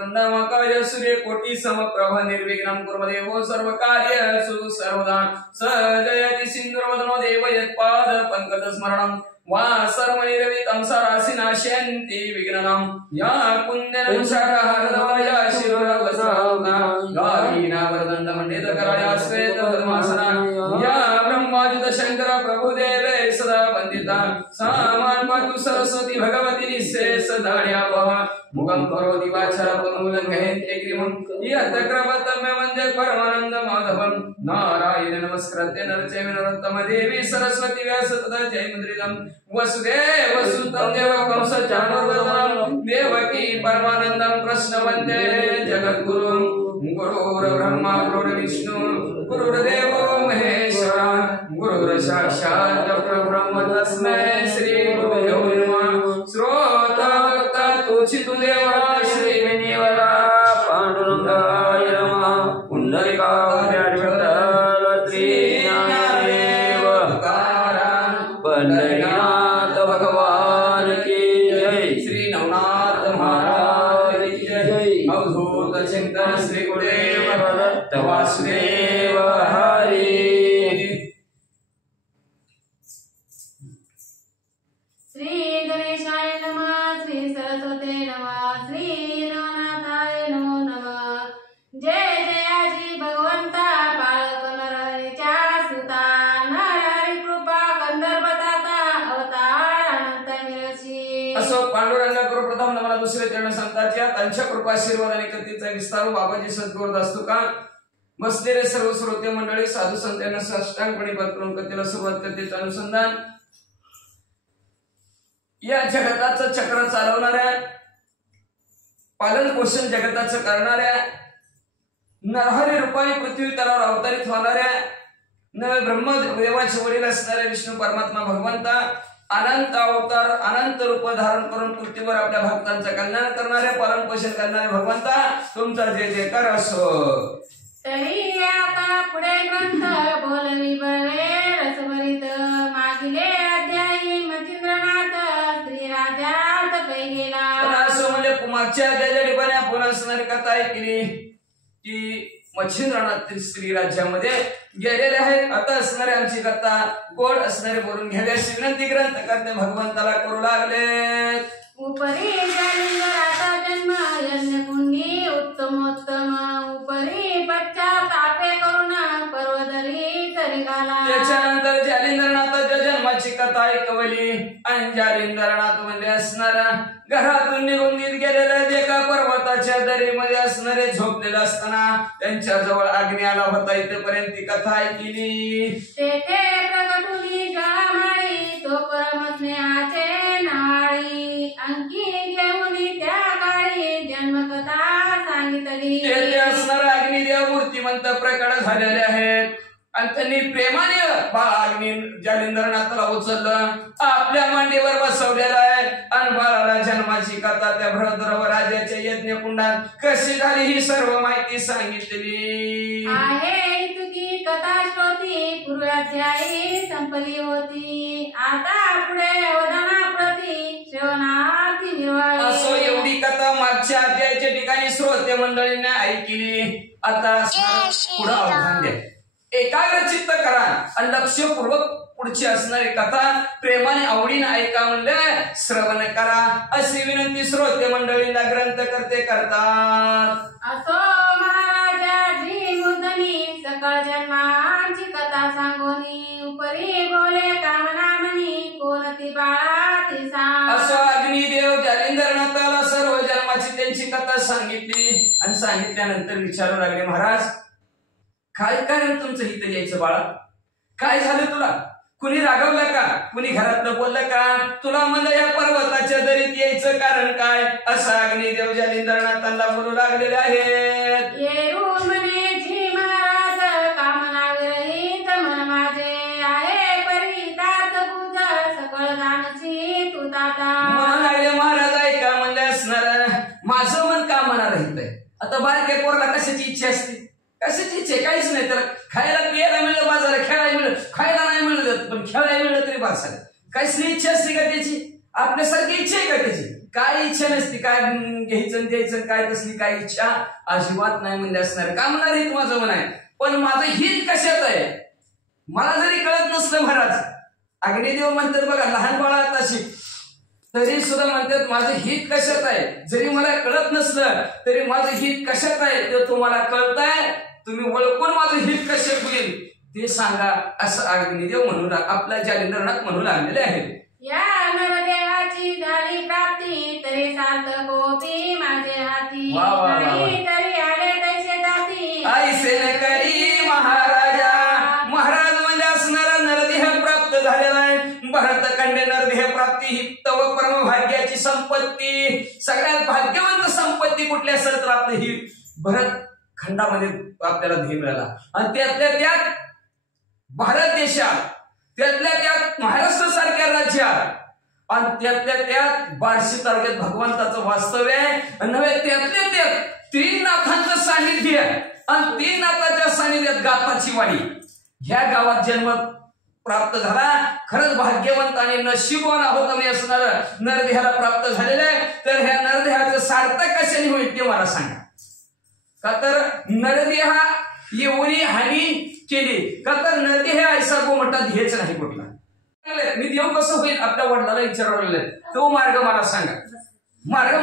वक्रतुंड महाकाय सूर्यकोटि समप्रभ निर्विघ्नं कुरु देवो सर्वकार्येषु सर्वदा जयति सिंधुर्वदनो देव यत्पाद पंकज स्मरणं वा सर्वनिर्वितं सरासि नाशयन्ति विघ्नं या पुण्यनं शरहरदवया शिववस्त्रौघा गावीना वरदण्डमण्डितकराया श्वेतपद्मासना या ब्रह्माजित शंकर प्रभुदेवे सदा वन्दिता सामान पातु सरस्वती भगवती निःशेष दाण्यावः मुखं करोति वाचालपनुलङ्घयन्ति ग्रीवं यत्कृपतमे वन्दे परमानन्द माधवं नारायण नमस्कृत्य नरचैव नरोत्तम देवी सरस्वती व्यास तथा जयमुद्रितं वसुदेव सुतं देवकं सच्चानवरदनं देवकी परमानन्दं कृष्ण वन्दे जगद्गुरुं गुरुर्ब्रह्मा गुरुर्विष्णु गुरुर्देवो महेश्वरा गुरुर्साक्षात् परब्रह्म तस्मै श्री गुरुभ्यो नमः श्रोता भक्ता तुझितु देवा श्री विनिवला पांडुरंगाय नमः पुंडरीकाय श्रीनादेव पंढरीनाथ भगवान की जय श्री नवनाथ महाराज की जय अवधूत चिंतन श्री गुरुदेव दत्त वासुदेव हरि श्री गणेशाय नमः श्री सरस्वती नमः श्री नवनाथाय नमो नमः जय जयाजी भगवंता पालक नरहरीच्या सुता नरहरी कृपा कंदर्पताता अवतार अनंत मिरची असो पांडुरंग गुरु प्रथम नमला दुसरे चरण संतांच्या त्यांच्या कृपा आशीर्वाद आणि कथेचा विस्तार बाबाजी सद्गुरू दासतुका बसलेले सर्व श्रोते मंडळी साधू संतांना साष्टांगपणे पत्करून कथेला सुरुवात करतेच अनुसंधान या जगताचं चक्र चालवणाऱ्या पालन पोषण जगताचं करणाऱ्या नरहरी रूपाने पृथ्वी तलावर अवतरित होणाऱ्या नव ब्रह्मदेवाचे वडील असणाऱ्या विष्णू परमात्मा भगवंता अनंत अवतार अनंत रूप धारण करून पृथ्वीवर आपल्या भक्तांचं कल्याण करणाऱ्या पालन पोषण करणारे भगवंता तुमचा जय जयकार असो तरी आता पुढे ग्रंथ बोलवी बळवे रसभरित मागिले अध्यायी मच्छिंद्रनाथ श्री राजार्थ पै गेला असं म्हणजे मागच्या अध्यायाच्या ठिकाणी आपण असणारी कथा ऐकली की मच्छिंद्रनाथ श्री राज्यामध्ये गेलेले आहेत आता असणारी आमची कथा गोड असणारे बोलून घ्यावी अशी विनंती ग्रंथकर्ते भगवंताला करू लागले उपरी जालिंगराचा जन्म यज्ञकुंडी उत्तमोत्तम उपरी पश्चातापे करून पर्वदरी तरी घाला त्याच्यानंतर जालिंद्रनाथाच्या जन्माची कथा ऐकवली आणि जालिंद्रनाथ मध्ये असणारा घरातून निघून गेलेल्या एका पर्वताच्या दरीमध्ये असणारे झोपलेले असताना त्यांच्या जवळ अग्नी आला होता इथेपर्यंत ती कथा ऐकली तेथे प्रगटुली जळमाळी तो परमस्नेहाचे नाळी अंकी घेऊन त्या काळी जन्मकथा सांगितली तेथे असणारे अग्निदेव मूर्तिमंत प्रकट झालेले आहेत आणि त्यांनी प्रेमाने अग्नी जालिंद्रनाथाला उचललं आपल्या मांडीवर बसवलेला आहे आणि बाळाला जन्माची कथा त्या भद्रव राजाच्या यज्ञ कुंडात कशी झाली ही सर्व माहिती सांगितली आहे तुकी कथा श्रोती पूर्वाध्यायी संपली होती आता पुढे वदना प्रती श्रवणार्थी निर्वाळ असो एवढी कथा मागच्या अध्यायाच्या ठिकाणी श्रोते मंडळींनी ऐकली आता पुढे अवधान द्या एकाग्रचित्त करा आणि लक्षपूर्वक पुढची असणारी कथा प्रेमाने आवडीने ऐका म्हणले श्रवण करा अशी विनंती श्रोते मंडळींना ग्रंथकर्ते करतात असो महाराजाजी मुदनी सकळ जन्मांची कथा सांगोनी उपरी बोले कामना म्हणी कोणती बाळा ती सांग असो अग्निदेव जालिंद्रनाथाला सर्व जन्माची त्यांची कथा सांगितली आणि सांगितल्यानंतर विचारू लागले महाराज काय कारण तुमचं हित द्यायचं बाळा काय झालं तुला कुणी रागवलं का कुणी घरातलं बोललं का तुला मला या पर्वताच्या दरीत यायचं कारण काय असं अग्निदेव जालिंद्रनाथांना बोलू लागलेले आहेत येऊन म्हणे जी महाराज कामना विरहित मन माझे आहे परितात बुध सकळ जाणची तू दाता म्हणून लागले महाराज ऐका म्हणले असणार माझं मन का मना रहित आहे आता बारक्या पोरला कशाची इच्छा असते कशाची इच्छा काहीच नाही तर खायला पियाला मिळलं बाजारात खेळायला मिळलं खायला नाही मिळलं पण खेळायला मिळलं तरी बास काहीच नाही इच्छा असते का त्याची आपल्यासारखी इच्छा आहे का त्याची काय इच्छा नसती, काय घ्यायचं द्यायचं काय तसली काय इच्छा अजिबात नाही म्हणले असणार. का म्हणणार हित माझं मन आहे, पण माझं हित कशात आहे मला जरी कळत नसलं. महाराज अग्निदेव म्हणतात बघा, लहान बाळा तशी तरी सुद्धा म्हणतात माझं हित कशात आहे. जरी मला कळत नसलं तरी माझं हित कशात आहे ते तुम्हाला कळतंय, तुम्ही ओळखून माझं हित कशात होईल ते सांगा, असं अग्निदेव म्हणून आपल्या जालिंदरनाथ म्हणू लागलेले आहेत. या नरदेहाची झाली प्राप्ती तरी सार्थक होती माझे हाती, नाही तरी आले तैसे जाती ऐसे न करी महाराजा. महाराज म्हणजे असणारा नरदेह प्राप्त झालेला आहे. भरतखंडे नरदेह प्राप्ती ही तव परम भाग्याची संपत्ती. सगळ्यात भाग्यवंत संपत्ती कुठली असेल तर आपली ही भरत खंडामध्ये आपल्याला ध्येय मिळाला. आणि त्यातल्या त्यात भारत देशात, त्यातल्या त्यात महाराष्ट्र सारख्या राज्यात, आणि त्यातल्या त्यात बार्शी तालुक्यात भगवंताचं वास्तव्य आहे. नव्हे त्यातल्या त्यात 3 नाथांचं सानिध्य आणि 3 नाथांच्या सानिध्यात गाताची वाडी. ह्या गावात जन्म प्राप्त झाला. खरंच भाग्यवंत आणि नशीबवान आहोत आम्ही असणार नरदेहाला प्राप्त झालेलं आहे. तर ह्या नरदेहाचं सार्थक कशाने होईल ते मला सांगा. का तर नरदेहा एवढी हानी केली, का तर नरदेह ऐसा गोमटा ध्येयच नाही कुठला. मी देव कसं होईल आपल्या वडिलाला विचारवलेलं तो मार्ग मला सांगा. मार्ग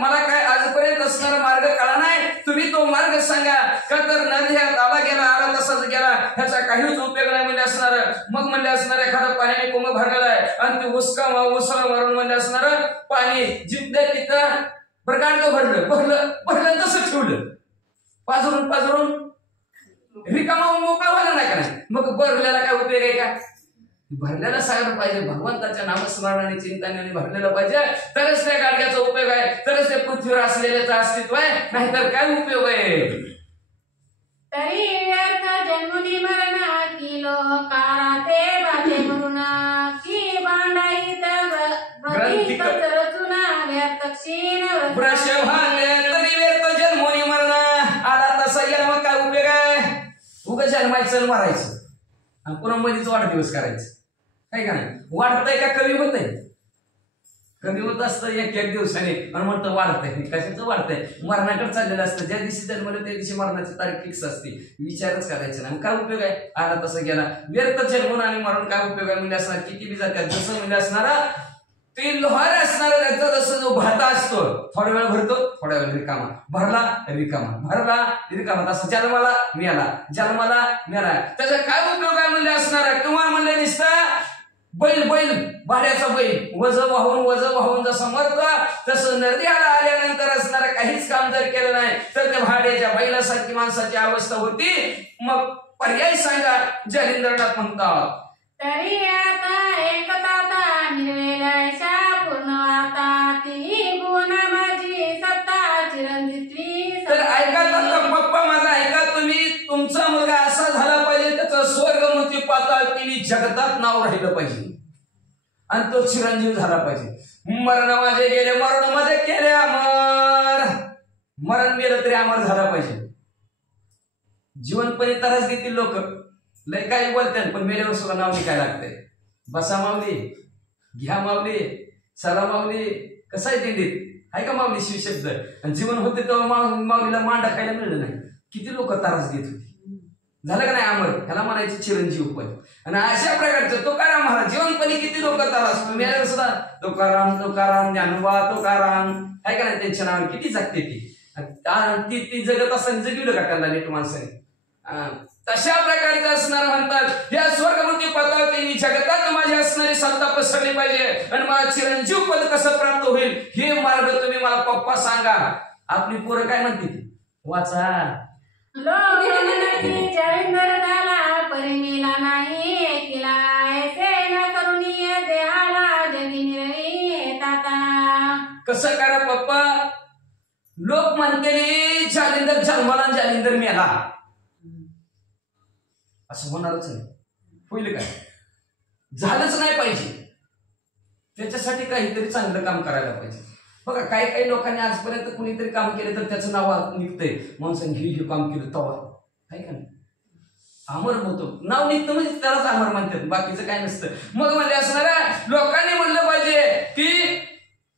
मला काय आजपर्यंत असणारा मार्ग कळा नाही, तुम्ही तो मार्ग सांगा. का तर नरदेहात आला गेला, आला तसाच गेला, ह्याचा काहीच उपयोग नाही म्हणले असणार. मग म्हणले असणार एखादा पाण्याने कोंब भरलेला आहे आणि ते उसळा मारून म्हणले असणार पाणी जिथल्या तिथं प्रकांड भरलं तसं ठेवलं, पाजरून रिकामा मोकळा व्हायला नाही का नाही. मग भरलेला काय उपयोग आहे का. भरलेला सागर पाहिजे, भगवंताच्या नामस्मरणाने चिंतनाने भरलेलं पाहिजे, तरच त्या गाडग्याचा उपयोग आहे, तरच त्या पृथ्वीवर असलेल्याचं अस्तित्व आहे, नाहीतर काय उपयोग आहे. तरी व्यर्थ जन्मुनी मरण किलो काराते बाते म्हणून की बांडाईत ग्रंथी रचुना व्यर्थ क्षीण वृषभाने तरी व्यर्थ जन्मुनी मरण. आला तसा गेला मग काय उपयोग आहे. उगा जन्मायचं मारायचं आणि पुन्हा मध्येच वाढदिवस करायचं काय का नाही. वाढतंय का कमी होतंय. कमी होत असतं एक दिवसाने आणि म्हणतं वाढतंय. कशाचं वाढतंय. मरणाकडे चाललेलं असतं. ज्या दिवशी जन्मलं त्या दिवशी मरणाची तारीख फिक्स असते. विचारच करायचा नाही. काय उपयोग आहे. आला तसं गेला व्यर्थ जन्मून आणि मरण काय उपयोग आहे. म्हणजे असणार किती बी जात्यात. जसं म्हणजे असणारा ते लोहार असणारा त्याचा जसं जो भाता असतो, थोडा वेळ भरतो, थोड्या वेळ रिकामा, भरला रिकामा, तसं जन्माला मिळाला त्याचा काय उपयोग आहे म्हणले असणारा. किंवा म्हणले दिसतं बैल भाड्याचा बैल वज वाहून जसं मरतो, तसं नरदेहाला आल्यानंतर असणारा काहीच काम जर केलं नाही तर त्या भाड्याच्या बैलासारखी माणसाची अवस्था होती. मग पर्याय सांगा. जालिंदरनाथ म्हणतात तरी आता एकता निर्वेलायशा पूर्ण आता ती गुण माझी सत्ता चिरंजीवी. तर ऐका पप्पा माझा ऐका तुम्ही. तुमचा मुलगा असा झाला पाहिजे त्याचं स्वर्ग मृत्यू पाताळ तिने जगतात नाव राहिलं पाहिजे आणि तो चिरंजीव झाला पाहिजे. मरण माझे गेले, मरण माझे केले अमर. मरण गेलं तरी अमर झाला पाहिजे. जिवंतपणे त्रास देतील लोक, लय काही बोलतात, पण मेल्यावर सुद्धा नाव निघायला लागतंय. बसा माऊली, घ्या माऊली, चला माऊली, कसं आहे दिंडीत आहे का माऊली शिवशब्द. आणि जीवन होते तेव्हा माऊलीला मांडा खायला मिळलं नाही. किती लोक त्रास देत होती. झालं का नाही अमर. ह्याला म्हणायचे चिरंजीव पण. आणि अशा प्रकारचं तुकाराम महाराज जीवनपणी किती लोक त्रास. मेल्यावर सुद्धा तुकाराम ज्ञानोबा तुकाराम आहे का नाही. त्यांच्या नावाने किती जगते ती जगत असताना जगवलं का त्यांना नीट माणसाने. तशा प्रकारचं असणार म्हणतात या स्वर्गमृत्यू पदावर त्यांनी जगतात माझी असणारी सत्ता पसरली पाहिजे आणि मला चिरंजीव पद कसं प्राप्त होईल हे मार्ग तुम्ही मला पप्पा सांगा. आपली पोरं काय म्हणते वाचा. झाला परिमेला नाही एकिला ऐसे न करुणीय देहाला जगी निरवी ताता. कसं करा पप्पा. लोक म्हणते जालिंदर जन्माला जालिंदर मेला. असं होणारच नाही. होईल काय. झालंच नाही पाहिजे. त्याच्यासाठी काहीतरी चांगलं काम करायला पाहिजे. बघा काही लोकांनी आजपर्यंत कुणीतरी काम केलं तर त्याचं नाव निघतंय. माणसाने हे काम केलं तवा आहे का नाही. अमर होतो नाव निघतं म्हणजे त्यालाच अमर म्हणतात. बाकीचं काय नसतं. मग म्हणजे असणाऱ्या लोकांनी म्हणलं पाहिजे की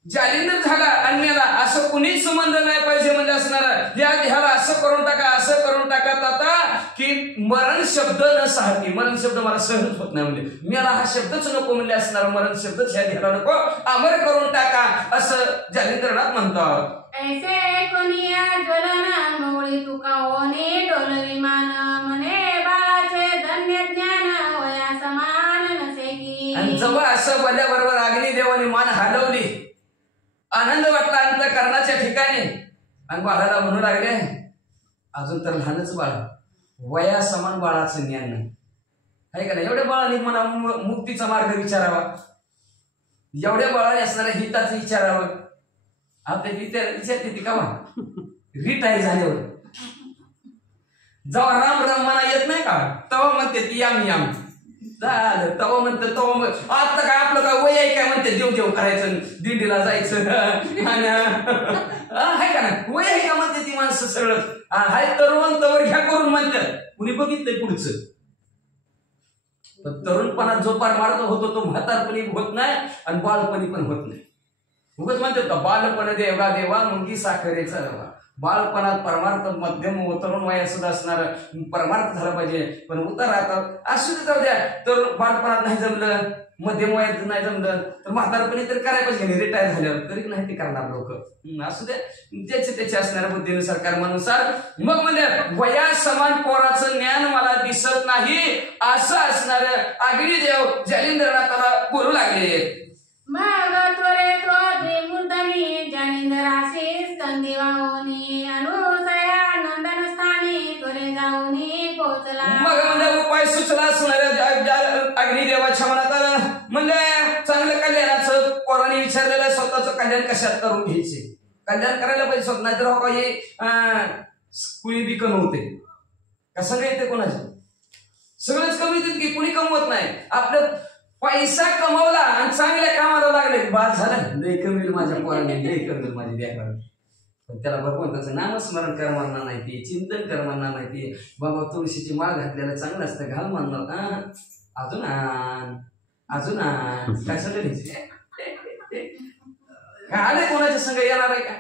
जालिंदर झाला अन्याला असं कुणीच संबंध नाही पाहिजे म्हणजे असणार ह्याला असं करून टाका असं करून टाकत आता की मरण शब्द न साहती मरण शब्द मला सहनच होत नाही म्हणजे मला हा शब्दच नको म्हणजे असणार मरण शब्दच ह्या ध्याला नको अमर करून टाका असं जालिंद्रनाथ म्हणतात. ऐसे कोणिया ज्वलन मोळी तुकाओने डोल विमान म्हणे बाळाचे धन्य ज्ञान वया समान नसे की. आणि जेव्हा असं बोलल्याबरोबर अग्निदेवाने मान हलवली आनंद वाटला अंतःकरणाच्या ठिकाणी आणि बाळाला म्हणू लागले अजून तर लहानच बाळ वया समान बाळाचं ज्ञान नाही आहे का नाही. एवढ्या बाळाने मला मुक्तीचा मार्ग विचारावा एवढ्या बाळाने असणाऱ्या हिताचं विचारावं आपल्या विचारते ती कावा रिटायर झाल्यावर जेव्हा राम राम म्हणा येत नाही का तेव्हा म्हणते ती याम याम झालं तेव्हा म्हणतं तेव्हा आता काय आपलं काय वय आहे काय म्हणते देव देव करायचं दिंडीला जायचं आहे का ना वय आहे का म्हणते ती माणसं सगळं हाय तरुण तवर घ्या करून म्हणतात कुणी बघितलंय पुढचं तरुणपणात जो पार मारत होतो तो म्हातारपणी होत नाही आणि बालपणी पण होत नाही. उगाच म्हणतात का बालपण देवा देवा मुंगी साखरेचा रवा बालपणात परमार्थ मध्यम तरुण वयात सुद्धा असणार परमार्थ झाला पाहिजे पण उतार आता असू दे जाऊ द्या तर बालपणात नाही जमलं मध्यम वयात नाही जमलं तर म्हातारपणी तर करायला पाहिजे रिटायर झाल्यावर तरी नाही ते करणार लोक असू दे त्याचे असणाऱ्या बुद्धीनुसार कर्मानुसार मग म्हणजे वया समान पोराचं ज्ञान मला दिसत नाही असं असणार अग्निदेव जालिंद्रनाथाला बोलू लागले. मग त्वरे तो द्विमूर्धनी जालिंदराशी स्कंदिवाहोनी अनुसया नंदन स्थानी त्वरे जाऊनी पोचला. मग म्हणजे उपाय सुचला असणाऱ्या अग्निदेवाच्या मनात आला म्हणजे चांगलं कल्याणाचं पोराने विचारलेलं स्वतःचं कल्याण कशात करून घ्यायचे कल्याण करायला पाहिजे स्वतः नाहीतर हो काही कुणी बी कमवते कसं काय येते कोणाचं सगळंच कमी देत की कुणी कमवत नाही आपलं पैसा कमवला आणि चांगल्या कामाला लागले बाद झालं लय कमी माझ्या पोराने लय कमी माझी द्या पण त्याला भगवंताचं नामस्मरण कर म्हणणार नाही ते चिंतन कर म्हणणार नाही ते बाबा तुळशीची माळ घातलेलं चांगलं असतं घाल म्हणणार अजून अजून काय सगळं आले कोणाच्या संघ येणार आहे का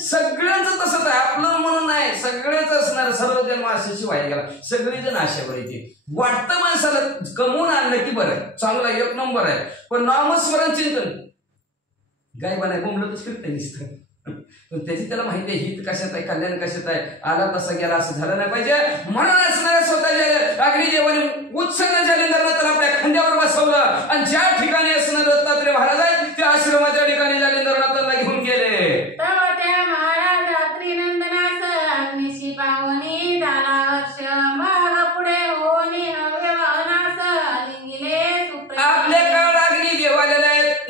सगळ्यांच तसंच आहे आपलं म्हणून नाही सगळेच असणार सर्व जन्म आशेची वाई गेला सगळेजण आशेवर येते वाटतं माणसाला कमवून आणलं की बरं चांगला एक नंबर आहे पण नामस्मरण चिंतन गाय बनाय बोंबलतच फिरते दिसतं पण त्याची त्याला माहिती आहे हित कशात आहे कल्याण कशात आहे आला तसा गेला असं झालं नाही पाहिजे म्हणून असणाऱ्या स्वतःच्या अग्निदेवाने उत्सन्न जालिंदरनाथाला आपल्या खांद्यावर बसवलं आणि ज्या ठिकाणी असणारे दत्तात्रय महाराज आहेत त्या आश्रमाच्या ठिकाणी जालिंदरनाथाला घेऊन गेले. तेव्हा त्या महाराज त्रिनंदनास अग्निशी पावनी झाला हर्ष मग पुढे होनी हव्य वाहनास लिंगिले आपल्या काळ अग्निदेवाला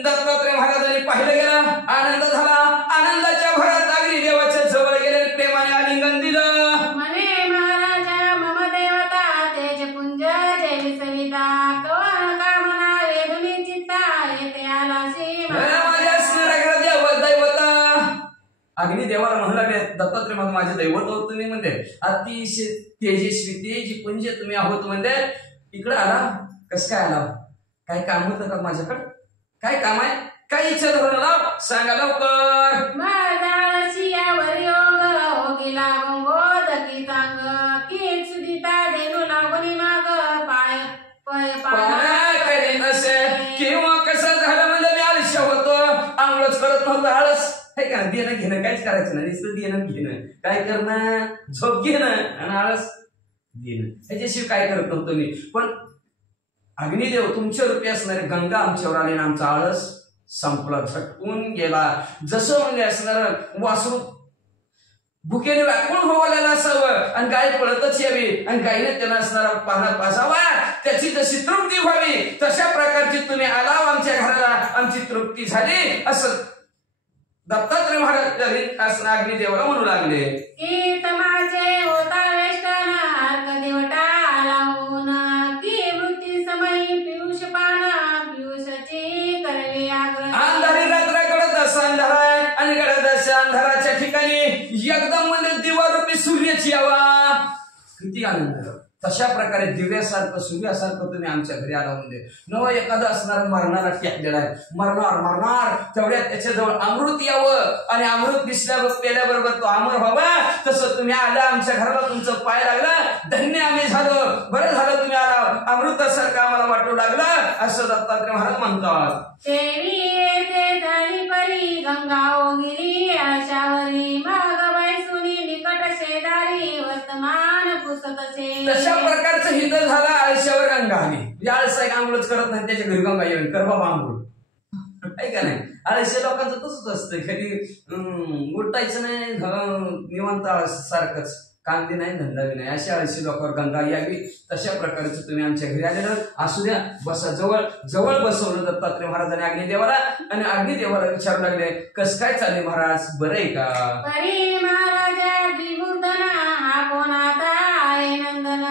दत्तात्रय महाराजांनी पाहिलं गेलं आनंद झाला आनंदाच्या भरात अग्निदेवाच्या जवळ गेले प्रेमाने आलिंगन दिलं म्हणे महाराजा मम देवता तेजपुंज जय सविता कवन कामना वेदुनी चित्ता येते आलासी माझ्या असणाऱ्या दैवता अग्निदेवाला म्हणू लागले दत्तात्रय महाराज माझे दैवत होत तुम्ही म्हणते अतिशय तेजस्वी तेज पुंज तुम्ही आहोत म्हणजे इकडे आला कसं काय आला काय काम होतं का माझ्याकडे काय काम आहे काय इच्छा धरून लाव सांगा लवकर. माझाशी यावर योग हो गेला गंगोदकी चांग की सुदिता देणू लागून माग पाय पाय करीन असे किंवा कसं झालं म्हणजे मी आळशी होतो आंघोळच करत नव्हतं आळस हे का देणं घेणं काहीच करायचं नाही नुसतं देणं घेणं काय करणं झोप घेणं आणि आळस देणं ह्याच्याशिवाय काय करत नव्हतो मी पण अग्निदेव तुमच्या रूपी असणारे गंगा आमच्यावर आले आणि आमचा आळस संपला झटकून गेला जसं म्हणजे असणार वासरू भुकेने व्याकुळ होवायला असावं आणि गाय पळतच यावी आणि गायीने त्यांना असणारा पाहणा पासावा त्याची जशी तृप्ती व्हावी तशा प्रकारची तुम्ही आलाव आमच्या घराला आमची तृप्ती झाली असं दत्तात्रय महाराज अग्निदेवाला म्हणू लागले की तमाचे होता वेष्टन अर्क देवटा आला होऊन की वृत्ती समयी पियुष पाना पियुषची करवे आग्रह अंधारी रात्र गडद असा अंधार आहे आणि गडद अशा अंधाराच्या ठिकाणी एकदम म्हणजे दिवा रूपी सूर्याची यावा किती आनंद तशा प्रकारे दिव्यासारखं सूर्यासारखं तुम्ही आमच्या घरी आला म्हणजे नव एखादं असणार मरणाला टेकलेला आहे, मरणार तेवढ्यात त्याच्याजवळ अमृत यावं आणि अमृत पेल्याबरोबर तो अमर व्हावा. तसं तुम्ही आला आमच्या घराला, तुमचं पाय लागलं, धन्य आम्ही झालो, बरं झालं तुम्ही आला, अमृतासारखं आम्हाला वाटू लागलं असं दत्तात्रय महाराज म्हणतात. गंगा ओगिरी आशावरी मागबाई सुनी निकट शेजारी वर्तमान पुसतसे. तशा प्रकारचं हित झालं आळशावर गंगा आली. आळसा एक आंघोळच करत नाही, त्याच्या घरी गंगा येऊन कर बाबा आंघोळ, आहे का नाही. आळशी लोकांचं तसंच असतं, कधी उठायचं नाही, निवांत सारखंच, काम बी नाही धंदा बी नाही, अशा आळशी लोकांवर गंगा यावी. तशा प्रकारचं तुम्ही आमच्या घरी आलेलं असू द्या. बसा, जवळ बसवलं दत्तात्रय महाराजांनी अग्निदेवाला, आणि अग्निदेवाला विचारू लागले कस काय चालले महाराज, बरं आहे का. परी महाराजा द्विबुद्धना हा कोणाचा आहे नंदन,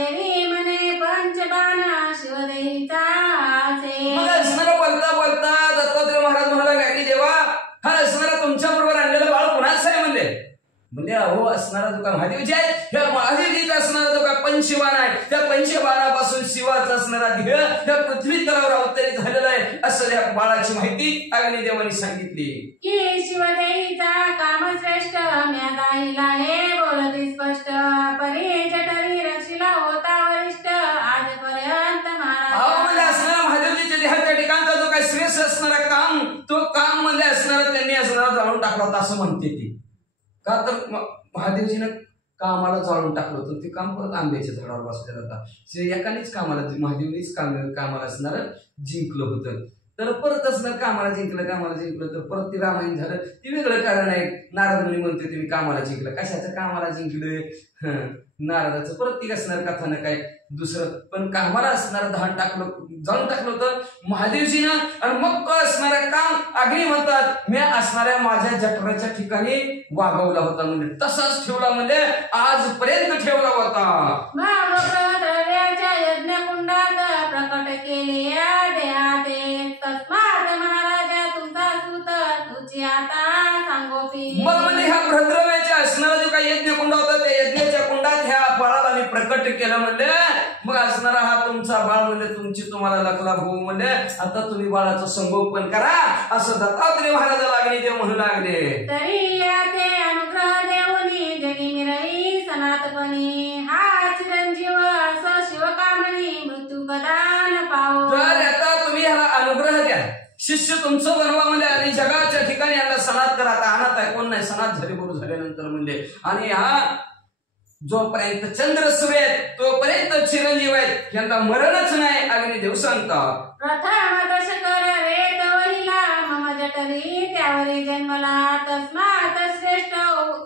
एरी म्हणे पंचबाणा शिवदेईचा असे. मग असणारा बोलता दत्तात्रय महाराज म्हणाला अग्निदेवा, हा असणारा तुमच्या बरोबर आणलेलं बाळ कुणाच आहे म्हणजे अहो असणारा जो का महादेवजी आहे, ह्या महादेवजीचा असणारा जो का पंचबाण आहे, त्या पंचबाणापासून शिवाचा असणारा ध्येय त्या पृथ्वी तलावर अवतरित झालेला आहे असं या बाळाची माहिती अग्निदेवानी सांगितली. की शिवदेईचा कामश्रेष्ठ म्यादाईला हे बोलते स्पष्ट, परी जठरी रक्षिला होता वरिष्ठ आजपर्यंत महाराज. असणारा महादेवजीच्या देहाच्या ठिकाणचा जो काही श्रेष्ठ असणारा काम, तो काम मध्ये असणारा त्यांनी असणारा जाळून टाकला होता असं म्हणते ती. का तर महादेवजीनं कामाला जाळून टाकलं होतं, ते काम परत आंब्याच्या झाडावर बसलेलं होता. एकानेच महादेवनीच कामाला असणार जिंकलं होतं. तर परत असणार कामाला जिंकलं तर परत ते रामायण झालं. ते वेगळं कारण आहे. नारद मुनी म्हणते तुम्ही कामाला जिंकलं, कशाचं कामाला जिंकलं, नारदाचं परत ती असणार कथानं काय दुसरं, पण कामाला असणार जाळून टाकलं होतं महादेवजीनं. आणि मग असणारं काम अग्नी म्हणतात मी असणाऱ्या माझ्या जठराच्या ठिकाणी वागवला होता, म्हणजे तसाच ठेवला, म्हणजे आजपर्यंत ठेवला होता. द्रव्याच्या यज्ञकुंडात प्रकट केले देहाते, तस्मात महाराजा तुमचा सूत तुझी आता सांगोपी. मग म्हणजे ह्या भद्रव्याच्या असणारा जो काही यज्ञ कुंड होता, त्या यज्ञाच्या कुंडात ह्या बाळाला मी प्रकट केलं म्हणजे, मग असणारा हा तुमचा बाळ म्हणजे तुमची तुम्हाला लखला भाऊ म्हणजे आता तुम्ही बाळाचं संगोपन करा असं दत्तात्रय महाराजाला अग्निदेव म्हणू लागले. तरी याते अनुग्रह देऊनी जगी मिरई सनातपणी, हा चिरंजीव असं शिवकामणी मृत्यू कदान पाहो. तर आता तुम्ही ह्याला अनुग्रह द्या, शिष्य तुमचं बनवा म्हणजे, आणि जगाच्या ठिकाणी यांना सनात करा. आता अनाथ आहे कोण नाही, सनात झाले गुरु झाल्यानंतर म्हणजे, आणि हा जोपर्यंत चंद्र सूर्य आहेत तोपर्यंत चिरंजीव आहेत, यांना मरणच नाही अग्निदेव सांगतात. प्रथम दशकर वेद वहिला मम जठरी त्यावरी जन्मला, तस्मात श्रेष्ठ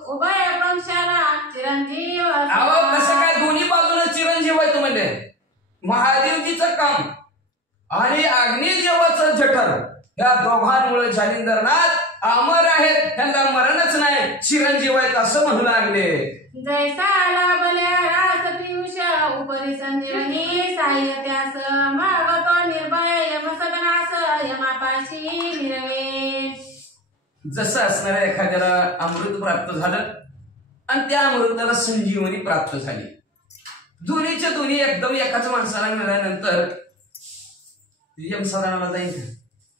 उभय वंशाला चिरंजीव. कसं काय दोन्ही बाजूने चिरंजीव आहेत म्हणजे, महादेवजीचं काम आणि अग्निदेवाचं जठर, या दोघांमुळे जालिंदरनाथ अमर आहेत, त्यांना मरणच नाही, चिरंजीव आहेत असं म्हणू लागले. जैसा लाभल्या रास पियुष उपरी संजीवनी साह्य त्यास, मागतो निर्भय यमसदनास यमापाशी मिरवे. जसं असणाऱ्या एखाद्याला अमृत प्राप्त झालं आणि त्या अमृताला संजीवनी प्राप्त झाली, दोन्हीच्या दोन्ही एकदम एकाच माणसाला मिळाल्यानंतर यमसदनाला जाईल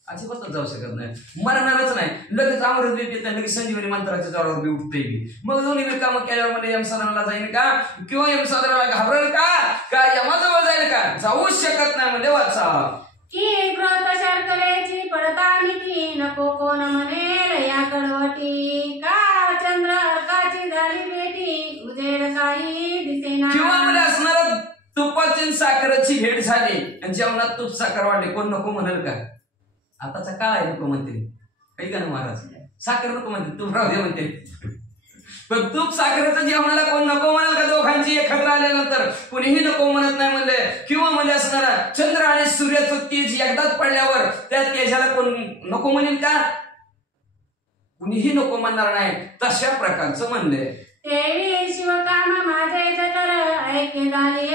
अजिबातच जाऊ शकत नाही, मरणारच नाही. लगेच अमृत बी पिता, लगेच संजीवनी मंत्राच्या जोरावर बी उठते. मग दोन्ही कामं केल्यावर म्हणजे यमसदनाला जाईल का, किंवा यमसदनाला घाबरेल का यमाजवळ जाईल का, जाऊच शकत नाही म्हणजे वाचा. की व्रत शर्करेची पडता नीती, नको कोण म्हणेल या कडवटी, का चंद्र अर्काची झाली बेटी, उजेड काही दिसेना. किंवा म्हणजे असणार तुपाची साखरेची भेट झाली आणि जेवणात तूप साखर वाढली, कोण नको म्हणाल का. आताचा काळ आहे नको म्हणते, ऐका ना महाराज, साखर नको म्हणते तूप राहू दे म्हणते, पण तूप साखरेचं जेवणाला कोण नको म्हणाल का. दोघांची एकत्र आल्यानंतर कुणीही नको म्हणत नाही म्हणले. किंवा म्हणजे असणारा चंद्र आणि सूर्याचं तेज एकदाच पडल्यावर त्या तेजाला कोण नको म्हणेल का, कुणीही नको म्हणणार नाही. तशा प्रकारचं म्हणले. देवी शिवकाम माझे जठर ऐके झाले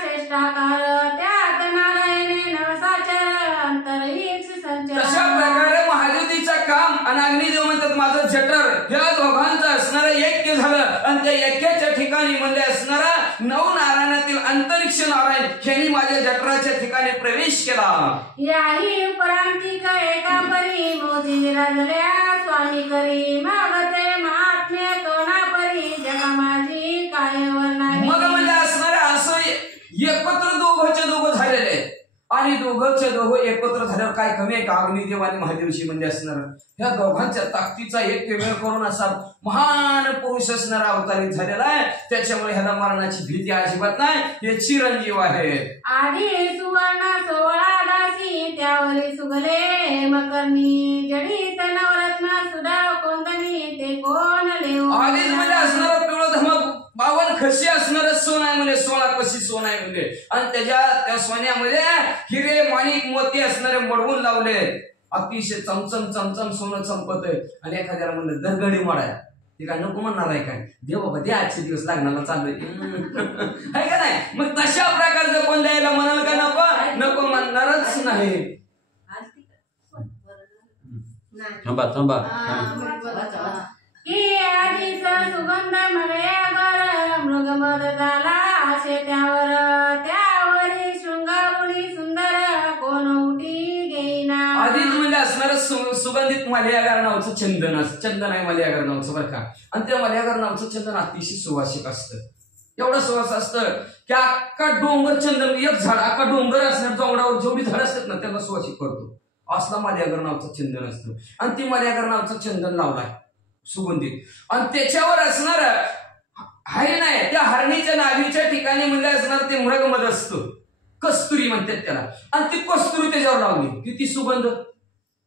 श्रेष्ठाकार, त्यात नारायणे नवसाचार अंतरहीच संचार. तशा प्रकारे महादेवजीचं काम आणि अग्निदेव म्हणतात माझं जठर, या दोघांचं असणारं ऐक्य झालं आणि त्या ऐक्याच्या ठिकाणी ठिकाणी म्हणजे असणारा नऊ नारायणातील अंतरिक्ष नारायण यांनी माझ्या जठराच्या ठिकाणी प्रवेश केला. याही उपरांतिक एका परी मोती विराजल्या स्वामी करी मागते महात्म्य कोणा परी जगा माझी काय वर्णावी. मग म्हणजे असणारे असं एकत्र दोघं झालेले आहेत आणि दोघंच्या दोघं एकत्र झाल्यावर काय कमी आहे का अग्निदेव आणि महादेवशी म्हणजे असणार ह्या दोघांच्या ताकदीचा एक वेळ करून असा महान पुरुष असणारा अवतारित झालेला आहे. त्याच्यामुळे ह्याला मरणाची भीती अजिबात नाही. हे चिरंजीव आहे. आधी सुवर्ण 16 दासी त्यावरी सुगले मकरणी जडित नवरत्न सुधा कोंदणी ते कोण लेव. आधीच म्हणजे असणारा पिवळं धमक 52 खशी असणार सोन आहे म्हणजे 16 कशी सोन आहे म्हणजे आणि त्या सोन्यामध्ये हिरे माणिक मोती असणारे मडवून लावले. अतिशय चमचम चमचम सोनं चमकत आहे. आणि एखाद्याला म्हणलं दरगडी मडाय ते काय नको म्हणणार आहे काय देव बाबा दे आजचे दिवस लागणार चालू आहे का नाही. मग तशा प्रकारचं कोण द्यायला म्हणाल का नको म्हणणारच नाही. थांबा की आधीचा सुगंध म्हणे अगर मृगमद झाला असे त्यावरी शृंगारुणी सुंदर कोण उठी घेईना. आधीच म्हणजे असणार सुगंधित मल्यागार नावचं चंदन आहे मल्यागार नावचं बरं का. आणि त्या मल्यागार नावचं चंदन अतिशय सुवासिक असतं. एवढं सुवास असतं की अख्खा डोंगर चंदन एक झाड अख्खा डोंगर असणार डोंगरावर जेवढी झाड असतात ना त्यांना सुवासिक करतो. असला मल्यागार नावचं चंदन असतं. आणि ती मल्यागार नावचं चंदन लावलाय सुगंधित आणि त्याच्यावर असणार आहे नाही त्या हरणीच्या नाभीच्या ठिकाणी म्हणजे असणार ते मृगमध असतं कस्तुरी म्हणतात त्याला. आणि ती कस्तुरी त्याच्यावर लावली किती सुगंध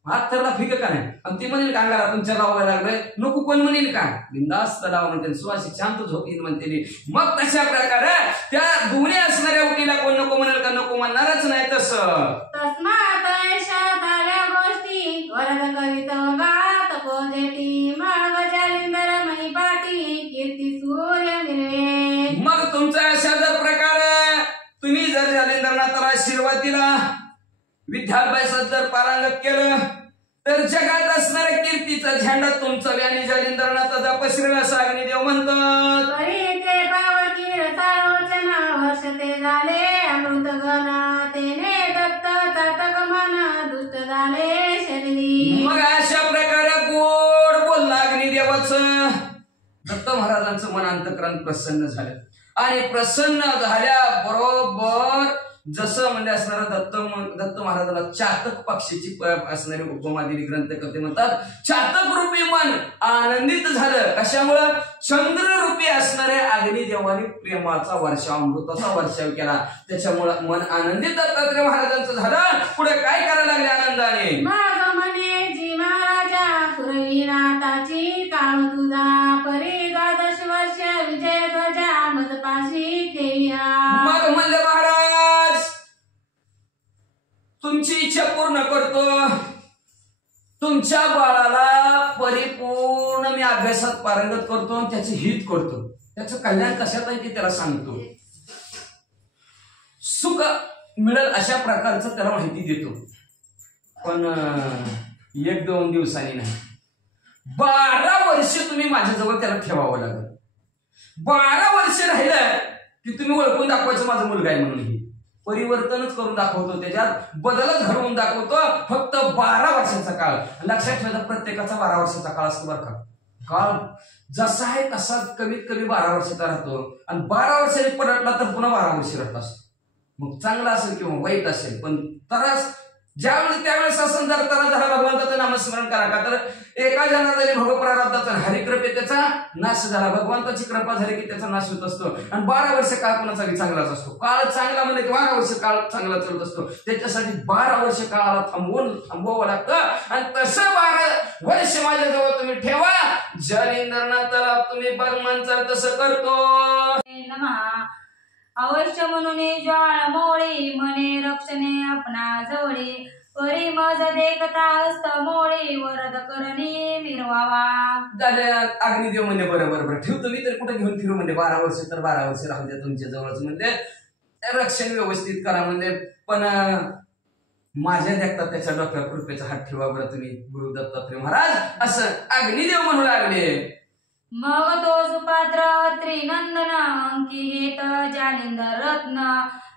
हात ठरला फिक का नाही. आणि ती म्हणेल कांगाला तुमच्या लावायला लागलंय नको कोण म्हणेल का बिंदास्त लावा म्हणते सुवासिक शांत झोपीन म्हणते. मग तशा प्रकारे त्या दोन्ही असणाऱ्या उटीला कोण नको म्हणेल का नको म्हणणारच नाही. तसं तस्मात ऐशा झाल्या गोष्टी वरद कवित गात कोजेटी मग जालिंदर महिपाटी कीर्ती सूर्य मिरवे. मग तुमचा अशा जर प्रकार तुम्ही जर जालिंदरनाथाला आशीर्वाद दिला विद्याभ्यासात जर पारंगत केलं तर जगात असणाऱ्या कीर्तीचा झेंडा तुमचा आणि जालिंदरनाथाचा पसरेल असं अग्निदेव म्हणतात. तरी ते पावकी रसारोचन वर्ष ते झाले अमृत गण तेने दत्त तातक मन दुष्ट झाले शरीरी. मग अशा प्रकारे गोड बोलला अग्निदेवाचं दत्त महाराजांचं मन अंतकरण प्रसन्न झालं. आणि प्रसन्न झाल्याबरोबर जसं म्हणजे असणारा दत्त महाराजाला चातक पक्षीची असणारी उपमा दिली ग्रंथकर्ते म्हणतात. चातक रूपी मन आनंदित झालं. कशामुळं चंद्र रूपी असणाऱ्या अग्निदेवाने प्रेमाचा वर्षाव अमृताचा वर्षाव केला. त्याच्यामुळं मन आनंदित दत्तात्रय महाराजांचं झालं. पुढे काय करायला लागले आनंदाने मग म्हणे जी महाराजा पुरवीनाथाची काळ तुझा परी 12 वर्ष विजय ध्वजा मजपाशी ठेविया. मग म्हणले महाराज तुमची इच्छा पूर्ण करतो. तुमच्या बाळाला परिपूर्ण मी अभ्यासात पारंगत करतो आणि त्याचं हित करतो. त्याचं कल्याण कशात आहे ते त्याला सांगतो. सुख मिळेल अशा प्रकारचं त्याला माहिती देतो. पण 1-2 दिवसांनी नाही 12 वर्ष तुम्ही माझ्याजवळ त्याला ठेवावं लागेल. 12 वर्ष राहिलं की तुम्ही ओळखून दाखवायचं माझा मुलगा आहे म्हणून. परिवर्तनच करून दाखवतो त्याच्यात बदलच घडवून दाखवतो. फक्त 12 वर्षाचा काळ लक्षात ठेवायचा. प्रत्येकाचा 12 वर्षाचा काळ असतो बरं का. काळ जसा आहे तसा कमीत कमी 12 वर्षाचा राहतो. आणि 12 वर्षांनी पलटला तर पुन्हा 12 वर्ष राहत असतो. मग चांगला असेल किंवा वाईट असेल पण तरच ज्यावेळेस त्यावेळेस असं जर तर झाला भगवंताचं नामस्मरण करा का तर एका जनार्दनी भोग प्रारब्धाचा हरिकृपे त्याचा नाश झाला. भगवंताची कृपा झाली की त्याचा नाश होत असतो. आणि 12 वर्ष काळ कोणाचा चांगलाच असतो. काळ चांगला म्हणजे की 12 वर्ष काळ चांगला चालत असतो. त्याच्यासाठी 12 वर्ष काळाला थांबवावं लागतं. आणि तसं 12 वर्ष माझ्याजवळ तुम्ही ठेवा. जालिंदरनाथाला तुम्ही बर्मांचा तसं करतो. अवश्य म्हणून ज्वाळ मोळी मने रक्षणे आपणा जवळी परी मज देखता हस्त मोळी वरद करणी मिरवावा. अग्निदेव म्हणजे बरोबर ठेवतो मी तर कुठे घेऊन फिरू म्हणजे 12 वर्ष तर 12 वर्ष राहू द्या तुमच्या जवळच म्हणजे रक्षण व्यवस्थित करा म्हणजे. पण माझ्या देखता त्याच्या डोक्यावर कृपेचा हात ठेवा बरं तुम्ही गुरु दत्तात्रय महाराज असं अग्निदेव म्हणू लागले. मग तो सुपात्र पुरी नंदन अंकी घेत जालिंदर रत्न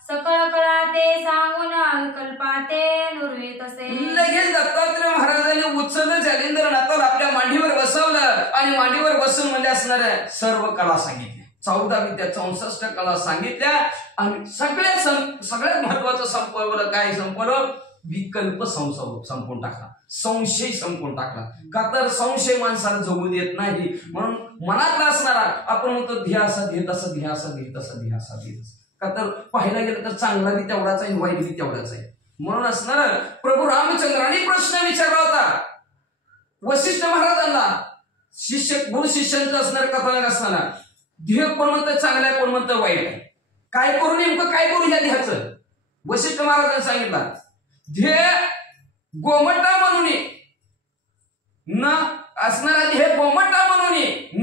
सकळ कळा ते सांगून विकल्पा ते नुरवे तसे. लगेच दत्तात्रय महाराजांनी उचललं जालिंदरनाथाला आपल्या मांडीवर बसवलं आणि मांडीवर बसून म्हणजे असणाऱ्या सर्व कला सांगितल्या. 14 विद्या 64 कला सांगितल्या आणि सगळ्यात महत्वाचं संपवलं. काय संपवलं? विकल्प संपून टाकला, संशय संपून टाकला. का तर संशय माणसाला जगू देत नाही. म्हणून मनातला असणारा आपण म्हणतो ध्येय असा ध्येय तसा ध्येय असा ध्येय तसा ध्येय असा ध्येय. का तर पाहायला गेलं तर चांगला बी तेवढाच आहे, वाईट बी तेवढाच आहे. म्हणून असणार प्रभू रामचंद्रांनी प्रश्न विचारला होता वशिष्ठ महाराजांना. गुरु शिष्यांचं असणार कथानक असताना ध्येय कोण म्हणतं चांगलं आहे, कोण म्हणतं वाईट आहे. काय करू, नेमकं काय करू या ध्येयाचं? वशिष्ठ महाराजांनी सांगितलं ध्येय गोमटा म्हणून न असणारा ध्येय गोमटा म्हणून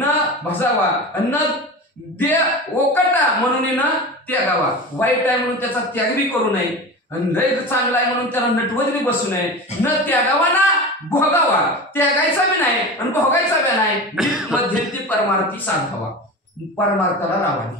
न भसावा, न ध्येय ओकटा म्हणून न त्यागावा. वाईट आहे म्हणून त्याचा त्याग बी करू नये, लय चांगला आहे म्हणून त्याला नटवत बी बसू नये. न त्यागावा ना भोगावा, त्यागायचा बी नाही आणि भोगायचा बी नाही. मध्यंती परमार्थी साधावा, परमार्थाला रावा.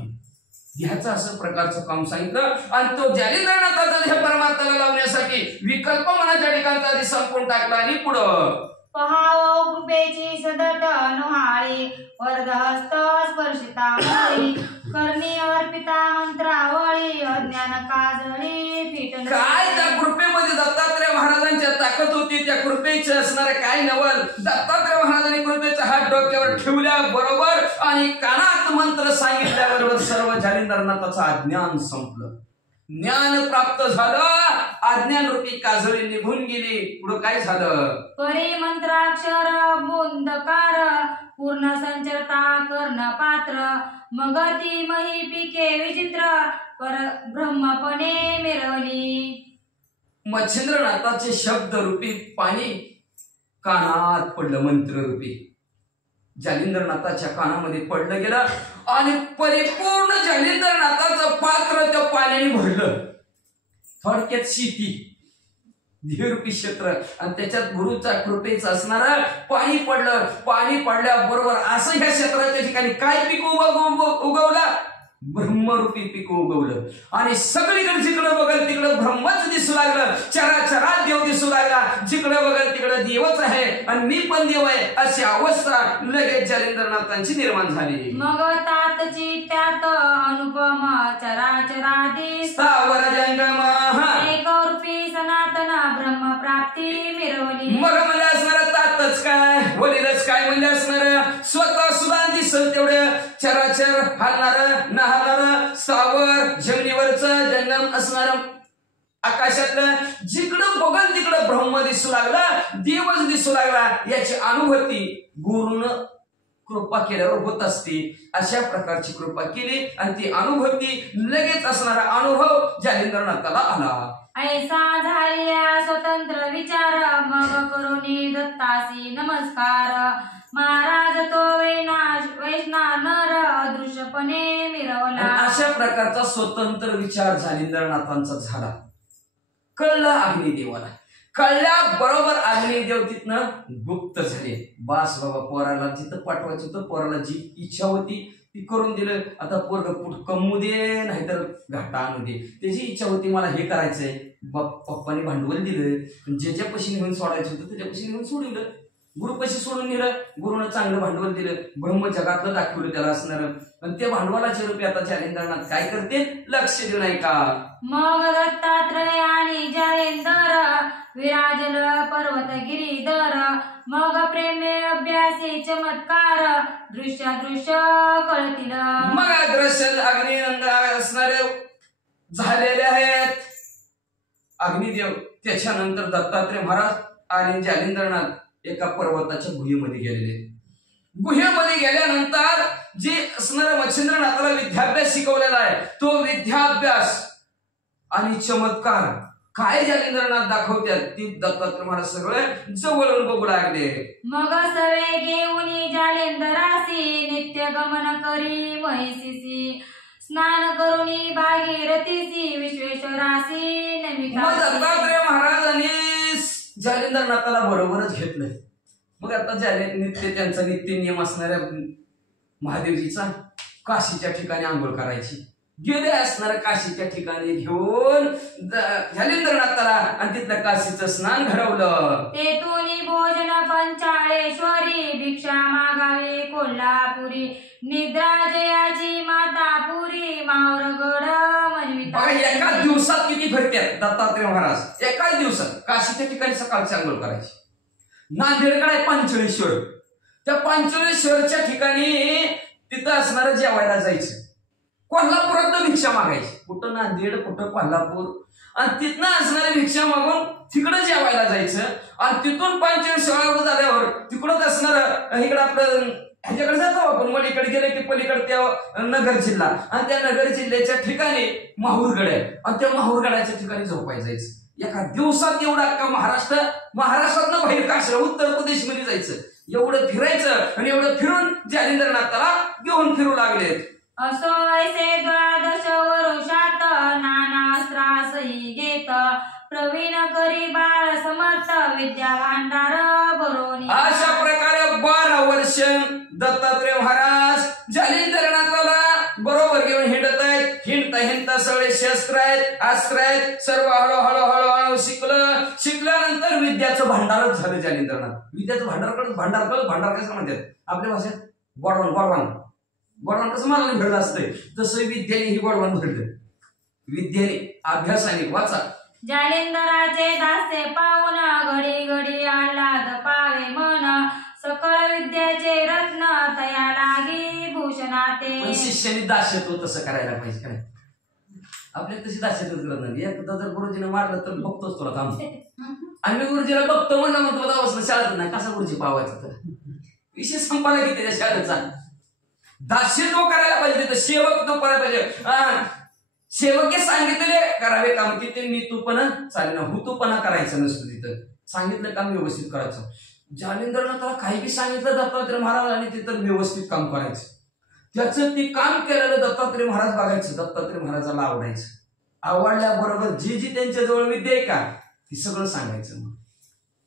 ध्येयाचं असं प्रकारचं काम सांगितलं. आणि तो जालिंदरनाथाचा ध्येय परमार्थाला लावण्यासाठी विकल्प मनाच्या ठिकाणचा आधी संपून टाकला. आणि पुढं पहावो कृपेची सदट अनुहाळी वरदहस्त स्पर्शिता मुळी करणी अर्पिता मंत्रावळी अज्ञान काजळी पीठ. काय त्या कृपेमध्ये दत्तात्रय महाराजांच्या ताकद होती. त्या कृपेचे असणारे काय नवल. दत्तात्रय महाराजांनी कृपेचा हात डोक्यावर ठेवल्याबरोबर आणि कानात मंत्र सांगितल्याबरोबर सर्व जालिंदरनाथाचं अज्ञान संपलं, ज्ञान प्राप्त झालं. अज्ञान रूपी काजळी निघून गेली. पुढं काय झालं? परी मंत्राक्षर बुंदकार पूर्ण संचरता कर्ण पात्र मग ती मही पिके विचित्र पर ब्रह्मपणे मिरवली. मच्छिंद्रनाथाचे शब्द रूपी पाणी कानात पडलं, मंत्र रूपी जालिंदरनाथाच्या कानामध्ये पडलं गेलं आणि परिपूर्ण जालिंदरनाथाचं पात्र त्या पाण्याने भरलं. थोडक्यात शेती ध्येयरूपी क्षेत्र आणि त्याच्यात गुरुचा कृपेचं असणारं पाणी पडलं. पाणी पडल्याबरोबर असं ह्या क्षेत्राच्या ठिकाणी काय पीक उगवलं? ब्रह्मरूपी पीक उगवलं. आणि सगळीकडे जिकडं बघल तिकडं ब्रह्मच दिसू लागलं. चराचरात देव दिसू लागला. जिकडं बघल तिकडं देवच आहे आणि मी पण देव आहे अशी अवस्था लगेच जालिंदरनाथांची निर्माण झाली. मग तातची त्यात अनुपम चराचरादी स्थावर जंगम एकरूपी सनातन ब्रह्म प्राप्ती मिरवली. मग म्हणजे असणार तातच काय, वरीलच काय म्हणजे असणार स्वतः सुद्धा दिसल तेवढं चराचर हालणार न हालणार स्थावर जमिनीवरचं जंगम असणार आकाशातलं जिकडं बघल तिकडं ब्रह्म दिसू लागला, देवच दिसू लागला. याची अनुभूती गुरुनं कृपा केल्यावर होत असते. अशा प्रकारची कृपा केली आणि ती अनुभूती लगेच असणारा अनुभव जालिंदरनाथाला आला. ऐसा झालिया स्वतंत्र विचार मग करुणी दत्तासी नमस्कार. महाराज तो वैष्णा नर अदृश्यपणे मिरवला. अशा प्रकारचा स्वतंत्र विचार जालिंदरनाथांचा झाला. कळलं अग्निदेवाला. कळल्याबरोबर अग्निदेव तिथनं गुप्त झाले. बास बाबा, पोराला जिथं पाठवायचं होतं, पोराला जी इच्छा होती ती करून दिलं. आता पोरग पुढ कमवू दे नाहीतर घाटा आणू दे. त्याची इच्छा होती मला हे करायचंय. पप्पाने भांडवल दिलं. ज्याच्यापाशी नेऊन सोडायचं होतं त्याच्यापाशी नेऊन सोडलं. गुरुपाशी सोडून नेलं. गुरुनं चांगलं भांडवल दिलं. ब्रह्म जगातलं दाखवलं त्याला असणार. आणि त्या भांडवलाच्या रूपी आता जालिंदरनाथ काय करते? लक्ष देऊ नाही का? मग दत्तात्रय आणि जालिंदर विराजल पर्वत गिरीधर मग प्रेमे अभ्यासी चमत्कार दृश्य कळतील. मग दृश्य अग्निनंद असणारे झालेले आहेत. अग्निदेव त्याच्यानंतर दत्तात्रय महाराज आणि जालिंदरनाथ एका पर्वताच्या गुहेमध्ये गेलेले. गुहेमध्ये गेल्यानंतर जे असणाऱ्या मच्छिंद्रनाथाला विद्याभ्यास शिकवलेला आहे तो विद्याभ्यास आणि चमत्कार काय जालिंदरनाथ दाखवतात ती दत्तात्रय महाराज सगळे जवळून बघू लागले. मग सवे घेऊन जालिंदरासी नित्य गमन करी महिषीसी स्नान करुणी भागीरथीसी विश्वेश्वरासी नमिता. दत्तात्रय महाराजांनी जालिंदरनाथाला बरोबरच घेतलंय. मग आता नित्य त्यांचा नित्य नियम असणाऱ्या महादेवजीचा काशीच्या ठिकाणी आंघोळ करायची. गेले असणार काशीच्या ठिकाणी घेऊन जालिंद्रनाथाला आणि तिथलं काशीचं स्नान घडवलं. तेथून भोजन पंचाळेश्वरी, भिक्षा मागावे कोल्हापुरी, निद्रा जयाची माता पुरी, मावरगड मनविता. बघा एका दिवसात किती फिरतात दत्तात्रय महाराज. एकाच दिवसात काशीच्या ठिकाणी सकाळची आंघोळ करायची. नांदेडकडे पंचळेश्वर, त्या पंचळेश्वरच्या ठिकाणी तिथं असणारं जेवायला जायचं. कोल्हापुरात भिक्षा मागायची. कुठं नांदेड, कुठं कोल्हापूर, आणि तिथनं असणारी भिक्षा मागून तिकडं जेवायला जायचं. आणि तिथून पंचळेश्वर झाल्यावर तिकडच असणार इकडं आपलं ह्याच्याकडे जातो आपण. मलीकडे गेले की पलीकडे त्या नगर जिल्हा, आणि त्या नगर जिल्ह्याच्या ठिकाणी माहूरगड आहे, आणि त्या माहूरगडाच्या ठिकाणी झोपायला जायचं. एका दिवसात एवढा अख्खा महाराष्ट्रातनं बाहेर काशी उत्तर प्रदेश मध्ये जायचं. एवढं फिरायचं, आणि एवढं फिरून जालिंद्रनाथाला घेऊन फिरू लागले. असो ऐसे द्वादश वरुषात, नानास्त्रासही घेत, प्रवीण करी बाळ समर्थ, विद्या भांडार भरोनी. अशा प्रकारे 12 वर्ष दत्तात्रय महाराज जालिंद्रनाथाला बरोबर घेऊन हिंडत आहेत. हिंडता सगळे शस्त्र आहेत, अस्त्र आहेत, सर्व हळूहळू शिकल्यानंतर विद्याचं भांडारच झालं जालिंद्रनाथ. विद्याचं भांडार कसं म्हणतात आपल्या भाषेत? गोडवान कसं मला भरलं असतंय, तसं विद्याने ही गोडवान भरलं. विद्याने अभ्यासाने वाचा. जालिंदराचे दास्य पाहून, घडी घडी आल्हाद पावे मन, सकळ विद्याचे रत्न तया लागी भूषणाते. शिष्याने दास्यत्व तसं करायला पाहिजे. काय आपल्याला तशी दास्यत्व करत नाही. एकदा जर गुरुजीने मारलं तर बघतोच तुला थांब. आम्ही गुरुजीला बघतो म्हणलं तुला बसलं शाळेत नाही. कसा गुरुजी पावायचा तर विषय संपायला की त्याच्या शाळेचा दास्यत्व करायला पाहिजे. तिथं सेवक तो करायला पाहिजे. सेवके सांगितलेले करावे काम की ते मी तूपणा चालेल ना, हुतूपणा करायचं नसतं. तिथं सांगितलं काम व्यवस्थित करायचं. जालिंद्रनाथाला काही बी सांगितलं दत्तात्रय महाराजांनी तिथं व्यवस्थित काम करायचं. त्याचं ते काम केलेलं दत्तात्रय महाराज बघायचं. दत्तात्रय महाराजाला आवडायचं. आवडल्याबरोबर जी त्यांच्या जवळ विद्या आहे का ती सगळं सांगायचं. मग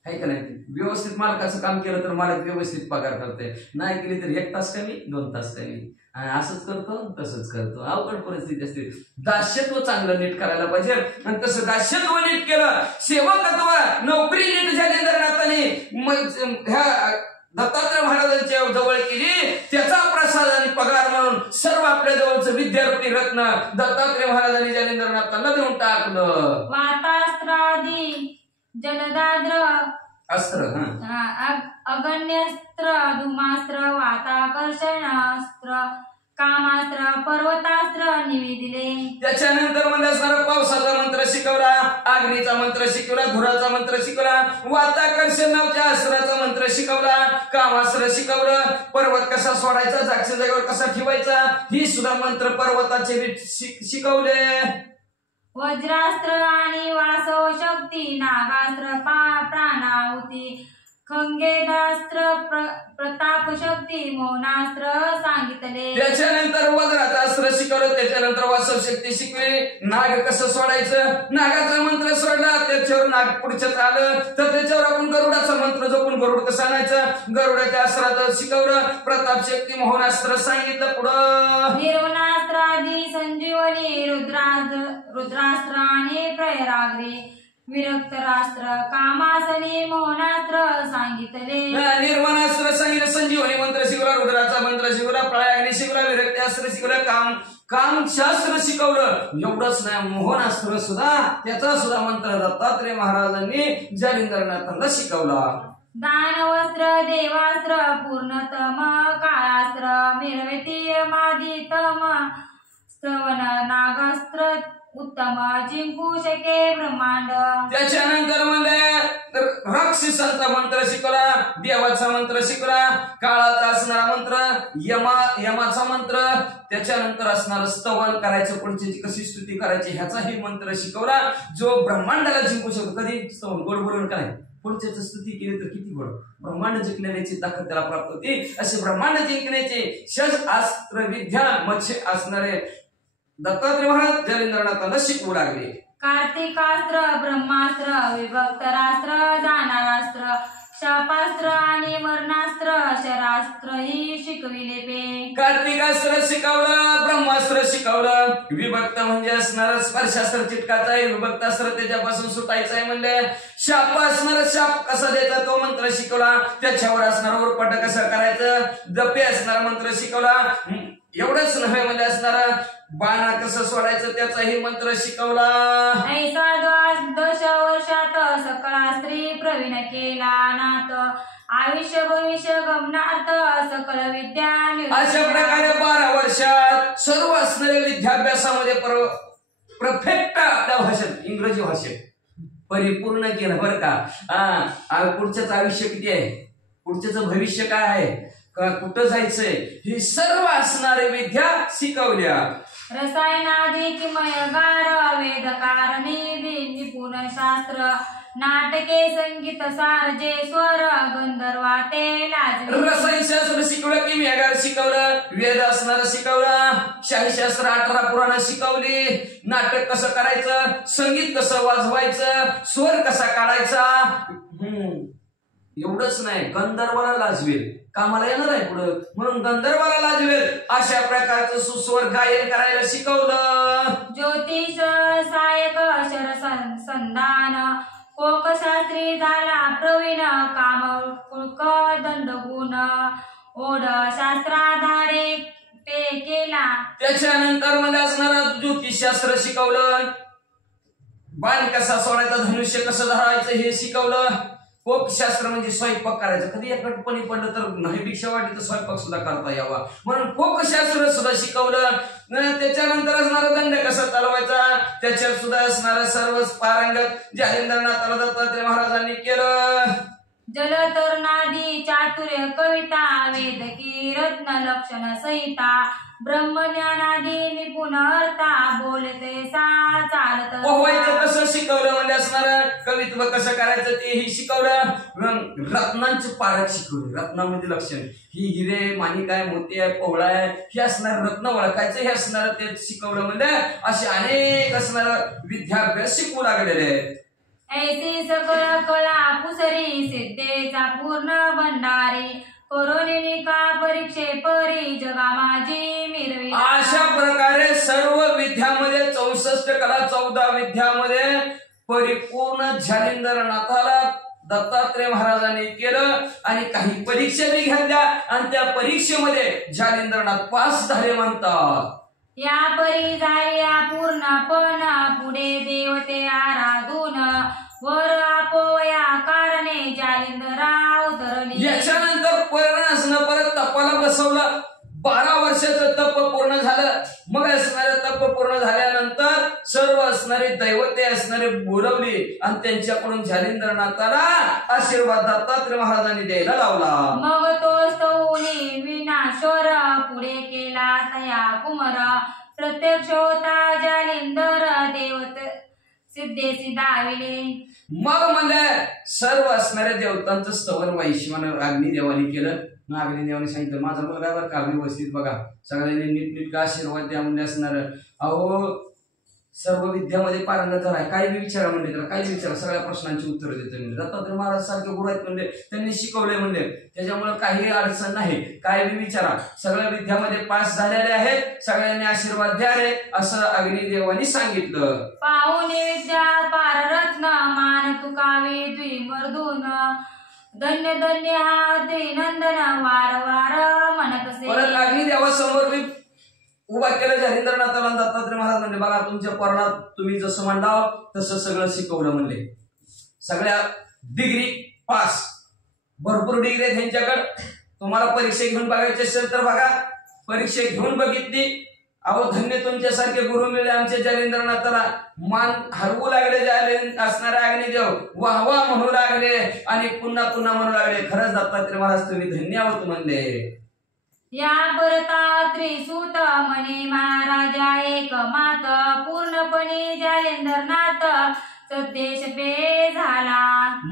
आहे का नाही? व्यवस्थित मालकाचं काम केलं तर मालक व्यवस्थित पगार करते, नाही केली तर 1 तास कमी 2 तास कमी, असंच करतो तसंच करतो. अवघड परिस्थिती असते. दास्यत्व चांगलं नीट करायला पाहिजे, आणि तसं दास्यत्व नीट केलं, सेवकत्व नोकरी नीट जालिंद्रनाथाने ह्या दत्तात्रय महाराजांच्या जवळ केली. त्याचा प्रसाद आणि पगार म्हणून सर्व आपल्या जवळचं विद्यार्थी रत्न दत्तात्रय महाराजांनी जालिंद्रनाथाला देऊन टाकलं. वातास्त्रादी जलदाद्र अस्त्र, अगण्यस्त्र, धुमास्त्र, वाताकर्षणास्त्र, कामास्त्र, पर्वतास्त्र निवेदिले. त्याच्यानंतर मध्ये असणारा पावसाचा मंत्र शिकवला, अग्नीचा मंत्र शिकवला, धुराचा मंत्र शिकवला, वाताकर्षणाच्या अस्त्राचा मंत्र शिकवला, कामास्त्र शिकवलं, पर्वत कसा सोडायचा, जागच्या जागेवर कसा ठेवायचा ही सुद्धा मंत्र पर्वताचे शिकवले. वज्रास्त्र आणि वासव शक्ती, नागास्त्र प्राणाहुती, खंगेदास्त्र प्रताप शक्ती, मौनास्त्र सांगितले. त्याच्यानंतर वज्राचं अस्त्र शिकवलं, त्याच्यानंतर वासव शक्ती शिकवली. नाग कसं सोडायचं, नागाचा मंत्र सोडला, त्याच्यावर नाग पुढच्यात आलं तर त्याच्यावर आपण गरुडाचा मंत्र जपून गरुड कसं आणायचं, गरुडाच्या अस्त्राचं शिकवलं. प्रताप शक्ती मौनास्त्र सांगितलं. पुढं निर्वनास्त्र आदी संजीवनी, रुद्रास्त्र आणि प्रयराग्रे, विरक्तरास्त्र, कामासनी, मौनास्त्र सांगितले. निर्वाणास्त्र सांगितलं, संजीवनी मंत्र शिकवला, रुद्राचा मंत्र शिकवला, प्रळयाग्नी शिकवला, विरक्तास्त्र शिकवलं, कामशास्त्र शिकवलं. एवढंच नाही, मोहनास्त्र सुद्धा त्याचा सुद्धा मंत्र दत्तात्रय महाराजांनी जालिंद्रनाथांना शिकवला. दानवस्त्र, देवास्त्र, पूर्णतम, काळास्त्र, मिरवेतीय, मादितम, स्तवन, नागास्त्र, उत्तम, जिंकू शके ब्रह्मांड. त्याच्यानंतर मध्ये राक्षसांचा मंत्र शिकवला, देवाचा मंत्र शिकवला, काळाचा असणारा मंत्र, यमाचा मंत्र, त्याच्यानंतर असणारं स्तवन करायचं, पुढची कशी स्तुती करायची ह्याचाही मंत्र शिकवला. जो ब्रह्मांडाला जिंकू शकतो. कधी स्तवन गोड बोलून काय, पुढच्याच स्तुती केली तर किती गोड. ब्रह्मांड जिंकण्याची ताकद त्याला प्राप्त होती. असे ब्रह्मांड जिंकण्याचे शस्त्र विद्या मत्स्य असणारे दत्तात्रय महाराज जालिंद्रनाथांना शिकवू लागले. कार्तिकास्त्र, ब्रह्मास्त्र, विभक्तरास्त्र, जानारास्त्र, शापास्त्र आणि मरणास्त्र शरास्त्र ही शिकविले पे. कार्तिकास्त्र शिकवलं, ब्रह्मास्त्र शिकवलं. विभक्त म्हणजे असणार स्पर्शास्त्र चिटकायचा आहे, विभक्तास्त्र त्याच्यापासून सुटायचं आहे म्हणले. शाप असणार, शाप कसा द्यायचा तो मंत्र शिकवला. त्याच्यावर असणार उरपट कसं करायचं, जपे असणार मंत्र शिकवला. एवढंच नव्हे म्हणजे असणार बाणा कसं सोडायचं त्याचाही मंत्र शिकवला. ऐसा द्वादश वर्षात सकळा स्त्री प्रवीण केला नाथ. आयुष्य भविष्य गमनार्थ सकल विद्या अशा प्रकारे 12 वर्षात सर्व असणाऱ्या विद्याभ्यासामध्ये परफेक्ट आपल्या भाषेत इंग्रजी भाषेत परिपूर्ण केलं बरं का. पुढचंच आयुष्य किती आहे, पुढचंच भविष्य काय आहे, कुठं जायचंय, ही सर्व असणारे विद्या शिकवल्या. रसायनादी किमयगार वेदकारणी निपुण शास्त्र नाटके संगीत सारजे स्वर गंधर्वाटे लाज. रसायनशास्त्र शिकवलं, किमयागार शिकवलं, वेद असणार शिकवला, शाहीशास्त्र 18 पुराण शिकवली, नाटक कसं करायचं, संगीत कसं वाजवायचं, स्वर कसा काढायचा. एवढंच नाही, गंधर्वाला लाजवेल, कामाला येणार आहे पुढं म्हणून गंधर्वाला लाजवेल अशा प्रकारचं सुस्वर गायन करायला शिकवलं. ज्योतिष सायक शर संधान कोकशास्त्री झाला प्रवीण कामकुळक दंडगुण ओढ शास्त्राधारे ते केला. त्याच्यानंतर मला असणारा ज्योतिषशास्त्र शिकवलं, बाण कसा सोडायचा, धनुष्य कसं धरायचं हे शिकवलं. कोकशास्त्र म्हणजे स्वयंपाक करायचं, कधी एकटपणी पडलं तर नाही भिक्षा वाटली तर स्वयंपाक सुद्धा करता यावा म्हणून कोकशास्त्र सुद्धा शिकवलं. त्याच्यानंतर असणारा दंड कसा चालवायचा त्याच्यात सुद्धा असणारा सर्व पारंगत जालिंदरनाथाला दत्तात्रय महाराजांनी केलं. जलतरणादी चातुर्य कविता वेदकी रत्न लक्षण संहिता ब्रह्मज्ञानादी निपुण अर्था बोलते सा चालत. पोहायचं कसं शिकवलं म्हणजे असणार कवित्व कसं करायचं तेही शिकवलं. रत्नांचे पारख शिकवले, रत्नामध्ये लक्षण ही हिरे माणिक आहे, मोती आहे, पोहळा आहे, हे असणार रत्न ओळखायचं हे असणार ते शिकवलं. म्हणजे असे अनेक असणार विद्याभ्यास शिकवू लागलेले आहेत. ऐसी सकळ कळा पुसरी सिद्धेचा पूर्ण भंडारी कोरोनिका परीक्षे परी जगा माझी मिरवी. अशा प्रकारे सर्व विद्यामध्ये 64 कला 14 विद्यामध्ये परिपूर्ण जालिंदरनाथाला दत्तात्रय महाराजांनी केलं आणि काही परीक्षा बी घेतल्या आणि त्या परीक्षेमध्ये जालिंदरनाथ पास झाले म्हणतात. या परी झाल्या पूर्णपण पुढे देवते आराधून वर आपोया कारणे जालिंदरा उतरली. याच्यानंतर परत तपाला बसवलं. 12 वर्षाचं तप पूर्ण झालं. मग असणारे तप पूर्ण झाल्यानंतर सर्व असणारे दैवते असणारे बोलवली आणि त्यांच्याकडून जालिंदरनाथाला आशीर्वाद दत्तात्रय महाराजांनी द्यायला लावला. मग तो स्तौनी विनाश्वर पुढे केला तया कुमर प्रत्यक्ष होता जालिंदर देवत सिद्धेसी दाविले. मग म्हणजे सर्व असणाऱ्या देवतांचं स्तवन वैश्वानं अग्निदेवाने केलं. अग्निदेवाने सांगितलं माझा मुलगा बरं का व्यवस्थित बघा, सगळ्यांनी नीटनीटका आशीर्वाद द्या म्हणजे असणार. अहो सर्व विद्यामध्ये पारंगत झाला, काय बी विचारा म्हणजे त्याला काय विचारा सगळ्या प्रश्नांची उत्तर देते म्हणजे. दत्तात्रय महाराज सारखे गुरु आहेत म्हणजे त्यांनी शिकवले म्हणजे त्याच्यामुळे काही अडचण नाही, काय बी विचारा सगळ्या विद्यामध्ये पास झालेले आहेत, सगळ्यांनी आशीर्वाद द्या रे असं अग्निदेवानी सांगितलं. पाहुणे विद्या पाररत्न मान तुकावे द्विमर्दून धन्य धन्य हा नंदन वार वार म्हणत असे. परत अग्निदेवासमोर मी उभा केलं जालिंदरनाथाला. दत्तात्रय महाराज म्हणले बघा तुमच्या पर्णात तुम्ही जसं म्हणलाव तसं सगळं शिकवलं म्हणले. सगळ्या डिग्री पास, भरपूर डिग्री आहेत त्यांच्याकडे. तुम्हाला परीक्षा घेऊन बघायची असेल तर बघा, परीक्षा घेऊन बघितली. अहो धन्य तुमच्यासारखे गुरु मिळले आमच्या जालिंदरनाथाला. मान हरवू लागले असणारे अग्निदेव, वाह वाह म्हणू लागले आणि पुन्हा पुन्हा म्हणू लागले खरंच दत्तात्रय महाराज तुम्ही धन्य आहोत म्हणले. या परता त्रिसूत म्हणे महाराजा एक मात पूर्णपणे जालिंदरनाथ सद्देश पे झाला.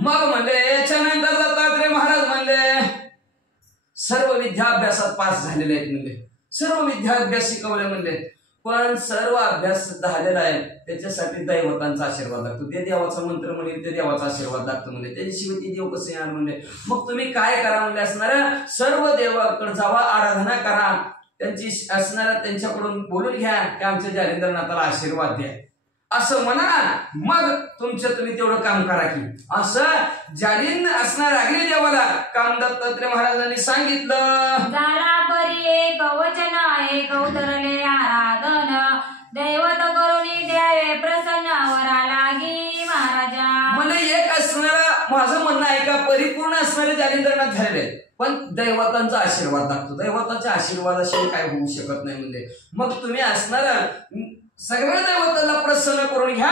मग म्हणले याच्यानंतर दत्तात्रय महाराज म्हणले सर्व विद्याभ्यासात पास झालेले आहेत म्हणले, सर्व विद्याभ्यास शिकवले म्हणले. पण सर्व अभ्यास झालेला आहे, त्याच्यासाठी दैवतांचा आशीर्वाद लागतो. ते देवाचा मंत्र म्हणेल, ते देवाचा आशीर्वाद लागतो म्हणजे, त्याच्याशिवाय ते देव कसे येणार म्हणजे. मग तुम्ही काय करा म्हणजे असणार, सर्व देवाकडे जावा, आराधना करा, त्यांची असणाऱ्या त्यांच्याकडून बोलून घ्या की आमच्या जालिंदरनाथाला आशीर्वाद द्या असं म्हणा. मग तुम्ही तेवढं काम करा की असं जालिंद असणार अग्निदेवाला काम दत्तात्रय महाराजांनी सांगितलं. झाला परी एक वचन एक उतरले आराधन, दैवत करुणी द्यावे प्रसन्न वरा लागी महाराजा. म्हणजे एक असणारा माझं म्हणणं आहे का परिपूर्ण असणारे जालिंदरनाथ झालेले, पण दैवतांचा आशीर्वाद लागतो. दैवताच्या आशीर्वादाशिवाय काय होऊ शकत नाही म्हणजे. मग तुम्ही असणारा सगळ्या दैवतांना प्रसन्न करून घ्या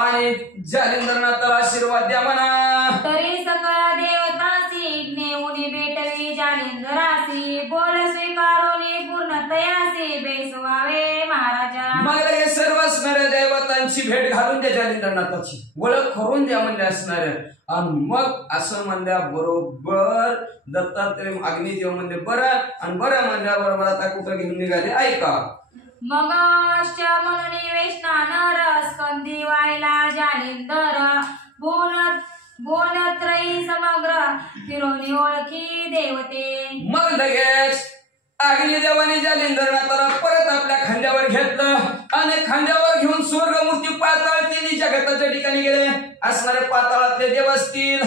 आणि जालिंदरनाथाला आशीर्वाद द्या म्हणा. तरी सकळ देवतासी नेऊनी भेटवी जालिंदरासी, बोल स्वीकारोनी पूर्णतयासी बेसवावे महाराजा. मग हे सर्व असणाऱ्या दैवतांची भेट घालून द्या, जालिंदरनाथाची ओळख करून द्या म्हणजे असणाऱ्या. आणि मग असं म्हणल्या बरोबर दत्तात्रय अग्निदेव म्हणजे बरं, आणि बरं म्हणल्या बरोबर आता कुठं घेऊन निघाले ऐका. मग म्हणून वेष्णा नर स्कंदी वायला जालिंदर, बोलत्रयी समग्र फिरोनी ओळखी देवते. मग लगेच अग्निदेवाने जालिंदरनाथाला परत आपल्या खांद्यावर घेतलं आणि खांद्यावर घेऊन स्वर्गमूर्ती पाताळ तिन्ही जगताच्या ठिकाणी गेले. असणारे पाताळातले देव असतील,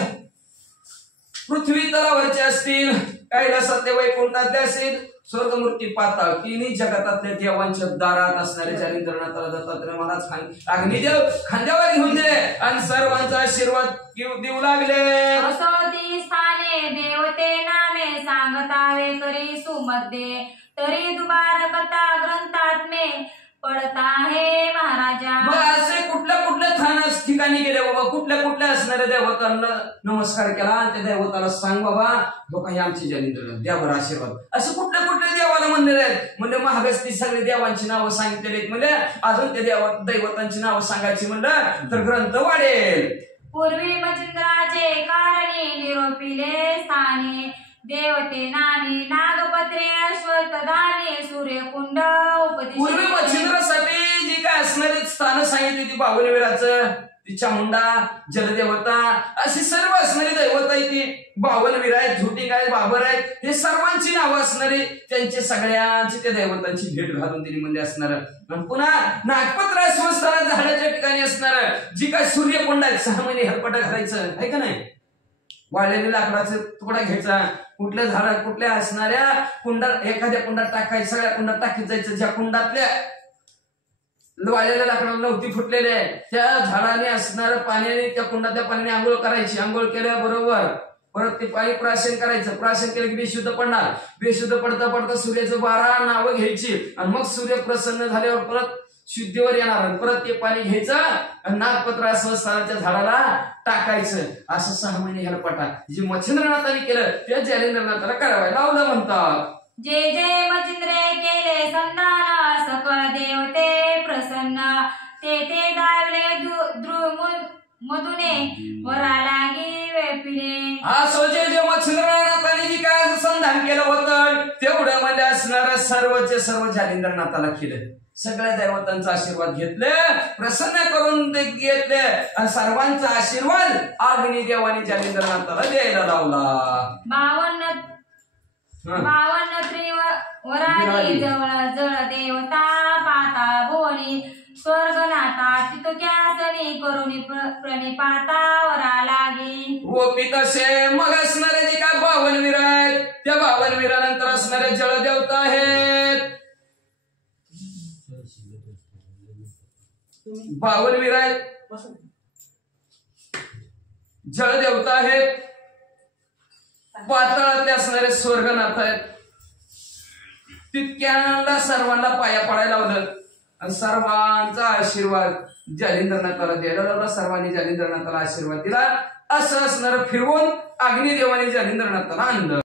पृथ्वी तलावरचे असतील, कैलासातले वैकुंठातले असतील, स्वर्गमूर्ती पाताळ तिन्ही जगतातल्या देवांच्या दारात असणारे जालिंदरनाथाला दत्तात्रय महाराज अग्निदेव खांद्यावर घेऊन दिले आणि सर्वांचा आशीर्वाद देऊ लागले. असोती स्थाने देवते नामे सांगतावे करी सुमध्ये, तरी दुबार कथा ग्रंथात मे पडता हे महाराजा. मग असे कुठल्या ठिकाणी गेले बाबा, कुठल्या असणाऱ्या देवतांना नमस्कार केला आणि त्या देवताला सांग बाबा लोक हे आमचे जालिंदरनाथ द्यावर आशीर्वाद, असं कुठल्या देवाला म्हणलेले आहेत. म्हणजे महागस्ती सगळे देवांची नावं सांगितलेली आहेत, म्हणजे अजून त्या दैवतांची नावं सांगायची म्हणलं तर ग्रंथ वाढेल. पूर्वी मचिंद्राचे कारणी निरोपिले स्थाने, देवते नामी नागपत्रे अश्वत्थदाने सूर्यकुंड उपदेश. पूर्वी मच्छिंद्रासाठी जी काय असणारी स्थानं सांगितली ती बावनवीराचं, ती चामुंडा, जलदेवता, अशी सर्व असणारी दैवता आहे. ती बावनवीर आहेत, झोटिंग आहेत, बाबर आहेत, हे सर्वांची नावं असणारी त्यांचे सगळ्यांची त्या दैवतांची भेट घालून दिली म्हणजे असणार. पुन्हा नागपत्र अश्वस्थानात झाडाच्या ठिकाणी असणार जी काय सूर्यकुंड आहेत, 6 महिने हरपटा घालायचं आहे का नाही, वाळलेल्या लाकडाचा तुकडा घ्यायचा, कुठल्या झाडात कुठल्या असणाऱ्या कुंडात एखाद्या कुंडात टाकायचं, सगळ्या कुंडात टाकीत जायचं. ज्या कुंडातल्या वाळलेल्या लाकडाला नव्हती फुटलेले त्या झाडाने असणाऱ्या पाण्याने त्या कुंडातल्या पाण्याने आंघोळ करायची. आंघोळ केल्याबरोबर परत ते पाणी प्राशन करायचं. प्राशन केलं की बेशुद्ध पडणार. बेशुद्ध पडता पडता सूर्याचं 12 नावं घ्यायची आणि मग सूर्य प्रसन्न झाल्यावर परत शुद्धीवर येणार. परत ते पाणी घ्यायचं आणि नागपत्र अश्वस्थानाच्या झाडाला टाकायचं. असं 6 महिने हेलपटा जे मच्छिंद्रनाथाने केलं त्या जालिंदरनाथाला करावं लावलं म्हणतात. जे जे मचिंद्रे केले संधान, सकळ देवते प्रसन्न, ते दावले मधुने वरा लागी वेपिले. असं जे मच्छिंद्रनाथाने जी काय संधान केलं होतं तेवढं म्हणजे असणारं सर्वचे सर्व जालिंदरनाथाला केलं. सगळ्या दैवतांचा आशीर्वाद घेतले, प्रसन्न करून घेतले आणि सर्वांचा आशीर्वाद अग्निदेवाने जालिंदरनाथाला द्यायला लावला. 52 त्रिवरानी जवळ जळ देवता पाताळ भुवनी, स्वर्गनाथा चितक्यासनी करुणी प्रणिपाता वरा लागी. गोपी तसे मग असणारे जे काय 52 वीर आहेत त्या 52 वीरानंतर असणारे जळ देवता आहेत. 52 वीर आहेत, जळ देवता आहेत, पाताळातले असणारे स्वर्गनाथ आहेत. तितक्यांना सर्वांना पाया पडायला लावलं आणि सर्वांचा आशीर्वाद जालिंदरनाथाला द्यायला लावला. सर्वांनी जालिंदरनाथाला आशीर्वाद दिला. असं असणार फिरवून अग्निदेवाने जालिंदरनाथाला आणलं.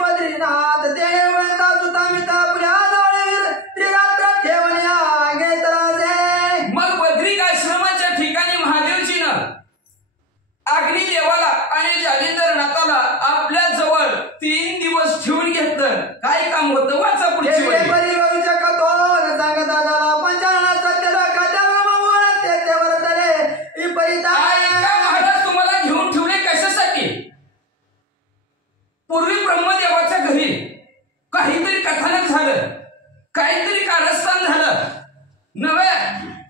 बद्रीनाथ देवता सुतामिता मग बद्रिक आश्रमाच्या ठिकाणी महादेवजीनं अग्निदेवाला आणि जालिंदरनाथाला आपल्या जवळ 3 दिवस ठेवून घेतलं. काय काम होतं वाचा पुढची. सांगता नव्हे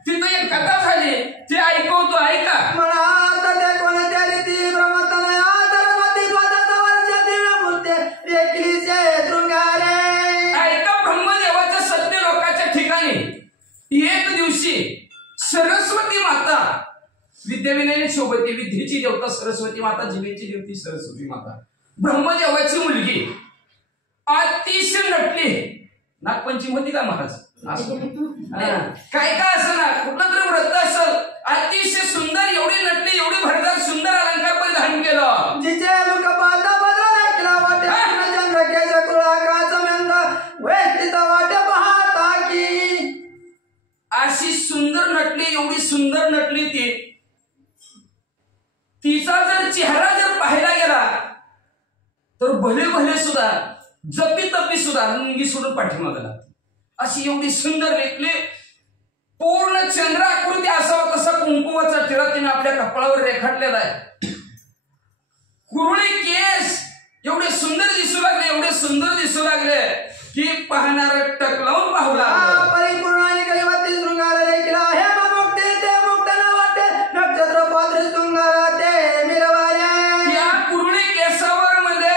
तिथं एक कथा झाली ती ऐकवतो ऐका. म्हणा आता त्या कोणत्या रीती ब्रह्मतनय आदरवती पदाचा वर्ष दिव्यमूर्ती रेखलीचे शृंगारे. ऐका ब्रह्मदेवाच्या सत्य लोकाच्या ठिकाणी एक दिवशी सरस्वती माता विद्याविनयनी शोभती विद्येची देवता सरस्वती माता जीवेची देवती सरस्वती माता ब्रह्मदेवाची मुलगी अतिशय नटली. नागपंचमी होती का महाराज? काय काय असं ना कुठलं तरी व्रत असल अतिशय सुंदर एवढी नटली एवढी भरदार सुंदर अलंकार परिधान केलं. जिचे मुख पाहता बदला राखला वाटे चंद्रकेश कुळाकाच मेंद व्यक्तित वाटे पाहता की. अशी सुंदर नटली एवढी सुंदर नटली ती. तिचा जर चेहरा जर पाहायला गेला तर भले भले सुद्धा जपी तपी सुद्धा लुंगी सोडून पाठीमागे लागते. अशी एवढी सुंदर लेखली पूर्ण चंद्राकृती असावा तसा कुंकुमाचा टिळा तिने आपल्या कपाळावर रेखाटलेला आहे. कुरळे केस एवढे सुंदर दिसू लागले एवढे सुंदर दिसू लागले की पाहणार टक लावून पाहू लागला. परिपूर्ण आणि कैवती शृंगार देखील हे मुक्ती ते मुक्त न वाटे नक्षत्र पात्र शृंगार ते मिरवाले. या कुरळे केसावर मध्ये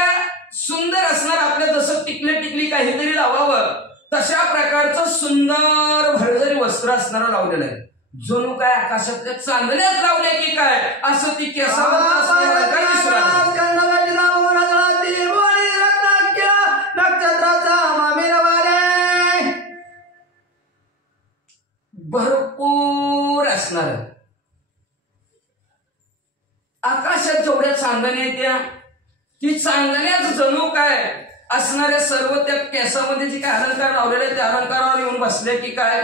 सुंदर असणार आपल्या जसं टिकले टिकली काहीतरी लावावं तशा प्रकारचं सुंदर भरजरी वस्त्र असणारं लावलेलं आहे. जणू काय आकाशातल्या चांदण्यात लावले की काय असं ती केसावर भरपूर असणार. आकाशात जेवढ्या चांदण्या त्या ती चांदण्याच जणू काय असणाऱ्या सर्व त्या केसामध्ये जे काय अलंकार लावलेले त्या अलंकारावर येऊन बसले की काय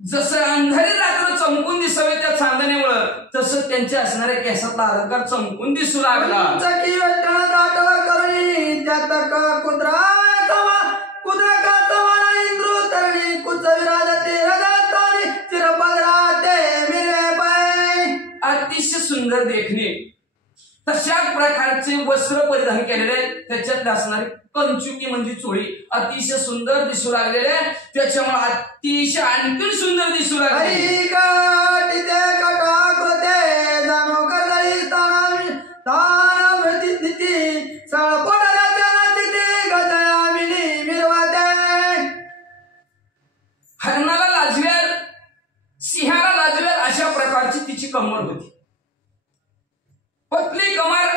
जसं अंधारी रात्र चमकून दिसावे त्या चांदण्यामुळं तसं त्यांच्या असणाऱ्या केसातला अलंकार चमकून दिसू लागला. अतिशय सुंदर देखणे तशा प्रकारचे वस्त्र परिधान केलेले त्याच्यात असणारी कंचुकी म्हणजे चोळी अतिशय सुंदर दिसू लागलेले त्याच्यामुळे अतिशय आणखी सुंदर दिसू लागले. हरणाला लाजवेल सिंहाला लाजवेल अशा प्रकारची तिची कमर होती. पतली कमर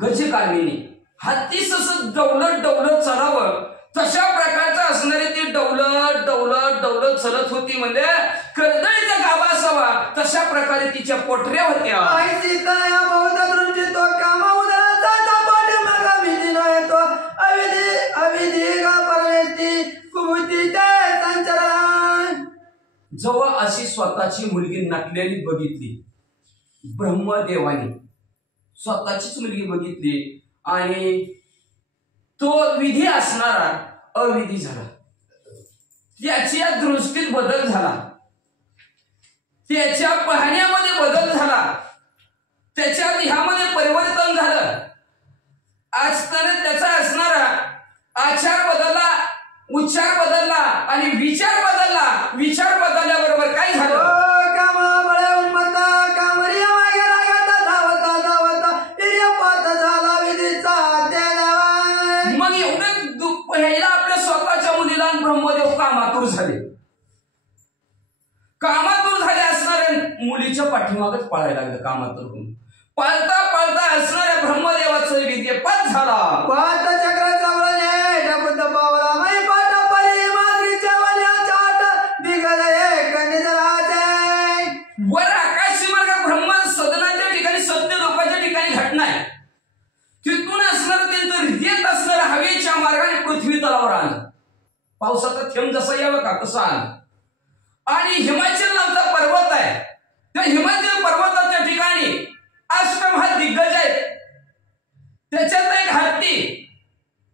गजकामिनी हत्तीस असं डवलत डवलत चलावं तशा प्रकारचं असणारी ती डवलत डवलत डवलत चलत होती. म्हणजे कर्दळीचा गाभा असावा तशा प्रकारे तिच्या पोटऱ्या होत्या. जेव्हा अशी स्वतःची मुलगी नटलेली बघितली ब्रह्मदेवाने स्वतःचीच मुलगी बघितली आणि तो विधी असणारा अविधी झाला. त्याच्या दृष्टीत बदल झाला त्याच्या पाहण्यामध्ये बदल झाला त्याच्या ह्यामध्ये परिवर्तन झालं. असताना त्याचा असणारा आचार बदलला उच्चार बदलला आणि विचार बदलला. विचार बदलल्याबरोबर काय झालं मग एवढं ह्याला आपल्या स्वतःच्या मुलीला ब्रह्मदेव कामातूर झाले. कामातूर झाले असणाऱ्या मुलीच्या पाठीमागच पळायला लागलं. कामातूर होऊन पळता पळता असणाऱ्या ब्रह्मदेवाचं विद्येपात झाला. वर आकाशी मार्ग ब्रह्म सदनाच्या ठिकाणी सत्य लोकांच्या ठिकाणी घटना आहे. तिथून असणारं त्यांचं हृदयात असणारं हवेच्या मार्गाने पृथ्वी तलावर आलं. पावसाचा थेंब जसा यावं का तसं आलं. आणि हिमाचल नावाचा पर्वत आहे. त्या हिमाचल पर्वताच्या ठिकाणी अष्टम हा दिग्गज आहेत. त्याच्यात एक हत्ती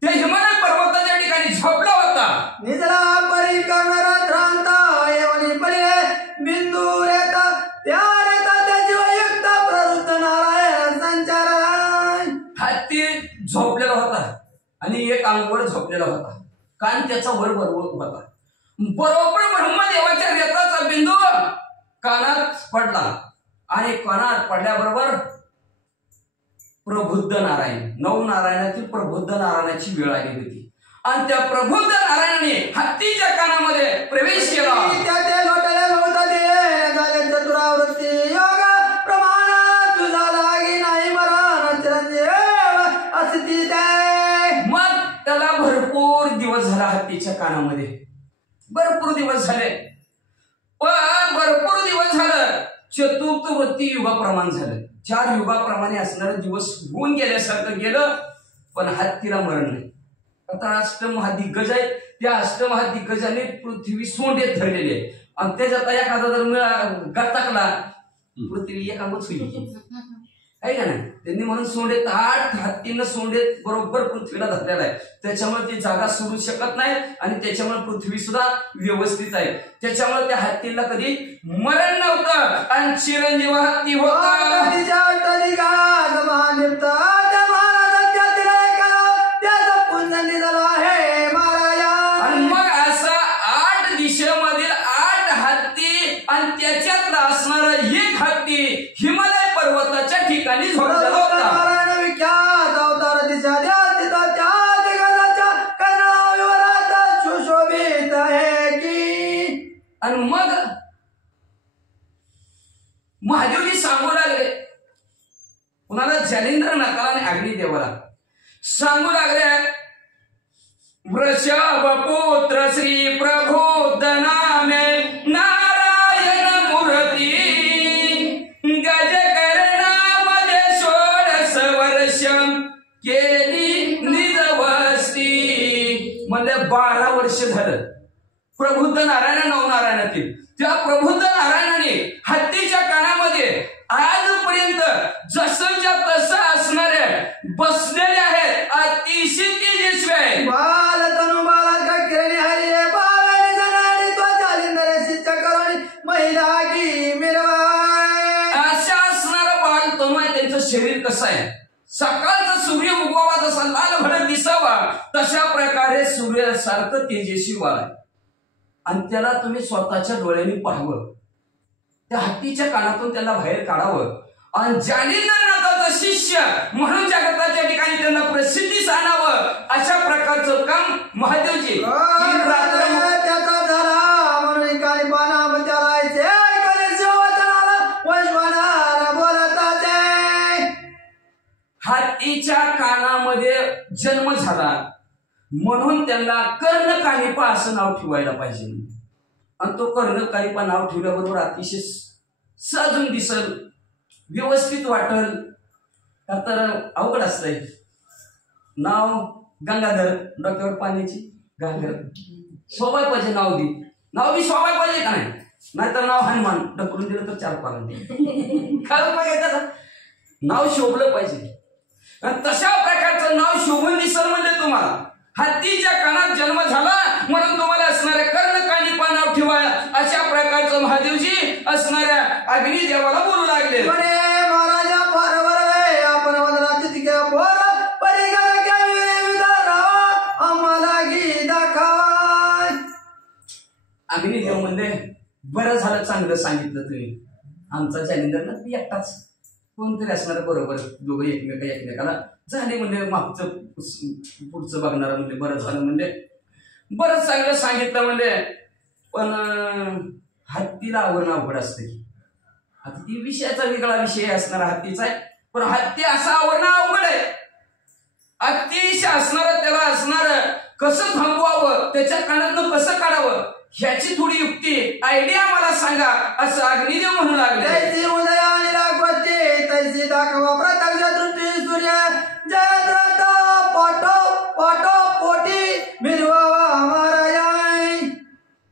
त्या हिमालय पर्वताच्या ठिकाणी झोपला होता. हत्ती झोपलेला होता आणि एक अंगवर झोपलेला होता. कान त्याचा वर होता. बरोबर ब्रह्मदेवाच्या रेताचा बिंदू कानात पडला आणि कानात पडल्याबरोबर प्रबुद्ध नारायण, नवनारायणातील प्रबुद्ध नारायणाची वेळ आली होती आणि त्या प्रबुद्ध नारायणाने हत्तीच्या कानामध्ये प्रवेश केला. त्याचे लोटले भोवताली झाले चतुरावृत्ती योग प्रमाण तुझा लागी नाही मरण चिरंजीव असती ते. मग त्याला भरपूर दिवस झाला हत्तीच्या कानामध्ये, भरपूर दिवस झाले. पण भरपूर दिवस झालं चतुर्थ वृत्ती युगाप्रमाण झालं. 4 युगाप्रमाणे असणारे दिवस होऊन गेल्यासारखं गेलं पण हत्तीला मरण नाही. आता अष्टमहादिग्गज आहे, त्या अष्टमहादिग्गजाने पृथ्वी सोंडेत धरलेली आहे आणि त्याच्यात एखादा जर गटाकला पृथ्वी एकामच होईल आहे का नाही. त्यांनी म्हणून सोंडेत 8 हत्तीनं सोंडेत बरोबर पृथ्वीला धरलेला आहे. त्याच्यामुळे ती जागा सोडू शकत नाही आणि त्याच्यामुळे पृथ्वी सुद्धा व्यवस्थित आहे. त्याच्यामुळे त्या हत्तीला कधी मरण नव्हतं आणि चिरंजीव हत्ती होता. आणि मग असं 8 दिशेमधील 8 हत्ती आणि त्याच्यातला असणारा एक हत्ती हिमालय पर्वताच्या ठिकाणी झोपलेला होता. आणि मग महादेवजी सांगू लागले कुणाला, जालिंदर नाकाला आणि अग्निदेवाला सांगू लागले, वृषभपुत्र श्री प्रबुद्ध नामे नारायण मूर्ती गजकर्णामध्ये 16 वर्ष केली निजवस्ती. म्हणजे 12 वर्ष झालं प्रबुद्ध नारायण नवनारायणातील त्या प्रबुद्ध नारायणाने हत्तीच्या कानामध्ये आजपर्यंत जसंच्या तसं असणारे बसलेले आहेत. अतिशय तेजस्वी आहे. अशा असणारं बाळ तनु आहे. त्यांचं शरीर कसं आहे, सकाळचा सूर्य उगवावा जसा लाल भडक दिसावा तशा प्रकारे सूर्यासारखं तेजस्वी बाळ आहे. आणि त्याला तुम्ही स्वतःच्या डोळ्यांनी पाहावं, त्या हत्तीच्या कानातून त्याला बाहेर काढावं आणि जालिंदर नाथाचा शिष्य म्हणून जगताच्या ठिकाणी त्यांना प्रसिद्धीस आणावं. अशा प्रकारचं काम महादेवजी हत्तीच्या कानामध्ये जन्म झाला म्हणून त्यांना कर्णकानिपा असं नाव ठेवायला पाहिजे. आणि तो कर्णकानिपा नाव ठेवल्याबरोबर अतिशय साजून दिसल, व्यवस्थित वाटल. तर अवघड असतंय. नाव गंगाधर, डोक्यावर पाण्याची गांगर, शोभाय पाहिजे नाव बी. नाव बी शोभाय पाहिजे का नाही, नाहीतर नाव हनुमान ढकलून दिलं तर 4 पालन काय पाहिजे. नाव शोभलं पाहिजे. तशा प्रकारचं नाव शोभून दिसल म्हणजे तुम्हाला हत्तीच्या कानात जन्म झाला म्हणून तुम्हाला असणाऱ्या कर्णकानिपा नाव ठेवा. अशा प्रकारचं महादेवजी असणाऱ्या अग्निदेवाला बोलू लागले. अग्निदेव म्हणजे बरं झालं, चांगलं सांगितलं तुम्ही. आमचा जालिंदर ना ती एकटाच कोणतरी असणार बरोबर, दोघं एकमेकाला झाले म्हणजे मागचं पुढचं बघणार म्हणजे बरं झालं म्हणजे बरंच चांगलं सांगितलं म्हणजे. पण हत्तीला आवडणं अवघड असते. आता ती विषयाचा वेगळा विषय असणारा हत्तीचा आहे. पण हत्ती असा आवडणं अवघड आहे. अतिशय असणार त्याला असणार कसं थांबवावं, त्याच्या कानातनं कसं काढावं ह्याची थोडी युक्ती आयडिया मला सांगा असं अग्निदेव म्हणू लागले. दाखवा प्रत्यक्ष दृष्टी सूर्य जयद्रथ पाठो पोटी मिरवावा महाराज.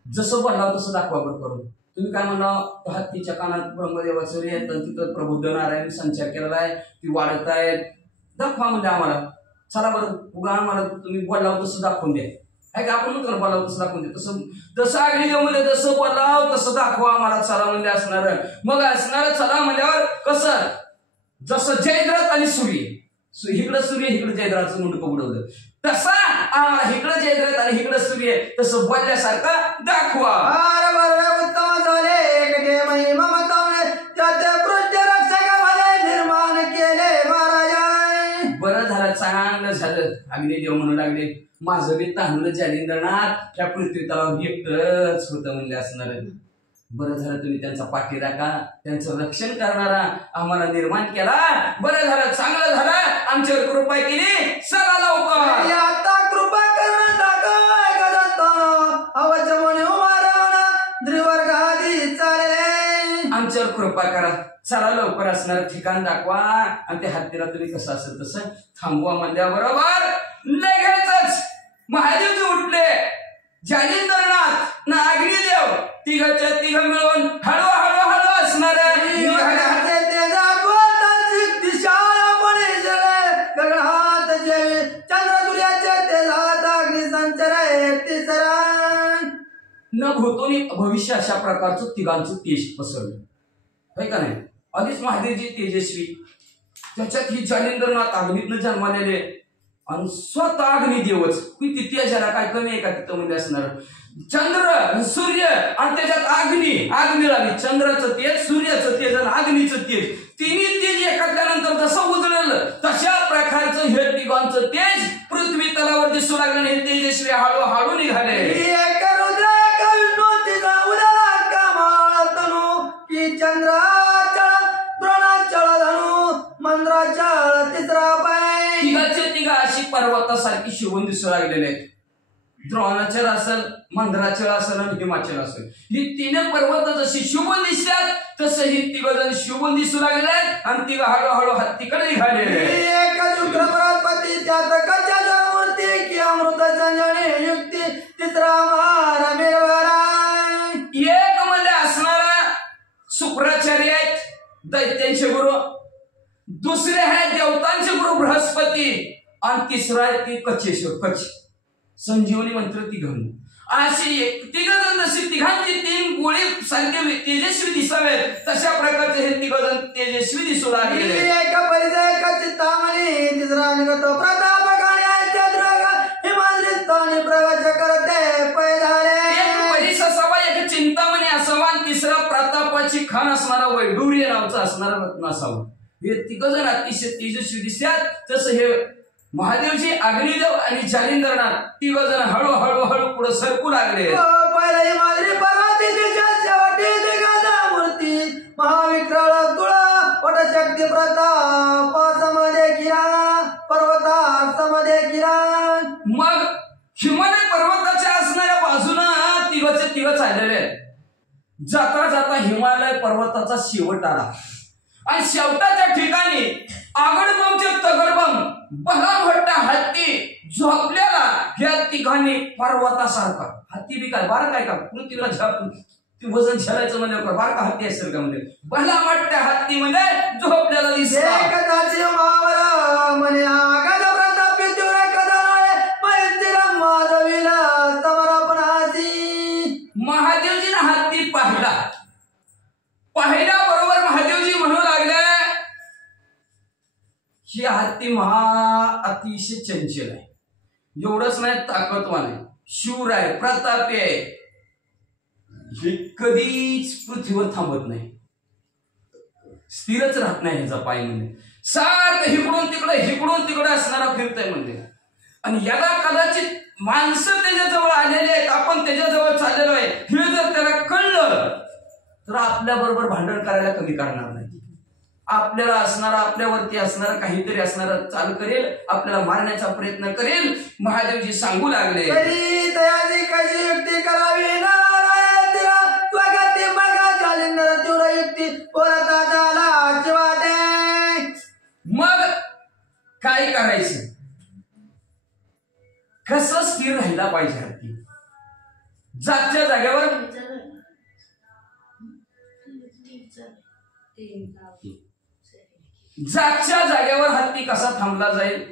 जसं बोलला तसं दाखवा बरं करून. तुम्ही काय म्हणा, हत्तीच्या कानात ब्रह्मदेवाचं येतं, तिथं प्रबुद्ध नारायण संचार केलेला आहे, ती वाढत आहेत, दाखवा म्हणजे आम्हाला. चला बरं उगा आम्हाला तुम्ही बोलावं तसं दाखवून द्या. आहे का, आपण म्हणतो बोलावं तसं दाखवून द्या. तसं अग्निदेव म्हणजे जसं बोलाव तसं दाखवा आम्हाला. चला म्हणजे असणार. मग असणार चला म्हणल्यावर कसं, जसं जयद्रथ आणि सूर्य, इकडं सूर्य इकडं जयद्रथचं मुंडकं उडवलं तसा आम्हाला इकडं जयद्रथ आणि इकडं सूर्य तसं बोलल्यासारखं दाखवा. अरे बरं उत्तम झाले एकटे महिमा मतावले त्याचे पृथ्वी रक्षक भले निर्माण केले महाराजा. बरं झालं, चांगलं झालं. अग्निदेव म्हणू लागले, माझं बी तांदूळ जालिंदरणार त्या पृथ्वी तलावर एकटंच होतं म्हणले असणार. बरं झालं तुम्ही त्यांचा पाठीराखा, त्यांचं रक्षण करणारा आम्हाला निर्माण केला. बरं झालं, चांगलं झालं, आमच्यावर कृपा केली. चला लवकर आता कृपा करून टाकाय गदत्ताना अवच म्हणे उमारवणा द्रिवर्गादी चालले. आमच्यावर कृपा करा, चला लवकर असणार ठिकाण दाखवा आणि त्या हत्तीला तुम्ही कसं असेल तसं थांबवा म्हणल्याबरोबर लगेचच महादेवजी उठले. जालिंदरनाथ ना अग्निदेव तिघच्या तिघ मिळून हळू असणार गगनात जेवी चंद्र सूर्याचे तेजात अग्नि संचर न भूतोनी भविष्य अशा प्रकारचं तिघांचं तेज पसरलं आहे का नाही. आधीच महादेवजी तेजस्वी, त्याच्यात ही जालिंदरनाथ अग्नीतनं जन्मालेले आणि स्वतः अग्निदेवच. किती तेजाला काय कमी आहे का तिथं मध्ये असणार. चंद्र सूर्य आणि त्याच्यात आग मिळाली. चंद्राचं तेज, सूर्याचं तेज आणि अग्नीचं तेज, तिन्ही तेज एखाद्यानंतर जसं उजळलं तशा प्रकारचं हे तिघांचं तेज पृथ्वी तलावर दिसू लागलं. हे तेजस्वी हळूहळू निघाले. चंद्राचळ द्रोणाचळ धनु मंद्राचळ तिसरा पाय. तिघाचे तिघ अशी पर्वतासारखी शिवून दिसू लागलेले आहेत. द्रोणाचल असेल, मंद्राचल असेल आणि हिमाचल असेल, ही तीन पर्वत जशी शुभून दिसतात तसं ही तिघ जण शुभून दिसू लागले आहेत आणि तिघ हळूहळू हत्तीकडे निघाले. त्यात कच्च्या मूर्ती की अमृत संजनी युक्ती तिसरा मारा मिळवला. एक मध्ये असणारा शुक्राचार्य आहेत, दैत्यांचे गुरु. दुसरे आहेत देवतांचे गुरु बृहस्पती आणि तिसरा आहे ते कचेश्वर, कच संजीवनी मंत्र तिघांनी. अशी तिघ जण जशी तिघांची तीन गोळी सारखे तेजस्वी दिसावेत तशा प्रकारचे हे तिघ जण तेजस्वी दिसू लागले. एक परिचय चिंतामणी तिसरा निगत प्रताप हिमाद्रिस्तानी प्रवेश करते पैधारे. एक परिस असावा, एक चिंतामणी असावा आणि तिसरा प्रतापाची खान असणारा वैडूर्य नावचा असणारा रत्न असावा. हे तिघ जण अतिशय तेजस्वी दिसतात. तसं हे महादेवजी, अग्निदेव आणि जालिंदरनाथ तिघ जण हळूहळू पुढे सरकू लागले. पहिला माद्री पर्वती तिच्या शेवटी दिगाचा मूर्ती महाविक्राळ तुळा पटशक्ती प्रताप समदे किरण पर्वता समदे किरण. मग हिमालय पर्वताच्या असणाऱ्या बाजूनं तिघ चाललेले. जाता जाता हिमालय पर्वताचा शेवट आला आणि शेवटाच्या ठिकाणी आगडबमचे तगडबम भला मोठा हत्ती झोपलेला. ह्या तिघांनी पर्वतासारखा हत्ती बी काय बार काय का पृथ्वीला वजन झेलायचं म्हणजे बार का हत्ती असेल का म्हणजे भला मोठ्या हत्ती म्हणजे झोपलेला दिसला. म्हणे आगाद प्रतापी तीव्र कदाळे मैत्रीला माधवीला समरापणाची. महादेवजीने हत्ती पाहिला बरोबर महादेवजी म्हणू लागले, ही हत्ती अतिशय चंचल आहे. एवढंच नाही, ताकदवान आहे, शूर आहे, प्रतापी आहे. हे कधीच पृथ्वीवर थांबत नाही, स्थिरच राहत नाही. ह्याचा पाय म्हणजे सारखं हिकडून तिकडे असणारा फिरतय म्हणजे. आणि याला कदाचित माणसं त्याच्याजवळ आलेले आहेत, आपण त्याच्याजवळ चाललेलो आहे, हे जर त्याला कळलं तर आपल्या बरोबर भांडण करायला कमी करणार नाही. आपल्याला आपल्यावरती असणारा काहीतरी असणारा चाल करेल, आपल्याला मारण्याचा प्रयत्न करेल. महादेवजी सांगू लागले, कशी युक्ती करावी ना त्वगती बघा जालिंदर तीव्र युक्ती बोलता झाला वाटे. मग काय करायचं, कसं स्थिर राहिला पाहिजे हत्ती. जागच्या जागेवर हत्ती कसा थांबला जाईल,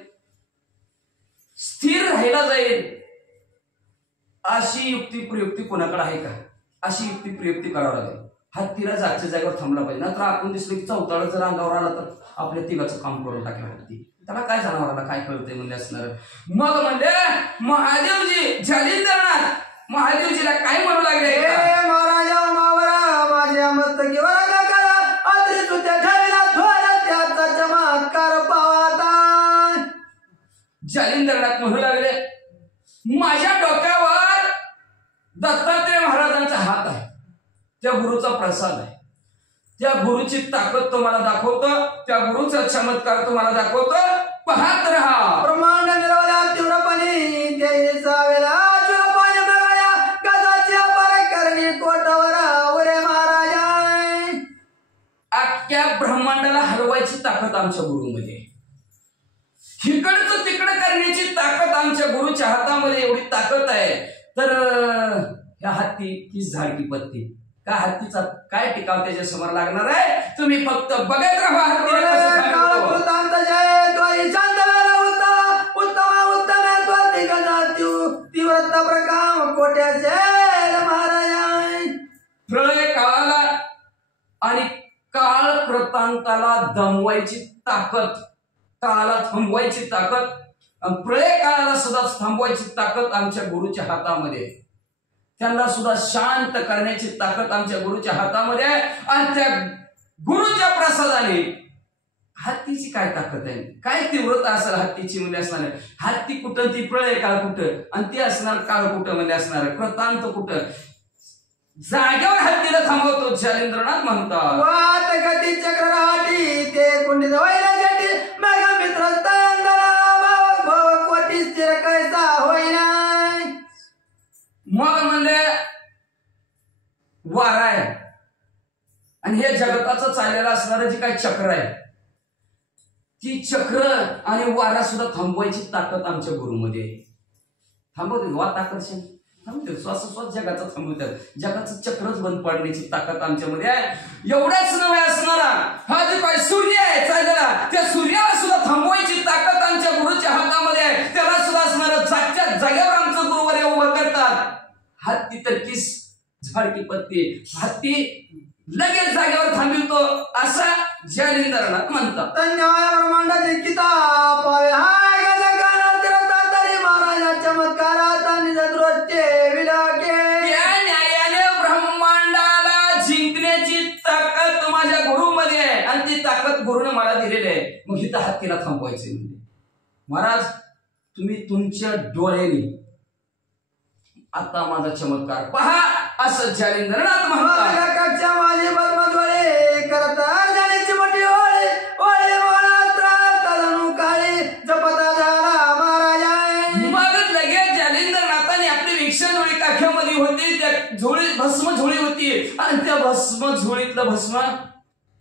स्थिर राहिला जाईल, अशी युक्ती प्रयुक्ती कोणाकडे आहे का? अशी युक्ती प्रयुक्ती करावं लागेल. हत्तीला जागच्या जागेवर थांबला पाहिजे. नंतर आपण दिसलं की चौताळ जर अंगावर आला तर आपल्या तिघाचं काम करून टाकलं हत्ती. त्याला काय जनावराला काय कळतंय म्हणजे असणार. मग म्हणजे महादेवजी जालिंदरनाथ महादेवजीला काय म्हणू लागले, हे महाराजा मावरा माझ्या मस्तकीवर करा आदरी तुझ्या ठेवला थोडा त्याचा चमत्कार पावाता. जालिंदरनाथ म्हणू लागले, माझ्या डोक्यावर दत्तात्रय महाराजांचा हात आहे, त्या गुरुचा प्रसाद आहे, त्या गुरुची ताकद तुम्हाला दाखवतो, त्या गुरुचा चमत्कार तुम्हाला दाखवतो, पाहत राहा. ब्रह्मांड मिळवल्या तीव्रपणे ते सावेला चुरपाने बघाया गजाची अपार करणी कोटावर उरे महाराजा. अख्ख्या ब्रह्मांडाला हलवायची ताकद आमच्या गुरुमध्ये, इकडचं तिकडं करण्याची ताकद आमच्या गुरुच्या हातामध्ये एवढी ताकद आहे. तर ह्या हत्ती तीच झाडकी पत्ती का हत्तीचा काय टिकाव त्याच्या समोर लागणार आहे. तुम्ही फक्त बघत राहा हत्तीला कसं थांबवतो. काळकृतांत जय त्वयि शांतवेला उत्तम उत्तम उत्तम त्वरित गजात्यू तीव्रता प्रकाम कोट्याचे महाराजा. प्रलय काळाला आणि काळ कृतांताला दमवायची ताकद, काळाला थांबवायची ताकद, प्रलय काळाला सुद्धा थांबवायची ताकद आमच्या गुरुच्या हातामध्ये, त्यांना सुद्धा शांत करण्याची ताकद आमच्या गुरुच्या हातामध्ये आहे. आणि त्या गुरुच्या प्रसादाने हत्तीची काय ताकद आहे, काय तीव्रता असेल हत्तीची म्हणजे असणार. हत्ती कुठं, ती प्रलय काळ कुठं, आणि ती असणार काळ कुठं म्हणजे असणार, कृतांत कुठं. जागेवर हत्तीला थांबवतो जालिंद्रनाथ म्हणतात. वात गती चक्रराटी ते कुंडी वैला जटी मेघ मित्र कोटी स्थिर कैसा होईना. मग म्हणजे वारा आहे आणि हे जगताचं चाललेलं असणारं जे काही चक्र आहे, ती चक्र आणि वारा सुद्धा थांबवायची ताकद आमच्या गुरुमध्ये आहे. थांबवते वात आकर्षण थांबते, श्वासोश्वास जगाचा थांबवतात, जगाचं चक्रच बंद पाडण्याची ताकद आमच्यामध्ये आहे. एवढ्याच नव्हे असणारा हा जो काही सूर्य आहे चाललेला, त्या सूर्याला सुद्धा थांबवायची ताकद आमच्या गुरुच्या हातामध्ये आहे. त्याला सुद्धा असणारं जागच्या जागेवर आमचं गुरुवर उभं करतात. हत्ती तर किस झाडकी पत्ती, हत्ती लगेच जागेवर थांबवतो असा जालिंदरनाथ म्हणतात. न्याय ब्रह्मांडाची किताब पावे हाय गजगाना तिरता तरी महाराजा चमत्कारात निज दृष्टे विलाके. त्या न्यायाने ब्रह्मांडाला जिंकण्याची ताकद माझ्या गुरुमध्ये आहे आणि ती ताकद गुरुने मला दिलेली आहे. मग इथं हत्तीला थांबवायचे म्हणजे महाराज तुम्ही तुमच्या डोळ्याने आता माझा चमत्कार पहा असं जालिंदरनाथ म्हणतात. कच्च्या माझे बदमजोळे करत अर्जनीची मोठी ओळे ओळे तलनू काळी जपता झाला महाराजा. मग लगेच जालिंदरनाथाने आपली भिक्षा झोळी काख्यामध्ये होती, त्या झोळी भस्म झोळी होती आणि त्या भस्म झोळीतलं भस्म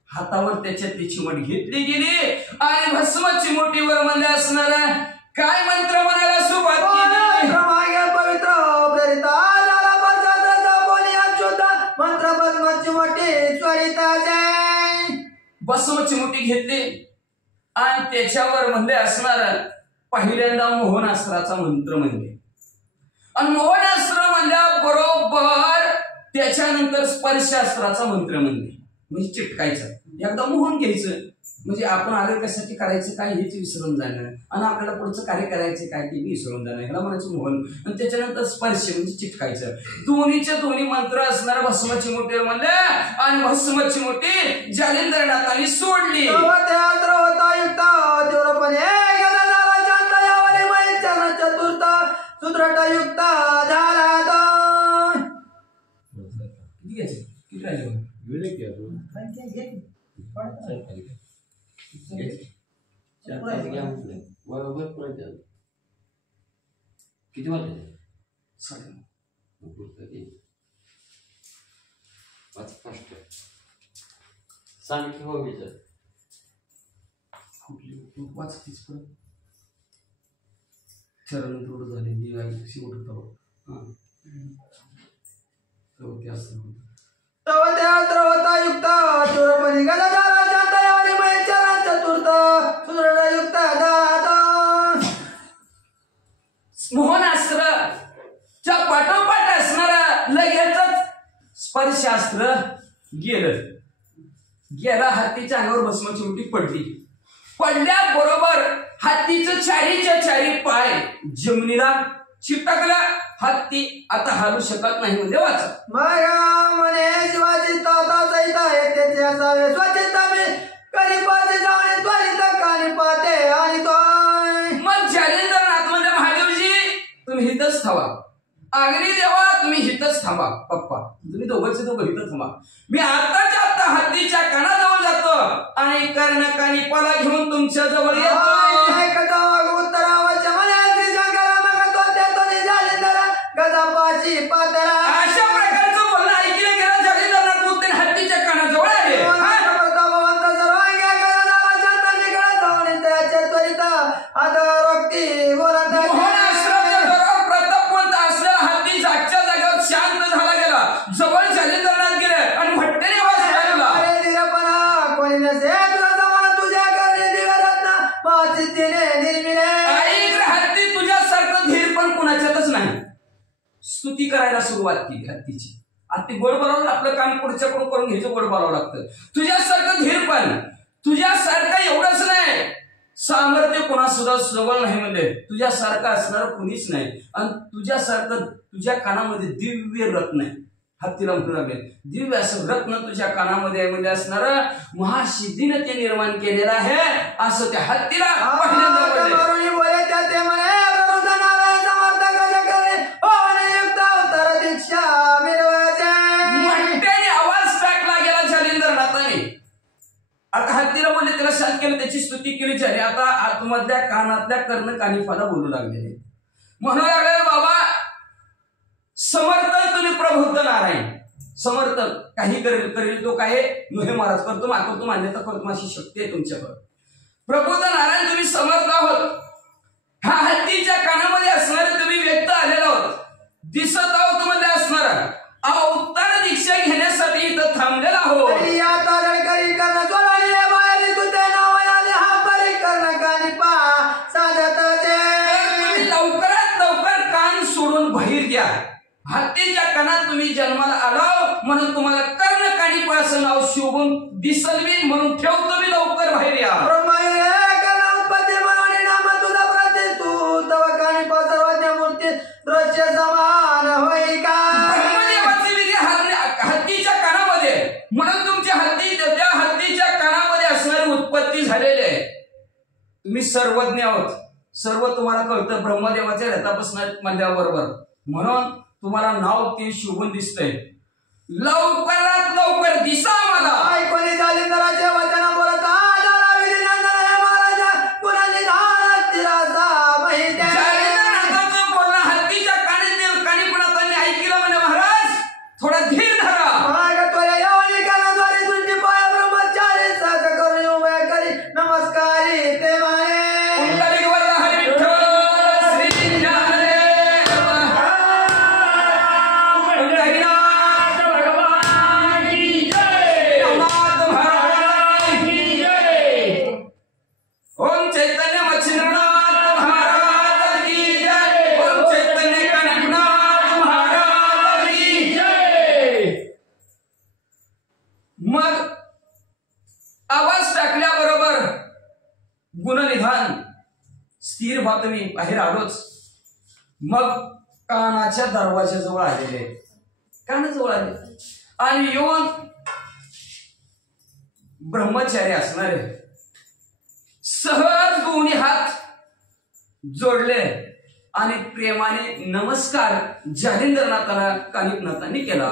हातावर त्याच्यातली चिमट घेतली गेली आणि भस्म चिमोटीवर म्हणले असणार काय मंत्र म्हणायला सुरुवात केली. पवित्र प्रेरिता झाला बसाचा बोली अच्युत मंत्र भस्मची मोठी स्वरिता जय. भस्म चिमोटी घेतली आणि त्याच्यावर म्हणले असणार पहिल्यांदा मोहनास्त्राचा मंत्र म्हणले आणि मोहनास्त्र म्हणल्याबरोबर त्याच्यानंतर स्पर्शास्त्राचा मंत्र म्हणले. म्हणजे चिटकायचं, एकदा मोहन घ्यायचं, म्हणजे आपण आलं कशासाठी करायचं काय हेच विसरून जाणं आणि आपल्याला पुढचं कार्य करायचं काय ते विसरून जाणं, ह्याला म्हणायचं मोहन. आणि त्याच्यानंतर स्पर्श म्हणजे चिटकायचं. दोन्हीच्या दोन्ही मंत्र असणार भस्माची मोठी म्हणले आणि भस्माची मोठी जालिंदरनाथांनी सोडली. चतुर्थ सुदृढ युक्त झाला. किती राहिले किती वाजले? सांग की हो विचार वाच तीच परत चरण थोडं झाले दिवाळी शेवट ते असं युक्त चोरपणी गजा झाला शांत यावरी महेश्वरा चतुर्थ सुदृढ युक्त झाला. मोहनास्त्रच्या पाठोपाठ असणारा लगेचच स्पर्शास्त्र गेला. हत्तीच्या अंगावर भस्माची उलटी पडली. पडल्याबरोबर हत्तीचं चारीच्या चारी पाय जमिनीला चिटकला. हत्ती आता हलू शकत नाही म्हणजे वाचा. माया म्हणे शिवाजी ताता सहिता येते असावे स्वच्छता मी करी पाते जाणे त्वरित कानी पाते आणि तो मग जालिंदरनाथ म्हणजे महादेवजी तुम्ही हितच थांबा. अग्नी देवा तुम्ही हितच थांबा. पप्पा तुम्ही दोघंचे दोघं हितच थांबा. मी आताच्या आता हत्तीच्या कानाजवळ जातो आणि कर्णकानी पाला घेऊन तुमच्या जवळ येतो. अशा प्रकारचं बोलणं ऐकलं गेलं. जालिंदरनाथ मुक्ते हत्तीच्या कानाजवळ आले. प्रतापवंत असलेला हत्ती जागच्या जागेवर शांत झाला गेला. जवळ जालिंदरनाथ गेले आणि भट्टेने आवाज काढला. हत्ती तुझ्यासारखं धीर पण कुणाच्यातच नाही. स्तुती करायला सुरुवात केली हत्तीची. हत्ती गोड बोलावं, आपलं काम पुढच्याकडून करून घ्यायचं, गोड बोलावं लागतं. तुझ्यासारखं धीर पण, तुझ्यासारखं एवढंच नाही, सामर्थ्य कोणा सुद्धा जवळ नाही म्हणजे तुझ्यासारखं असणार कुणीच नाही. आणि तुझ्यासारखं तुझ्या कानामध्ये दिव्य रत्न आहे. हत्तीला म्हणू लागले दिव्य असं रत्न तुझ्या कानामध्ये म्हणजे असणार महासिद्धीने ते निर्माण केलेलं आहे असं त्या हत्तीला आवाज टाकला गेला जालिंदरनाथाने. आता हत्तीला बोलले, त्याला शांत केलं, त्याची स्तुती केली झाली. आता आतमधल्या कानातल्या कर्ण कानिफाला बोलू लागलेले. म्हणू लागले बाबा समर्थ तुम्ही प्रबुद्ध नारायण. समर्थ काही करेल तो काय नुहे महाराज करतो करतो मान्यता करतो अशी शक्ती आहे तुमच्याकडे. प्रबुद्ध नारायण तुम्ही समर्थ आहोत. हा हत्तीच्या कानामध्ये असणारे तुम्ही व्यक्त आलेला आहोत, दिसत आहोत मध्ये असणारा अवतार दीक्षा घेण्यासाठी इथं थांबलेला आहोत. लवकरात लवकर कान सोडून बाहेर द्या. हत्तीच्या कानात तुम्ही जन्माला आलाव म्हणून तुम्हाला कर्ण कानिपाचं नाव शोभून दिसल मी म्हणून ठेवतो मी. लवकर बाहेर या. हत्तीच्या कानामध्ये म्हणून तुमच्या त्या हत्तीच्या कानामध्ये असणारी उत्पत्ती झालेली आहे. तुम्ही सर्वज्ञ आहोत, सर्व तुम्हाला कळतं ब्रह्मदेवाच्या रथापासून मध्याबरोबर म्हणून तुम्हाला नाव ते शोभून दिसतंय. लवकरात लवकर दिसा मला. जालिंदरनाथाचं बोलणं हत्तीच्या कानिपुणातांनी ऐकलं म्हणे महाराज थोडा धीर धरा. मग आवाज टाकल्याबरोबर गुणनिधान स्थिर बातमी बाहेर आलोच. मग कानाच्या दरवाजाजवळ आलेले, कानाजवळ आले आणि येऊन ब्रह्मचारी असणारे सहज दोन्ही हात जोडले आणि प्रेमाने नमस्कार जालिंदरनाथाला कानिपनाथांनी केला.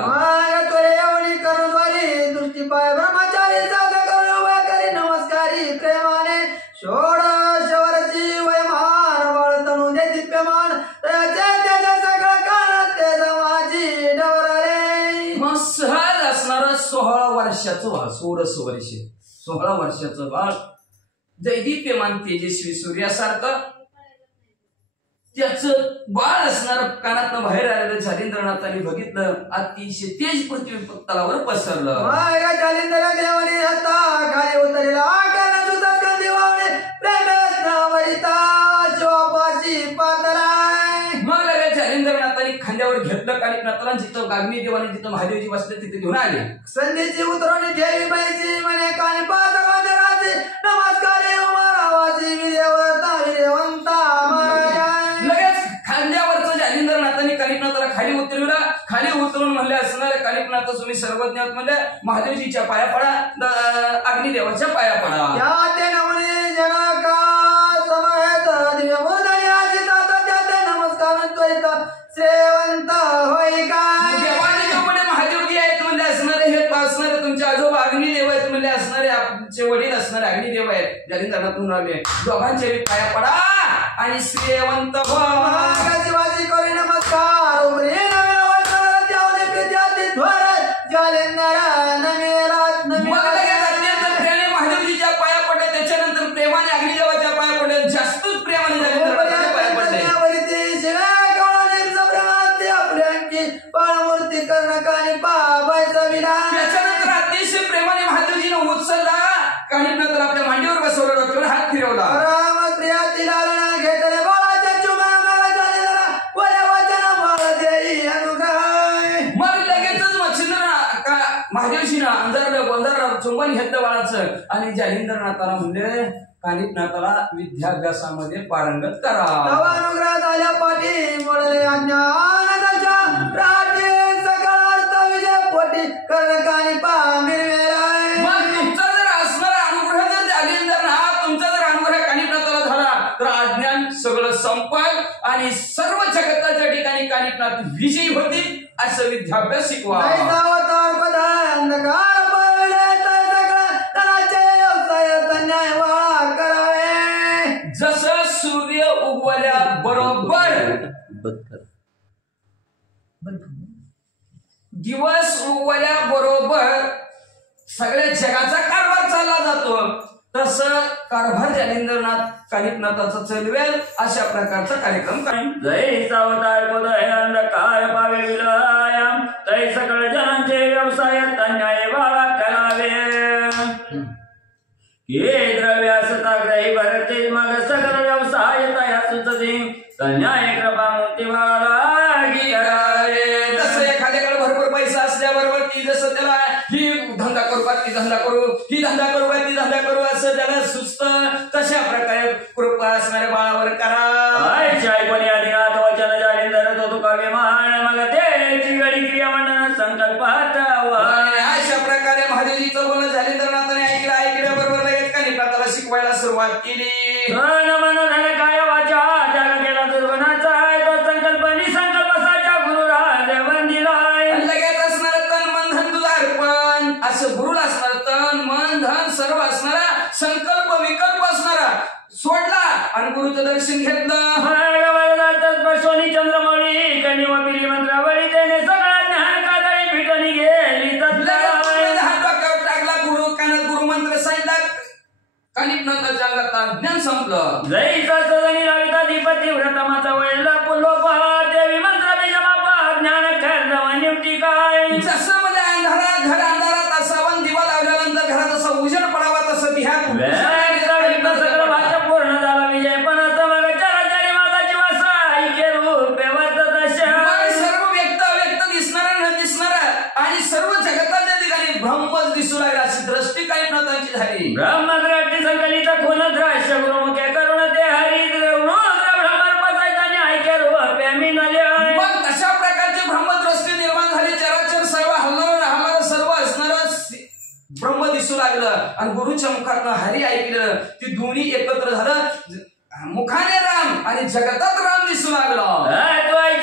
नमस्कारी प्रेमाने षोडशवर्षी वयमान वळतनु दे दिप्यमान मग सहज असणारा 16 वर्षाचं बाळ, 16 वर्षाचं बाळ दैदिप्यमान तेजस्वी सूर्यासारखं त्याच बाळ असणार कानातनं बाहेर आलेलं जालिंदरनाथांनी बघितलं. अतिशय तेज पृथ्वी तलावर पसरलं. मग लगेच जालिंदरनाथांनी खांद्यावर घेतलं कानिफनाथाला, जिथं अग्निदेवाने जिथं महादेवजी बसले तिथे घेऊन आले. संधीची उतरवणी ठेवी बाईची म्हणे कानिपाचा गोंधळाची नमस्कारे उमारावाची विदेवता विदेवंता महाराज. लगेच खांद्यावरचं जालिंदरनाथांनी कानिफनाथाला खाली उतरवलं. खाली उतरून म्हणले असणारे कानिफनाथ तुम्ही सर्वज्ञ आहात म्हणले, महादेवजीच्या पाया पडा, अग्निदेवाच्या पाया पडा. या ते नवने जनका समयत दिव्यमूर्ती आजितात त्यात नमस्कार त्वरित श्रेवंत होई काय. देवाने जो म्हणे महादेवजी आहेत म्हणले असणारे, हे असणारे तुमचे आजोबा अग्निदेव आहेत म्हणले असणारे, आमचे वडील असणारे अग्निदेव आहेत. जालिंदरनाथ म्हणून आले, दोघांचे पाया पडा आणि श्रेवंत व्हा. शिवाजी करी नमस्कार उपरी नवे वचन त्यावने प्रीत्याती ध्वर जालिंदर नमेरात नमे. अत्यंत प्रेमाने महादेवजीच्या पाया पडले, त्याच्यानंतर प्रेमाने अग्निदेवाच्या पाया पडले, जास्तच प्रेमाने जालिंदरनाथाच्या पाया पडले. त्याच्यानंतर अतिशय प्रेमाने महादेवजीने उचलला, कानिफनाथाला आपल्या मांडीवर बसवलं, डोक्यावर हात फिरवला. राम प्रियाती लालना घेतले बाळाच्या चुमा मला जालिंदरा वल्या वचन बाळ देई अनुग्रह. मग लगेचच मच्छिंद्र महादेवजीनं अंधारलं गोंधारलं चुंबन घेतलं बाळाचं आणि जालिंदरनाथाला म्हणले कानिफनाथाला विद्याभ्यासामध्ये पारंगत करा. तवा अनुग्रह झाल्या पाठी मुळे अज्ञानाच्या राठी सकाळार्थ विजय पोटी कर्णकानी मिळवेला. मग तुमचा जर असणारा अनुग्रह जर जालिंदरनाथ, तुमचा जर अनुग्रह कानिफनाथाला झाला तर अज्ञान सगळं संपल आणि सर्व जगताच्या ठिकाणी कानिफनाथ विजयी होतील. असं विद्याभ्यास शिकवा. अवतार पदा अंधकार पडले तर सगळं तनाचे व्यवसाय तन्याय वा करावे. जसं सूर्य उगवल्या बरोबर दिवस उगवल्या बरोबर सगळ्या जगाचा कारभार चालला जातो, तसं कारभार जालिंदरनाथ कानिफनाथाचा चलवेल अशा प्रकारचा कार्यक्रम काय. जय सावतार पदय अंधकार पावे विलया, तै सकळ जनांचे व्यवसाय अन्याय बाळा करावे. हे द्रव्य सताग्रही भरते मग सकल व्यवसाय तया सुचते, अन्याय कृपा मूर्ती बाळाला करावे. जसं एखाद्याकडे भरपूर पैसा असल्याबरोबर ती जसं त्याला ही धंदा करू का ती धंदा करू, ही धंदा करू का ती धंदा करू असं त्याला सुचत, तशा प्रकारे कृपा असणाऱ्या बाळावर करा. कोणी आदिनाथ वचन जालिंदर तो तुका विमान मग त्याची गडी क्रिया मंडन संकल्प अशा प्रकारे महादेवजीचं बोलणं जालिंदरनाथाने ऐकल्याबरोबर लगेच कानिफनाथाला शिकवायला सुरुवात केली. काय वाचा त्याला केला दुर्गुणाचा तो संकल्प निसंकल्पसाच्या गुरुराज वंदिलाय. लगेच असणार तन मन धन तुझं अर्पण, असं गुरुला असणार तन मन धन सर्व असणारा, संकल्प विकल्प असणारा सोडला आणि गुरुचं दर्शन घेतलं. सोनी चंद्रमौळी कणी व पिली मंत्रावळी त्याने सगळा ज्ञान कादळी पिटणी गेली टाकला गुरु कानात गुरु मंत्र सांगितला, कानिफनाथाच्या अंगात ज्ञान संपलं. जय सजनी ललिता दीपती व्रतमाचा वैला पुलोपा देवी मंत्र बीजमापा ज्ञान खर्दव निवटी काय. जसं म्हणजे अंधारात घर अंधारात असावं, दिवा लागल्यानंतर घरात असं उजेड पडावा तसं ध्यान सगळं भाषा पूर्ण झाला विजय पण असं मग चराचरी माझाची वासा ऐके रूप सर्व व्यक्त दिसणारा न दिसणारा आणि सर्व जगताच्या ठिकाणी ब्रह्मच दिसू लागला अशी दृष्टी कानिफनाथांची झाली. ब्रह्मद्राष्टी संकलित खून द्राक्ष गुरुमुखे करुण ते हरी ब्रह्मर्पचायचा ऐके रूप मी नले. मग अशा प्रकारची ब्रह्मदृष्टी निर्माण झाली, चराचर सर्व हलणारं सर्व असणारं ब्रह्म दिसू लागलं आणि गुरुच्या मुखातनं हरी ऐकलं. ती दोन्ही एकत्र झालं, मुखाने राम आणि जगतात राम दिसू लागला.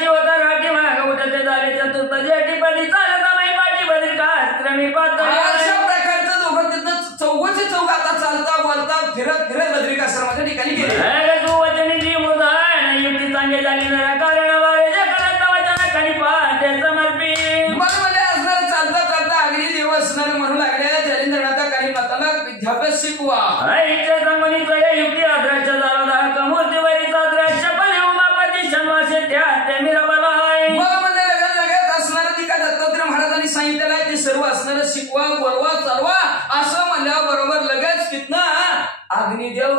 होता राठी माग उठते झाले चतुर्थ जेटीपदी चालत माई पाठी बदल कास्त्र मी पात्र. अशा प्रकारचं दोघं तिथं चौघचे चौघ आता चालता बोलता फिरत फिरत बद्रिकाश्रमाच्या ठिकाणी गेले. तू वचनी जी मुदान युक्ती चांगली झाली जरा कारण वारे जगण्याचा वचन खाली पाहते समर्पी. मग मला असणार चालता चालता अग्निदेव असणार म्हणू लागले जालिंदरनाथ कानिफनाथाला विद्याभ्यास शिकवा. आईच्या संगणित युक्ती अद्राक्ष झाला दाख मूर्तीवरीचा द्राक्ष पण उमापती शनवासे त्या मिरवला. मग म्हणले लगेच असणार ती का दत्तात्रय महाराजांनी सांगितलेलं आहे ते सर्व असणार शिकवा बोलवा चालवा असं म्हणल्याबरोबर लगेच तिथनं अग्निदेव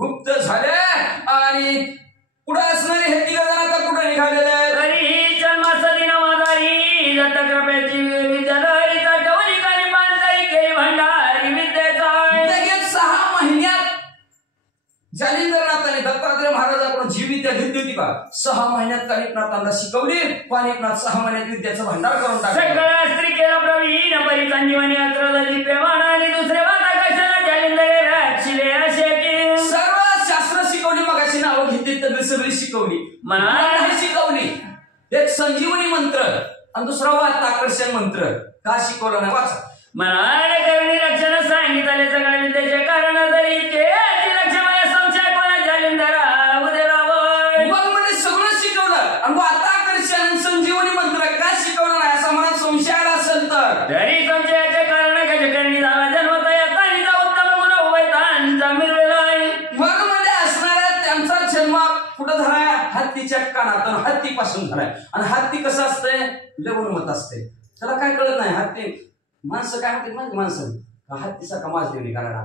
गुप्त झाले आणि पुढे असणारे हे तिघ जण आता कुठे निघालेले दत्त कृपेची विद्याधारी साठवणी काली पांचाळी केली भंडारी विद्येचा. लगेच 6 महिन्यात जालिंदरनाथाने दत्तात्रय महाराजांकडून जी विद्या घेतली होती का 6 महिन्यात कानिफनाथांना शिकवली. कानिफनाथ 6 महिन्यात विद्याचं भंडार करून टाकलं. सगळ्या स्त्री केला प्रवीण परी संजीवनी अत्र दिव्यमान आणि दुसरे वादा कशाला जालिंदरे रक्षिले असे की सर्व शास्त्र शिकवली. मग अशी नावं घेतली तर सगळी शिकवली. म्हणा शिकवली. एक संजीवनी मंत्र आणि दुसरा वाताकर्षण मंत्र. का शिकवलं नाही वाचा. मनाने करणी रक्षण सांगितले सगळ्या विद्येचे कारण तरी केची लक्षमय संशय कोणा जालिंदरा उदय मग म्हणजे सगळं शिकवलं आणि वाताकर्षण आणि संजीवनी मंत्र का शिकवलं नाही असा मला संशय आला असेल तर तरी संशयाचे कारण गजकर्णी झाला जन्मता येतानीचा उत्तम गुण उभयतांचा मिळवला. मग म्हणजे असणाऱ्या त्यांचा जन्म कुठं झालाय हत्तीच्या कानात हत्तीपासून झालाय. आणि हत्ती कसं असतंय लवणमत असते. त्याला काय कळत नाही. हत्ती माणसं काय म्हणतात माहिती माणसं हत्तीसारखा माजलेली करायला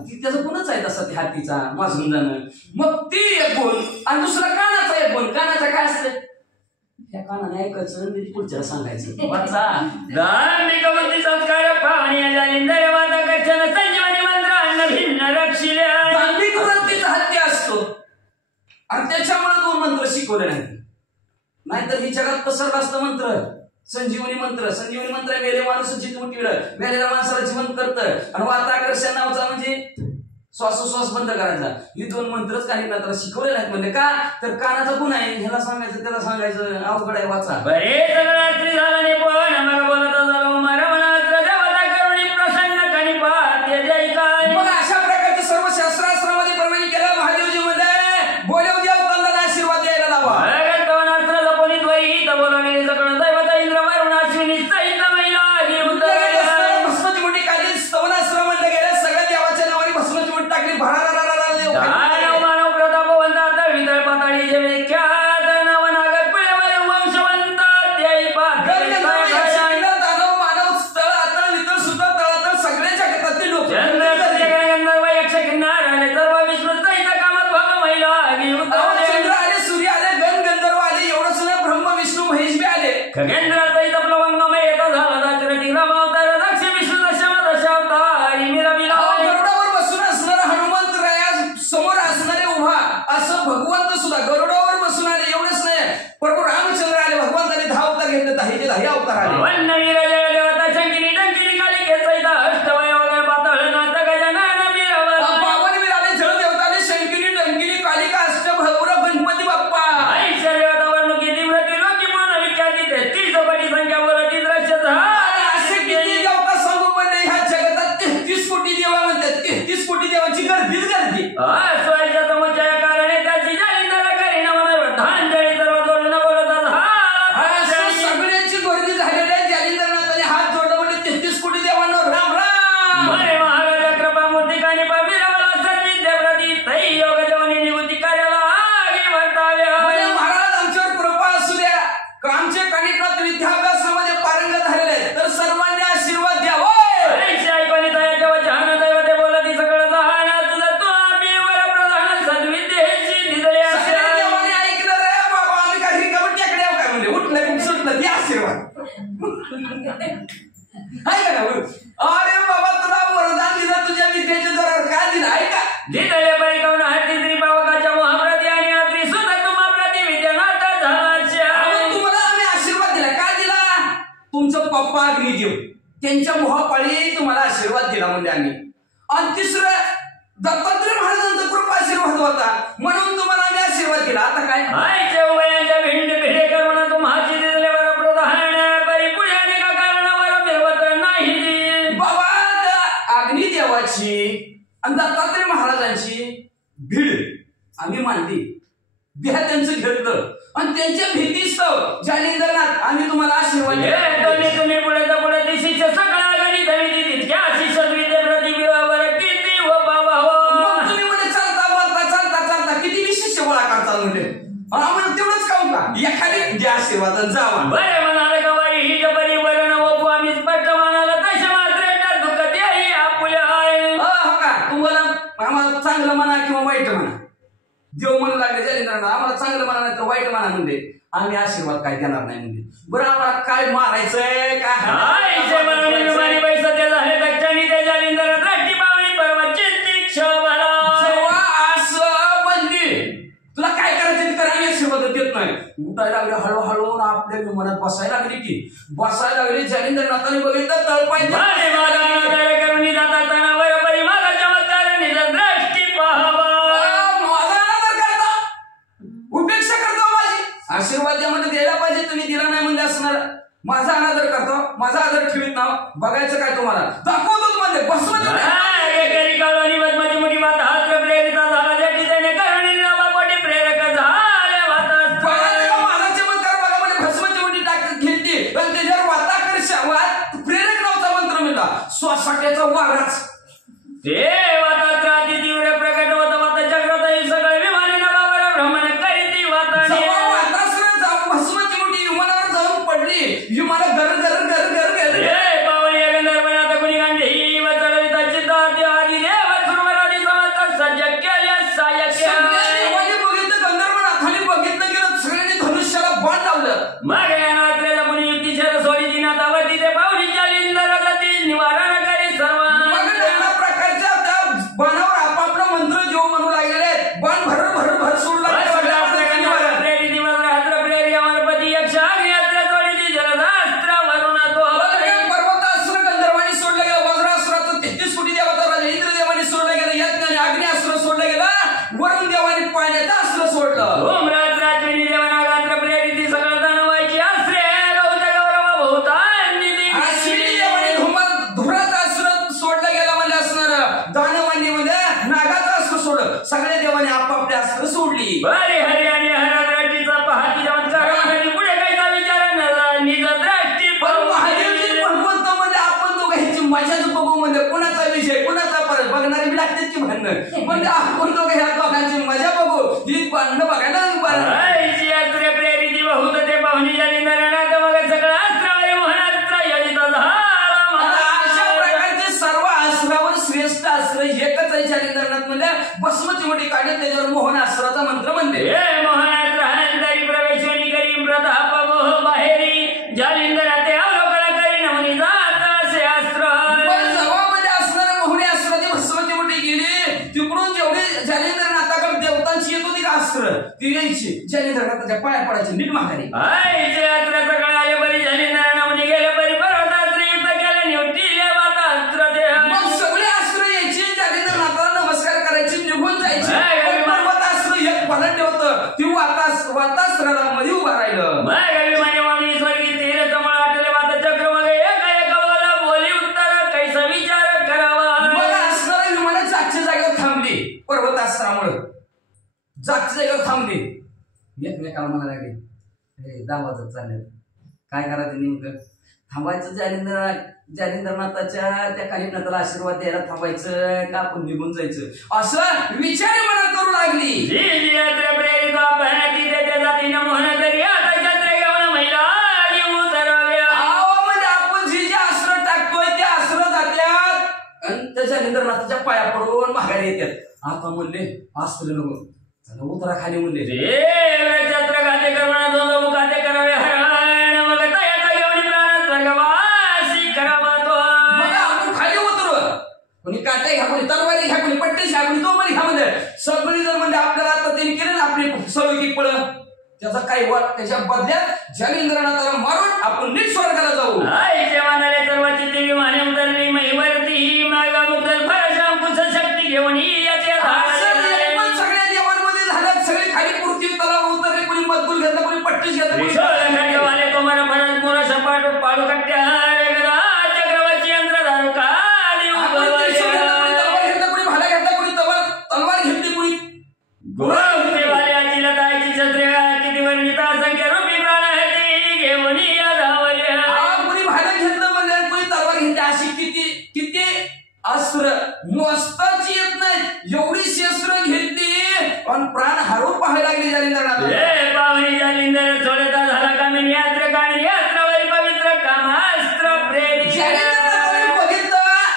ती त्याचं गुणच आहे तसा त्या हत्तीचा माजून जाणं. मग ती एक गुण आणि दुसरा कानाचा एक गुण. कानाचा काय असतं त्या कानाने ऐकायचं आणि पुढच्याला सांगायचं वाचा. धार्मिक बुद्धी संस्कार पाहणी जालिंदर वाता कक्षण संजीवनी मंत्र अन्न भिन्न रक्षिल्या. धार्मिक वृत्तीचा हत्ती असतो आणि त्याच्यामुळे 2 मंत्र शिकवले नाही. नाहीतर ही जगात पसरला असतं मंत्र. संजीवनी मंत्र. संजीवनी मंत्र मेले माणूस जित उठविलं. मेलेल्या माणसाला जिवंत करतं. आणि वाताकर्षण नावचा म्हणजे श्वासोश्वास बंद करायचा. ही 2 मंत्रच काही नंतर शिकवले नाहीत. म्हणजे का तर कानाचा गुण आहे. ह्याला सांगायचं त्याला सांगायचं अवघड आहे वाचा. बरे सगळ्या स्त्री झाला ने पण मग बोलत झालो मरा मनात देवता करुणी प्रसन्न कणी पाहत जय काय. मग अशा प्रकारचे सर्व शास्त्रास्त्रामध्ये प्रमाणे केलं. महादेवजी मध्ये बोलव देव तल्ला आशीर्वाद द्यायला लावा. कोणी द्वैत बोलवले सगळं दैवत इंद्र वरुण अश्विनी सहित महिला भस्मची मोठी काढली. स्तवनास्त्र म्हणलं गेलं. सगळ्या देवाच्या नावाने भस्मची मोठी टाकली. दानव मानव प्रतापवंतात विदळ पाताळी जे विख्यात नवनाग पिळवले वंशवंत देई पात दानव मानव स्थळ आता नितळ सुद्धा तळातळ सगळ्या जगतातील लोक चंद्र गंधर्व यक्ष किन्नार आले सर्व विष्णू सहित कामत भाव महिला चंद्र आले सूर्य आले गण गंधर्व आले. एवढं सुद्धा ब्रह्म विष्णू महेश बी आले. खगेंद्र सहित प्लवंगमय येता झाला दाचरती रामावतार दक्ष विष्णू दशावतारी मिरविला. गरुडावर बसून असणारा हनुमंत राया समोर असणारे उभा असं भगवंत सुद्धा गरुडावर बसून आले. एवढंच नाही प्रभू रामचंद्र आले. भगवंताने 10 अवतार घेतले. 10 अवतार आले. वन्नवीर जय देवता शंकिनी डंकिनी कालिके सहित अष्टवय वगैरे पातळ नाथ गजानन मिरवला. 52 वीर आले. जळ देवताने शंकिनी डंकिनी कालिका अष्टभैरव गणपती बाप्पा. ऐश्वर्यवता वर्णुकी दिव्रती लोकी पूर्ण विख्याती 33 कोटी संख्या बोलती दृश्य असे किती देवता सांगू म्हणजे ह्या जगतात 33 कोटी देवा म्हणतात. 33 कोटी देवांची गर्दीच गर्दी. अस्वायच्या समुच्चय कारणे त्याची जालिंदर करीन म्हणून धांजळी सर्व जोडून बोलतात सगळ्यांची गर्दी झालेली आहे. जालिंदरनाथाने हात जोडला म्हणजे 33 कोटी देवांना राम राम. मरे महाराजा कृपा मूर्ती कानी पाविरवला सर्वी देवरती तै योग जवनी निवृत्ती कार्याला आगी वर्ताव्या. म्हणजे महाराज आमच्यावर कृपा असू द्या. आमचे कानिफनाथ विद्याभ्यासामध्ये पारंगत झालेले आहेत तर सर्वांनी आशीर्वाद द्यावा. ऐशी ऐकून दयाच्या वचन दैवते बोलती सगळं जहान तुझं तू आम्ही वर प्रधान सद्विद्येची दिदळे असे. देवाने ऐकलं रे बाबा आम्ही काही रिकामं टेकड्याव काय म्हणजे उठलं की सुटलं ते आशीर्वाद आहे का ना. अरे बाबा तुला वरदान दिलं तुझ्या विद्येच्या जोरावर. काय दिलं आहे का. दिदळे परिकवून हरती श्री पावकाच्या मोहप्रती आणि आत्री सुद्धा तुम्हाप्रती विद्यनाथ झालाच्या. तुम्हाला आम्ही आशीर्वाद दिला. काय दिला. तुमचं पप्पा अग्निदेव त्यांच्या मोहापाळी तुम्हाला आशीर्वाद दिला म्हणजे आम्ही. आणि तिसरं दत्तात्रय महाराजांचा कृपा आशीर्वाद होता म्हणून तुम्हाला आम्ही आशीर्वाद दिला. आता काय आईच्या उभयांच्या भिंड भिडे करून तुम्हाची दिलेवर प्रधान परिपुण्याने का कारणावर मिळवत नाही. बाबा त्या अग्निदेवाची आणि दत्तात्रय महाराजांची भीड आम्ही मानली. बिहा त्यांचं घेतलं आणि त्यांच्या भीतीस्तव जालिंदरनाथ आम्ही तुम्हाला आशीर्वाद दिला. तुम्ही पुढे तर पुढे दिशीच्या सगळ्या गणित तितक्या शिष्य विद्ये प्रतिबिंबावर किती व बाबा मग तुम्ही म्हणजे चालता बोलता चालता चालता किती विशिष्ट गोळा करता म्हणजे आम्हाला तेवढंच खाऊ का एखादी द्या आशीर्वाद जावा. बरे म्हणाले का बाई ही जबरी वरण ओपू आम्ही स्पष्ट म्हणाला तसे मात्र दुःख ते आपुल्या आहे. हो का तुम्हाला आम्हाला चांगलं म्हणा किंवा वाईट म्हणा. देव म्हणू लागले जालिंदरनाथ आम्हाला चांगलं म्हणा नाही तर वाईट म्हणा म्हणजे आम्ही आशीर्वाद काय देणार नाही म्हणजे. बरं आम्हाला काय मारायचंय काय आईचे म्हणून विमानी पैसा ते झाले दक्षिणी ते जालिंदर दृष्टी पावली परवा चित्ती क्षमला जेव्हा असं बनली तुला काय करायचं ते कर, आम्ही आशीर्वाद देत नाही. उठायला लागले हळूहळू आपल्या विमानात बसायला लागली की बसायला लागली. जालिंदरनाथाने बघितलं तळपाय करून जाता तणावर परिमाला चमत्कार निज दृष्टी पाहावा. माझा अनादर करता, उपेक्षा करतो माझी. आशीर्वाद द्यामध्ये द्यायला पाहिजे, तुम्ही दिला नाही म्हणजे असणार. माझा अनादर करतो, माझा आदर ठेवीत नाव. बघायचं काय तुम्हाला दाखवतो तुम्हाला बसमध्ये कळवणी बदमती मोठी माता हात प्रेरिता झाला जगी त्याने करुणी नामापोटी प्रेरक झाले माझा चमत्कार बघा म्हणजे भस्मची मोठी टाकत घेतली पण त्याच्यावर वाताकर्षण प्रेरक नावचा मंत्र मिळाला. स्वासाट्याचा वाघाच ते वातात राती तीव्र प्रकट होत वाता चक्रातही सगळे विमाने नवावर भ्रमण करीती वाताने वातासुरात जाऊन भस्मची मोठी विमानावर जाऊन पडली. विमान गर गर गर गर गर पावली गंधर्वने आता कुणी गांधी व चढविता चित्तादी आदी देव सुरवरादी समस्त सज्ज केल्या सायक्या बघितलं गंधर्वनाथाने बघितलं गेलं सगळ्यांनी धनुष्याला बाण लावलं. मग या नात्रेला मुनी युक्ती शर सोडी दिनातावरती ते पावली जालिंदर गती निवारण करी सर्व नाना प्रकारच्या त्या बाणावर आपापला मंत्र जेव म्हणू लागलेले. बाण भर भर भर सोडला प्रेरी दिवस रात्र प्रेरी अमरपती यक्षाग्नी अस्त्र सोडी जलदास्त्र वरुण तो पर्वतास्त्र गंधर्वांनी सोडलं गेलं. वज्रास्त्राचं 33 कोटी देवता राजा इंद्रदेवाने सोडलं गेलं. यज्ञाने अग्निअस्त्र सोडलं गेलं. वरुण देवाने पाण्याचं अस्त्र सोडलं. ओम रात्री देवना गात्र प्रेरिती सगळं दानवायची अस्त्रे गौत गौरव भूतान्नी धुराचं अस्त्र सोडलं गेलं म्हणजे असणार. दानवांनी मध्ये नागाचं अस्त्र सोडलं. सगळ्या देवाने आपापल्या अस्त्र सोडली. बरे हरी आणि हराद्राटीचा पहाती चमत्कार आणि पुढे काहीचा विचार न निज दृष्टी पण महादेवजी भगवंत म्हणजे आपण दोघं ह्याची मजाच बघू म्हणजे कोणाचा विषय कोणाचा परत बघणारी मी लागतेच की म्हणणं म्हणजे आपण दोघं ह्या दोघांची मजा बघू ही भांडणं बघायला आईची अस्त्रे प्रेरिती बहुत ते पाहुणी झाली नरणात मग सगळं अस्त्रावरी मोहनास्त्र यजित झाला. अशा प्रकारचे सर्व अस्त्रावर श्रेष्ठ अस्त्र एकच आहे जालिंदरनाथ म्हणजे भस्मची मोठी काढली त्याच्यावर मोहन अस्त्राचा मंत्र म्हणते. हे मोहनास्त्र अनंतरी प्रवेशवनी करी प्रताप मोह बाहेरी जालिंदर ते अवलोकन करी नमुनी जात असे अस्त्र जबामध्ये असणाऱ्या मोहनी अस्त्राची भस्मची मोठी गेली. तिकडून जेवढे जालिंदरनाथाकडे देवतांची येत होती का अस्त्र ती यायची जालिंदरनाथाच्या पाया पडायची नीट माघारी. आईचे अस्त्र सगळे आले बरी जालिंदर नमुनी गेले बरी पर्वतास्त्र युद्ध केले निवटी वाता अस्त्र ते मग सगळे अस्त्र यायची जालिंदरनाथाला नमस्कार करायची निघून जायची. पर्वतास्त्र एक पलट होतं ती वातास्त्राला मध्ये उभं राहिलं. मग अभिमानी मामी स्वर्गी तीर कमळ आटले वाता चक्र मग एका बोला बोली उत्तर कैसा विचार करावा. मग असणाऱ्या विमानं जागच्या जागेवर थांबली. पर्वतास्त्रामुळे जागच्या जागेवर थांबली. एकमेकाला म्हणायला लागली दावाजत चालले काय करायचं नेमकं. थांबायचं जालिंदरनाथाच्या त्या कालिनाथाला आशीर्वाद द्यायला थांबायचं का आपण निघून जायचं असं विचार मनात करू लागली. म्हणजे आपण जे अस्त्र टाकतोय ते अस्त्र जात्यात आणि त्या जालिंदरनाथाच्या पाया पडून माघारी येतात. आता म्हणले अस्त्र नको चला उतरा खाली म्हणले. छत्र गाते करवणा दोन मुखाते करावे हरण मग तयाचा घेऊन प्राण स्वर्गवासी करावा तो. मग आपण खाली उतरू. कोणी काटे घ्या कोणी तलवारी घ्या कोणी पट्टी घ्या कोणी तो मध्ये घ्या म्हणजे सगळी जर म्हणजे आपल्याला आता त्यांनी केलं ना आपली सवयी पळ त्याचा काही वाट त्याच्या बदल्यात जालिंदरनाथाला मारून आपण नीट स्वर्गाला जाऊ. आईचे मानाले सर्वाची देवी माने उतरली महिवरती मागा मुक्तल फरशाम कुश शक्ती घेऊन याचे सगळ्या देवांमध्ये झालं. सगळी खाली पृथ्वी तलावर उतरली. कोणी मजबूत घेतलं कोणी पट्टी घेतलं तुम्हाला भरत मोर सपाट पाडू कट्ट्या चक्रवर्ती यंत्र धारू का कोणी भाला घेतला कोणी तलवार घेतली कोणी गोवाल्याची लताची छत्रे किती वर्णिता संख्या रूपी प्राण आहे घेऊन या धावल्या. कोणी भाला घेतलं म्हणजे कोणी तलवार घेतली. अशी किती किती अस्त्र मोजताच येत नाही एवढी शस्त्र घेतली पण प्राण हरवून पाहायला लागली जालिंदरनाथ. पाहुणी जालिंदर सोडता झाला कामिनी यात्र कामिनी यात्रावरी पवित्र कामास्त्र प्रेरित बघितलं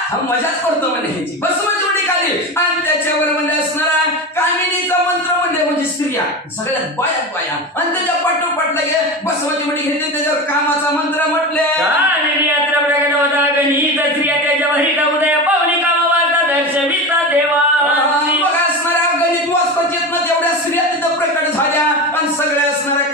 हा मजाच करतो म्हणजे ह्याची बस म्हणजे खाली आणि त्याच्यावर म्हणजे असणारा कामिनीचा मंत्र म्हणजे स्त्रिया सगळ्यात बाया आणि त्याच्या पाठोपाठ लगे भस्माची मुठी घेतली त्याच्यावर कामाचा मंत्र म्हटले काननी यात्रा प्रगट होता गणित स्त्रिया त्याच्या वहिता उदय पावनी काम वार्ता दर्शविता देवा मग असणाऱ्या गणित वाचपाचीत तेवढ्या स्त्रिया तिथं प्रकट झाल्या आणि सगळ्या असणाऱ्या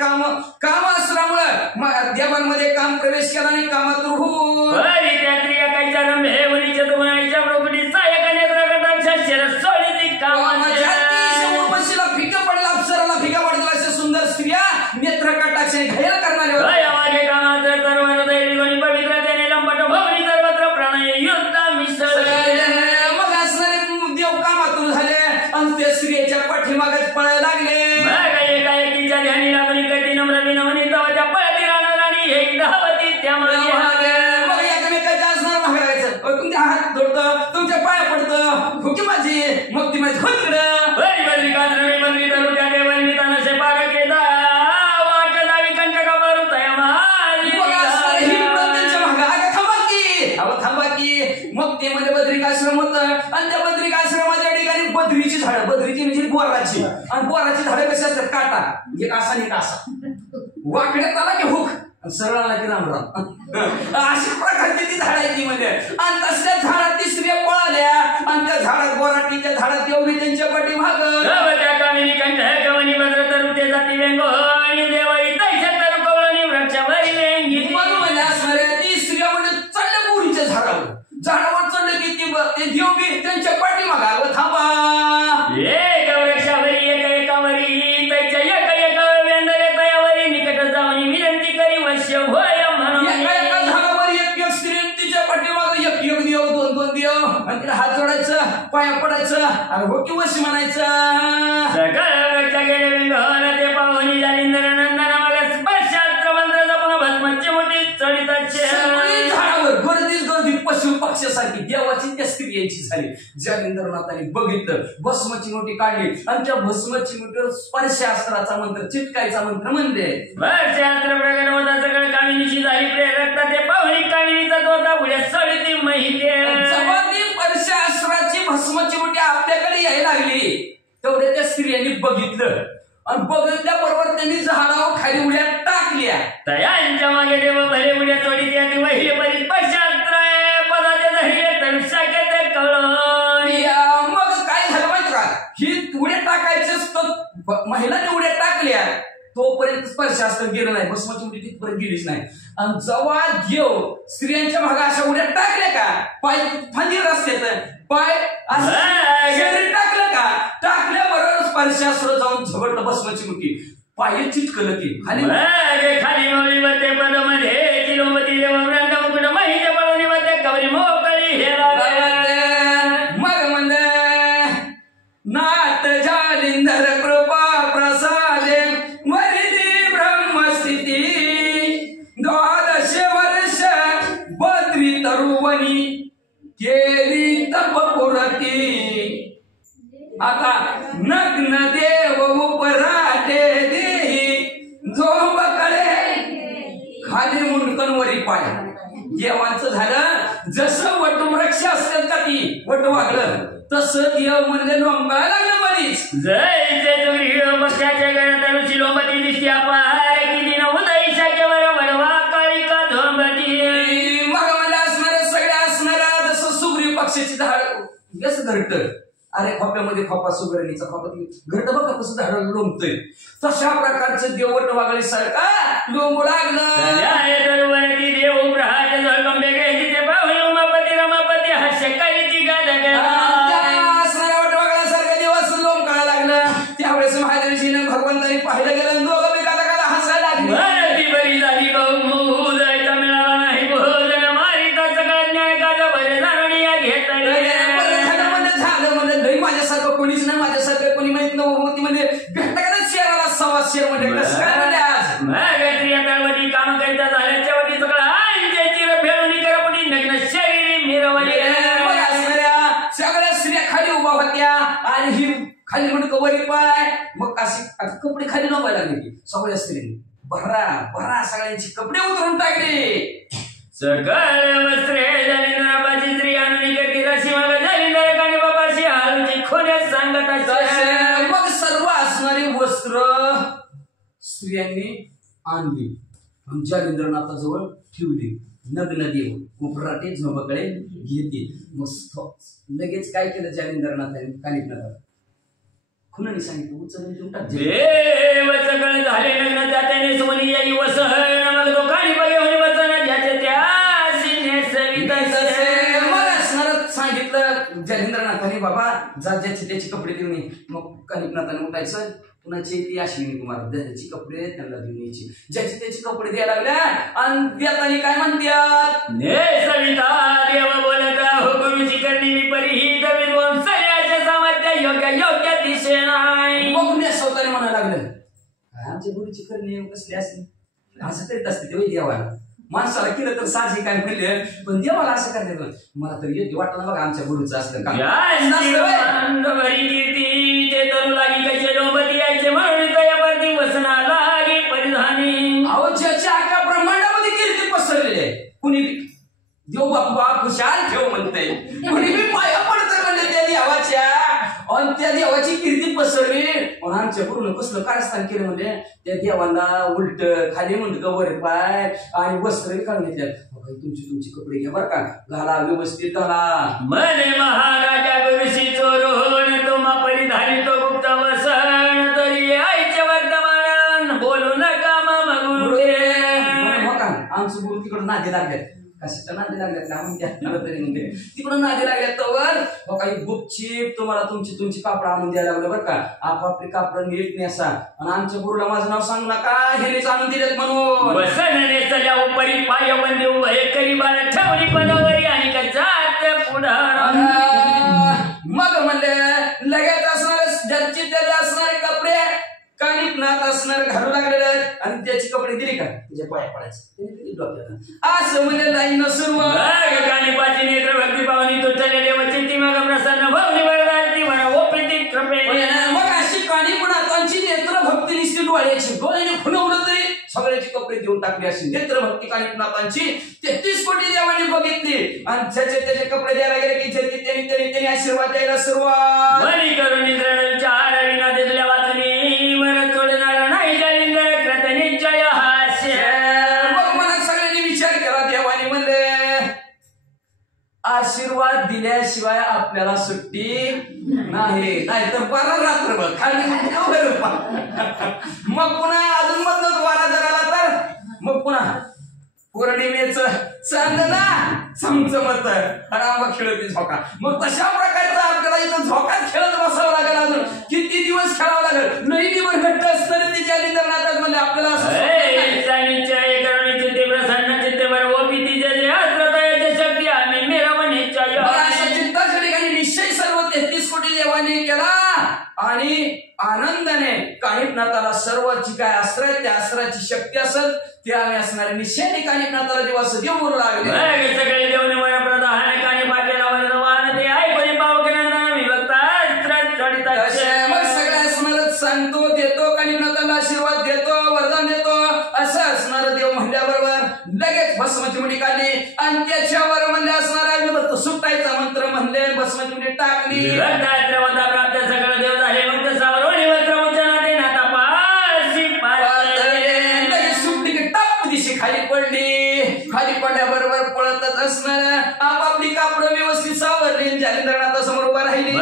काम असल्यामुळं देवांमध्ये काम प्रवेश केला आणि कामात रुहून त्या स्त्रिया काहीच्या रंभे वरीच्या दुमनाईच्या प्रभुटी सायकाने प्रगटाच्या शिरस सोडीती कामाच्या फिका पडला अप्सराला फिका पडला अशा सुंदर स्त्रिया नेत्र कटाक्षाने घायल करणारे होते माझे कामाचं सर्व दैवनी पवित्र त्याने लंपट भवनी सर्वत्र प्रणय युद्ध मिसळले मग असणारे देव कामातून झाले आणि ते स्त्रियेच्या पाठीमागच पळायला लागले एकाएकीच्या ध्यानी लागली कधी नम्र विनवनी तवाच्या पळती राहणार आणि एक धावती त्यामुळे मग एकमेकाच्या असणार भागायचं तुमच्या हात धरतं तुमच्या पाया पडतं भुकी माझी मग ती माझी खोदकडं मग ते मध्ये बद्रिकाश्रम होतं आणि त्या बद्रिकाश्रमाच्या ठिकाणी बद्रीची झाडं बद्रीची म्हणजे बोराची आणि बोराची झाडं कशी असतात काटा एक असा आणि एक असा वाकड्यात आला की हुक सरळ आला की रामराम अशा प्रकारची ती झाड आहे ती म्हणजे आणि तसल्या झाडात ती स्त्रिया पळाल्या आणि त्या झाडात बोराटीच्या झाडात एवढी त्यांच्या पाठीमाग झाडावर चढलं की ते देवगी त्यांच्या पाठीमागावर थांबा वृक्षावरी एकावरी त्याच्या एका वेंदरे तयावरी निकट जाऊन विनंती करी वश्य होय म्हणून एका झाडावर एक स्त्री तिच्या पाठीमाग एक देव दोन देव आणि तिला हात जोडायचं पाया पडायचं आणि हो की वशी म्हणायचं सगळं वृक्ष गेले विंगोर ते पाहुणी जालिंदर नंदन मग स्पर्शास्त्र मंत्र जपून भस्मची मोठी चढिताचे झाडावर गर्दी पशु पक्षासारखी देवाची त्या स्त्रियांची झाली जालिंदरनाथाने बघितलं भस्माची मोठी काढली आणि त्या भस्माची मोठीवर स्पर्शास्त्राचा मंत्र चिटकायचा मंत्र म्हणले स्पर्शास्त्र प्रगट होता सगळं कामिनीची झाली प्रेरकता ते पाहुणी कामिनीचा तोता उड्या सळती माहिती स्पर्शास्त्राची भस्माची मोठी आपल्याकडे यायला लागली तेवढे त्या स्त्रियांनी बघितलं आणि बघितल्याबरोबर त्यांनी झाडावर खाली उड्या टाकल्या तयांच्या मागे देव भले उड्या चोडी त्याने वहिले बरी स्पर्शास्त्र पदाचे धरले तर शक्यते कळलं मग काय झालं माहिती का ही उड्या टाकायचं महिलांनी उड्या टाकल्या तोपर्यंत स्पर्शास्त्र गेलं नाही भस्माची उडी तिथपर्यंत गेलीच नाही आणि जेव्हा देव स्त्रियांच्या भागा अशा उड्या टाकल्या का पाय फांदी रस्त्यात पाय शरीर टाकलं का टाकल्याबरोबर स्पर्शास्त्र जाऊन झगडलं भस्माची मुठी पाय चिटकलं की खाली मौली मध्ये पदमध्ये चिलोमती देव रंगमुकुट माहिती पळवणी मध्ये कवरी मोकळी हेरा मग म्हणले नाथ जालिंदर कृपा प्रसादे वरिदी ब्रह्मस्थिती 12 वर्ष बद्री तरुवनी केली तपपुरती आता नग्न देव उपराटे देही झोंबकडे खाली मुंडकनवरी पाय देवांचं झालं जसं वटवृक्ष असतात का ती वटवागलं तसं देव म्हणजे लोंबायला लागलं बरीच जय जय तुरी बक्याच्या गणत चिलोमती दिसती अपार किती न उदय शाखेवर वडवा काळिका धोंबती मग मला असणाऱ्या सगळ्या असणाऱ्या जसं सुग्री पक्षाची झाड कसं घरट अरे खोप्यामध्ये खोपा सुगरणीचा खोपा घरट बघा कसं झाड लोंबतोय तशा प्रकारचं देवट वागळी सारखा लोंबू लागलं देव प्रहाज झळकंबे घ्यायची ते पाहुणे उमापती रमापती हास्य काळीची असणाऱ्या वटवागळासारखं देव असं लोंब काढायला लागलं त्यावेळेस महादेवजीनं भगवंतानी पाहिलं गेलं दोघं बी गाता हसायला लागली बरी झाली बहु जायचा मिळाला नाही बहुजन मारिता सगळा ज्ञान काजा बरे जाणून या घेता माझ्यासारखं कोणीच नाही माझ्यासारखं कोणी माहित नव्हती म्हणजे भेटला का शेराला सव्वा शेर म्हणजे कसं काय म्हणजे आज काम करता झाल्याच्या वटी सगळं फेडून करपटी नग्न शरीर मिरवली सगळ्या स्त्रिया खाली उभा होत्या आणि ही खाली म्हणून वरी पाय मग अशी कपडे खाली नव्हायला लागली सगळ्या स्त्रियांनी भरा सगळ्यांची कपडे उतरून टाकले सगळ वस्त्रे जालिंदराबाची स्त्री आणून करती रशी मग जालिंदर कानी बाबाशी हालूची खोड्यात सांगत मग सर्व असणारी वस्त्र स्त्रियांनी आणली जालिंद्रनाथाजवळ ठेवली. नग्न देव उपराटे झोंबकडे घेते. मस्त लगेच काय केलं जालिंद्रनाथाने कानिफनाथाला खुनाने सांगितलं उचलून देऊन टाक. देव सकळ झाले नग्न त्याने सोनी याई वसहन मग तो काळी बगे होई वचन ज्याचे त्यासी नेसवितसे. मग असणार सांगितलं जालिंद्रनाथाने बाबा जा ज्याचे त्याचे कपडे देऊन ये. मग कानिफनाथाने उठायचं. कुणाची ती अश्विनी कुमार त्याचे कपडे त्यांना देऊन यायचे. ज्याचे त्याचे कपडे द्यायला लागल्या आणि देताना काय म्हणतात नेसविता देव बोलता हुकुमची करणी विपरीत विध्वंसयाचे सामर्थ्य योग्य योग्य दिशे नाही. मग नेसवताना म्हणायला लागलं काय आमच्या गुरुची करणी कसली असते असं करीत असते ते देवाला. माणसाला केलं तर साहजिक काय म्हणले पण देवाला असं करण्यात मला तर येते वाटलं बघा आमच्या गुरुचं असतं काम. अहो ज्याच्या आका ब्रह्मांडामध्ये कीर्ती पसरलेली आहे. कुणी देव बाप्पा खुशाल ठेव म्हणते, कुणी बी पाया पडतं म्हणले त्या देवाच्या आणि त्या देवाची कीर्ती पसरली. पण आमच्या गुरुनं कसलं कारस्थान केलं म्हणजे त्या देवाला उलट खाली मुंडकं वर पाय आणि वस्त्र काढून घेतल्यात. तुमची कपडे घ्या बरं का घाला व्यवस्थित घाला. मने महाराजा गुरुशी चोरून तुम्हा परिधानी तो गुप्त वसन तरी आईचे वर्तमान बोलू नका मग गुरु. आमचं गुरु तिकडं नादी लागल्यात. कशाच्या नादी लागल्यात का म्हणते तरी म्हणजे तिकडून नादी लागल्यात तर हो काही गुपचीप तुम्हाला तुमची कापड आणून द्यायला लागलं बरं का. आपापली कापड नीट नेसा आणि आमच्या गुरुला माझं नाव सांगू नका हेनेच आणून दिलेत म्हणून. वसन नेसल्या उपरी पाय वंदे उभे करी बाण ठेवली पदावरी आणि जात पुढं. मग म्हणले लगेच असणार ज्यांची त्याला असणारे कपडे कानिफनाथ असणार घालू लागलेले आहेत आणि त्याची कपडे दिली का तुझ्या पाया पडायचं असं म्हणजे लाईन सुरुवात. कानिफाची नेत्र भक्ती पावनी तो चले देव चिंती मग प्रसन्न भवनी वरदारती म्हणा ओ प्रीती कृपे. मग अशी कानिफनाथांची नेत्र भक्ती निश्चित डोळ्याची डोळ्याने खुलवलं तरी सगळ्याची कपडे देऊन टाकली. अशी नेत्र भक्ती कानिफनाथांची 33 कोटी देवांनी बघितली आणि त्याचे कपडे द्यायला गेले की त्यांनी आशीर्वाद द्यायला सुरुवात. बरी करून निद्रण विचार विना दिल्या वाचनी वर सोडणार नाही जालिंद्र कृत निश्चय हास्य. मग मनात सगळ्यांनी विचार केला. देवानी म्हणले आशीर्वाद दिल्याशिवाय आपल्याला सुट्टी नाही नाहीतर बारा रात्रभर खाली. मग पुन्हा अजून मधनच वारा जराला तर मग पुन्हा पौर्णिमेचं चांदणा चमचमत रामा खेळती झोका. मग तशा प्रकारचा आपल्याला इथं झोका खेळत बसावं लागेल. अजून किती दिवस खेळावं लागेल. नाही दिवस घट्ट असतं ते जालिंद्रनाथात म्हणजे आपल्याला प्रसन्न चित्तेवर ओपीती जय आश्रतायाची शक्ती आम्ही मिरवणीच्या अशा चित्ताच्या ठिकाणी निश्चय सर्व 33 कोटी देवाने केला आणि आनंदाने कानिफनाथाला सर्वाची काय आश्रय त्या आश्रयाची शक्ती असत ते आम्ही असणारे निश्चयाने कानिफनाथाला देवाचं देव बोलू लागले. सगळे देवने मला प्रधान कानिफाटेला वरदान ते ऐकून पावकनंदन विभक्ता मग सगळ्या असणार सांगतो देतो कानिफनाथाला आशीर्वाद देतो वरदान देतो असं असणार देव म्हणल्याबरोबर लगेच भस्माची मुठी काढली आणि त्याच्यावर म्हणले असणारा सुटायचा मंत्र म्हणले भस्माची मुठी टाकली. प्राप्त सगळं देव झाले मग सावरोणी वस्त्र उच्चारते नाता पाशी लगेच सुटली की टाप दिशी खाली पडली. खाली पडल्याबरोबर पळतच असणार आपापली कापडं व्यवस्थित सावरली. जालिंद्रनाथासमोर उभा राहिली.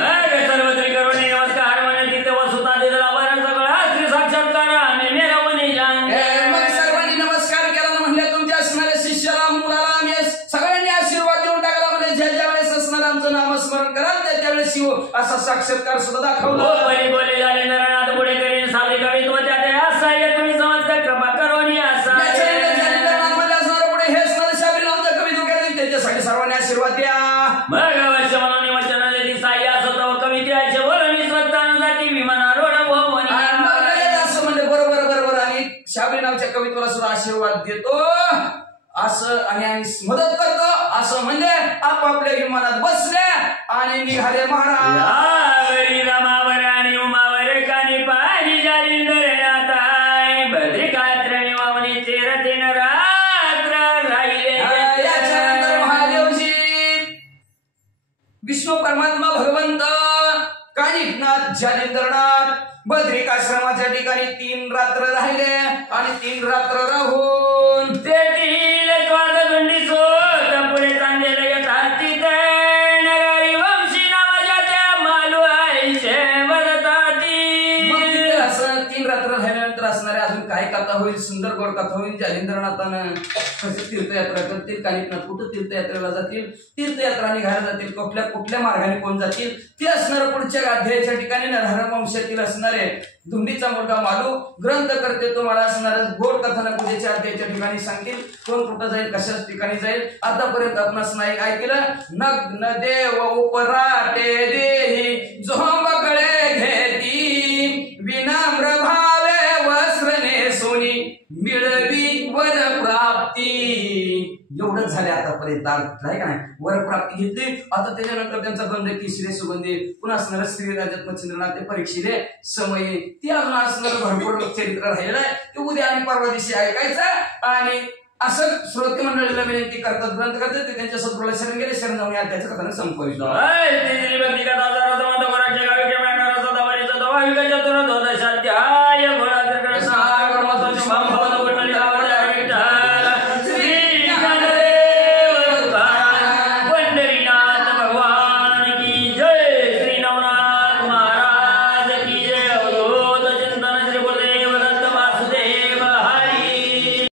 सर्वत्री करुणी नमस्कार म्हणे तिथे वसुता दिला बरं सगळं श्री साक्षात्कार आम्ही मिरवणी मग सर्वांनी नमस्कार केला म्हणले तुमच्या असणाऱ्या शिष्याला मुलाला आम्ही सगळ्यांनी आशीर्वाद देऊन टाकला. म्हणजे ज्या वेळेस असणार आमचं नामस्मरण करा त्यावेळेस शिव असा साक्षात्कार सुद्धा दाखवला. बोले जालिंद्रनाथ पुढे करीन सावली कवित्व त्याचे असाय तुम्ही समजत कृपा करोनी असा जालिंद्रनाथ मध्ये असणार पुढे हे असणार शाबरी नावाचं कवित्व केलं त्याच्यासाठी सर्वांनी आशीर्वाद द्या. मग वर्ष म्हणून वचन देती साई असतो कवित्याचे बोलणी स्वतः जाती विमानारोड असं म्हणजे बरोबर आणि शाबरी नावाच्या कवित्वाला सुद्धा आशीर्वाद देतो असं आणि आम्ही मदत करतो असं म्हणजे आपापल्या विमानात बसल्या आणि निघाले महाराज. रमावर आणि उमावर कानिफानी जालिंद्रनाथाय भद्रिकात्र निवावणी तेरतीन रात्र राहिले. याच्यानंतर महादेवजी विष्णू परमात्मा भगवंत कानिफनाथ कानिफनाथ, जालिंदरनाथ, बद्रिकाश्रमाच्या ठिकाणी 3 रात्र राहिले आणि 3 रात्र राहून तेथील स्वादगुंडी सोत पुढे चांदेल येतात तिथे नगारी वंशी नावाच्या त्या मालू आईचे वदताती. मग तिथे असं 3 रात्र राहिल्यानंतर असणारे अजून काय कथा होईल, सुंदर गोड कथा होईल. जालिंदरनाथानं कशी तीर्थयात्रा करतील, कानिफनाथ कुठं तीर्थयात्रेला जातील, तीर्थयात्रा निघायला जातील, कुठल्या मार्गाने कोण जातील ते असणार पुढच्या अध्यायाच्या ठिकाणी. नरहर वंशातील असणारे धुंडीचा मुलगा मालू ग्रंथ करते तो मला असणार गोड कथानक उद्याच्या अध्यायाच्या ठिकाणी सांगतील. कोण कुठं जाईल, कशाच ठिकाणी जाईल. आतापर्यंत आपण नाही काय केलं. नग्न देव उपराटे देही झोंबकडे घेती विनम्र भावे वस्त्र नेसोनी मिळवी वर प्राप्ती. एवढंच झाले आतापर्यंत आहे का नाही. वर प्राप्ती घेतली. आता त्याच्यानंतर त्यांचा गंध केशरी सुगंधी पुन्हा असणार श्री राजात मच्छिंद्रनाथ ते परीक्षिले समय ती अजून असणार भरपूर चरित्र राहिलेलं आहे. ते उद्या आणि परवा दिवशी ऐकायचं. आणि असं श्रोते मंडळीला विनंती करतात, ग्रंथ करतात ते त्यांच्या सत्रूला शरण गेले, शरण जाऊन या त्याचं कथानक संपवितो. भक्ती कथा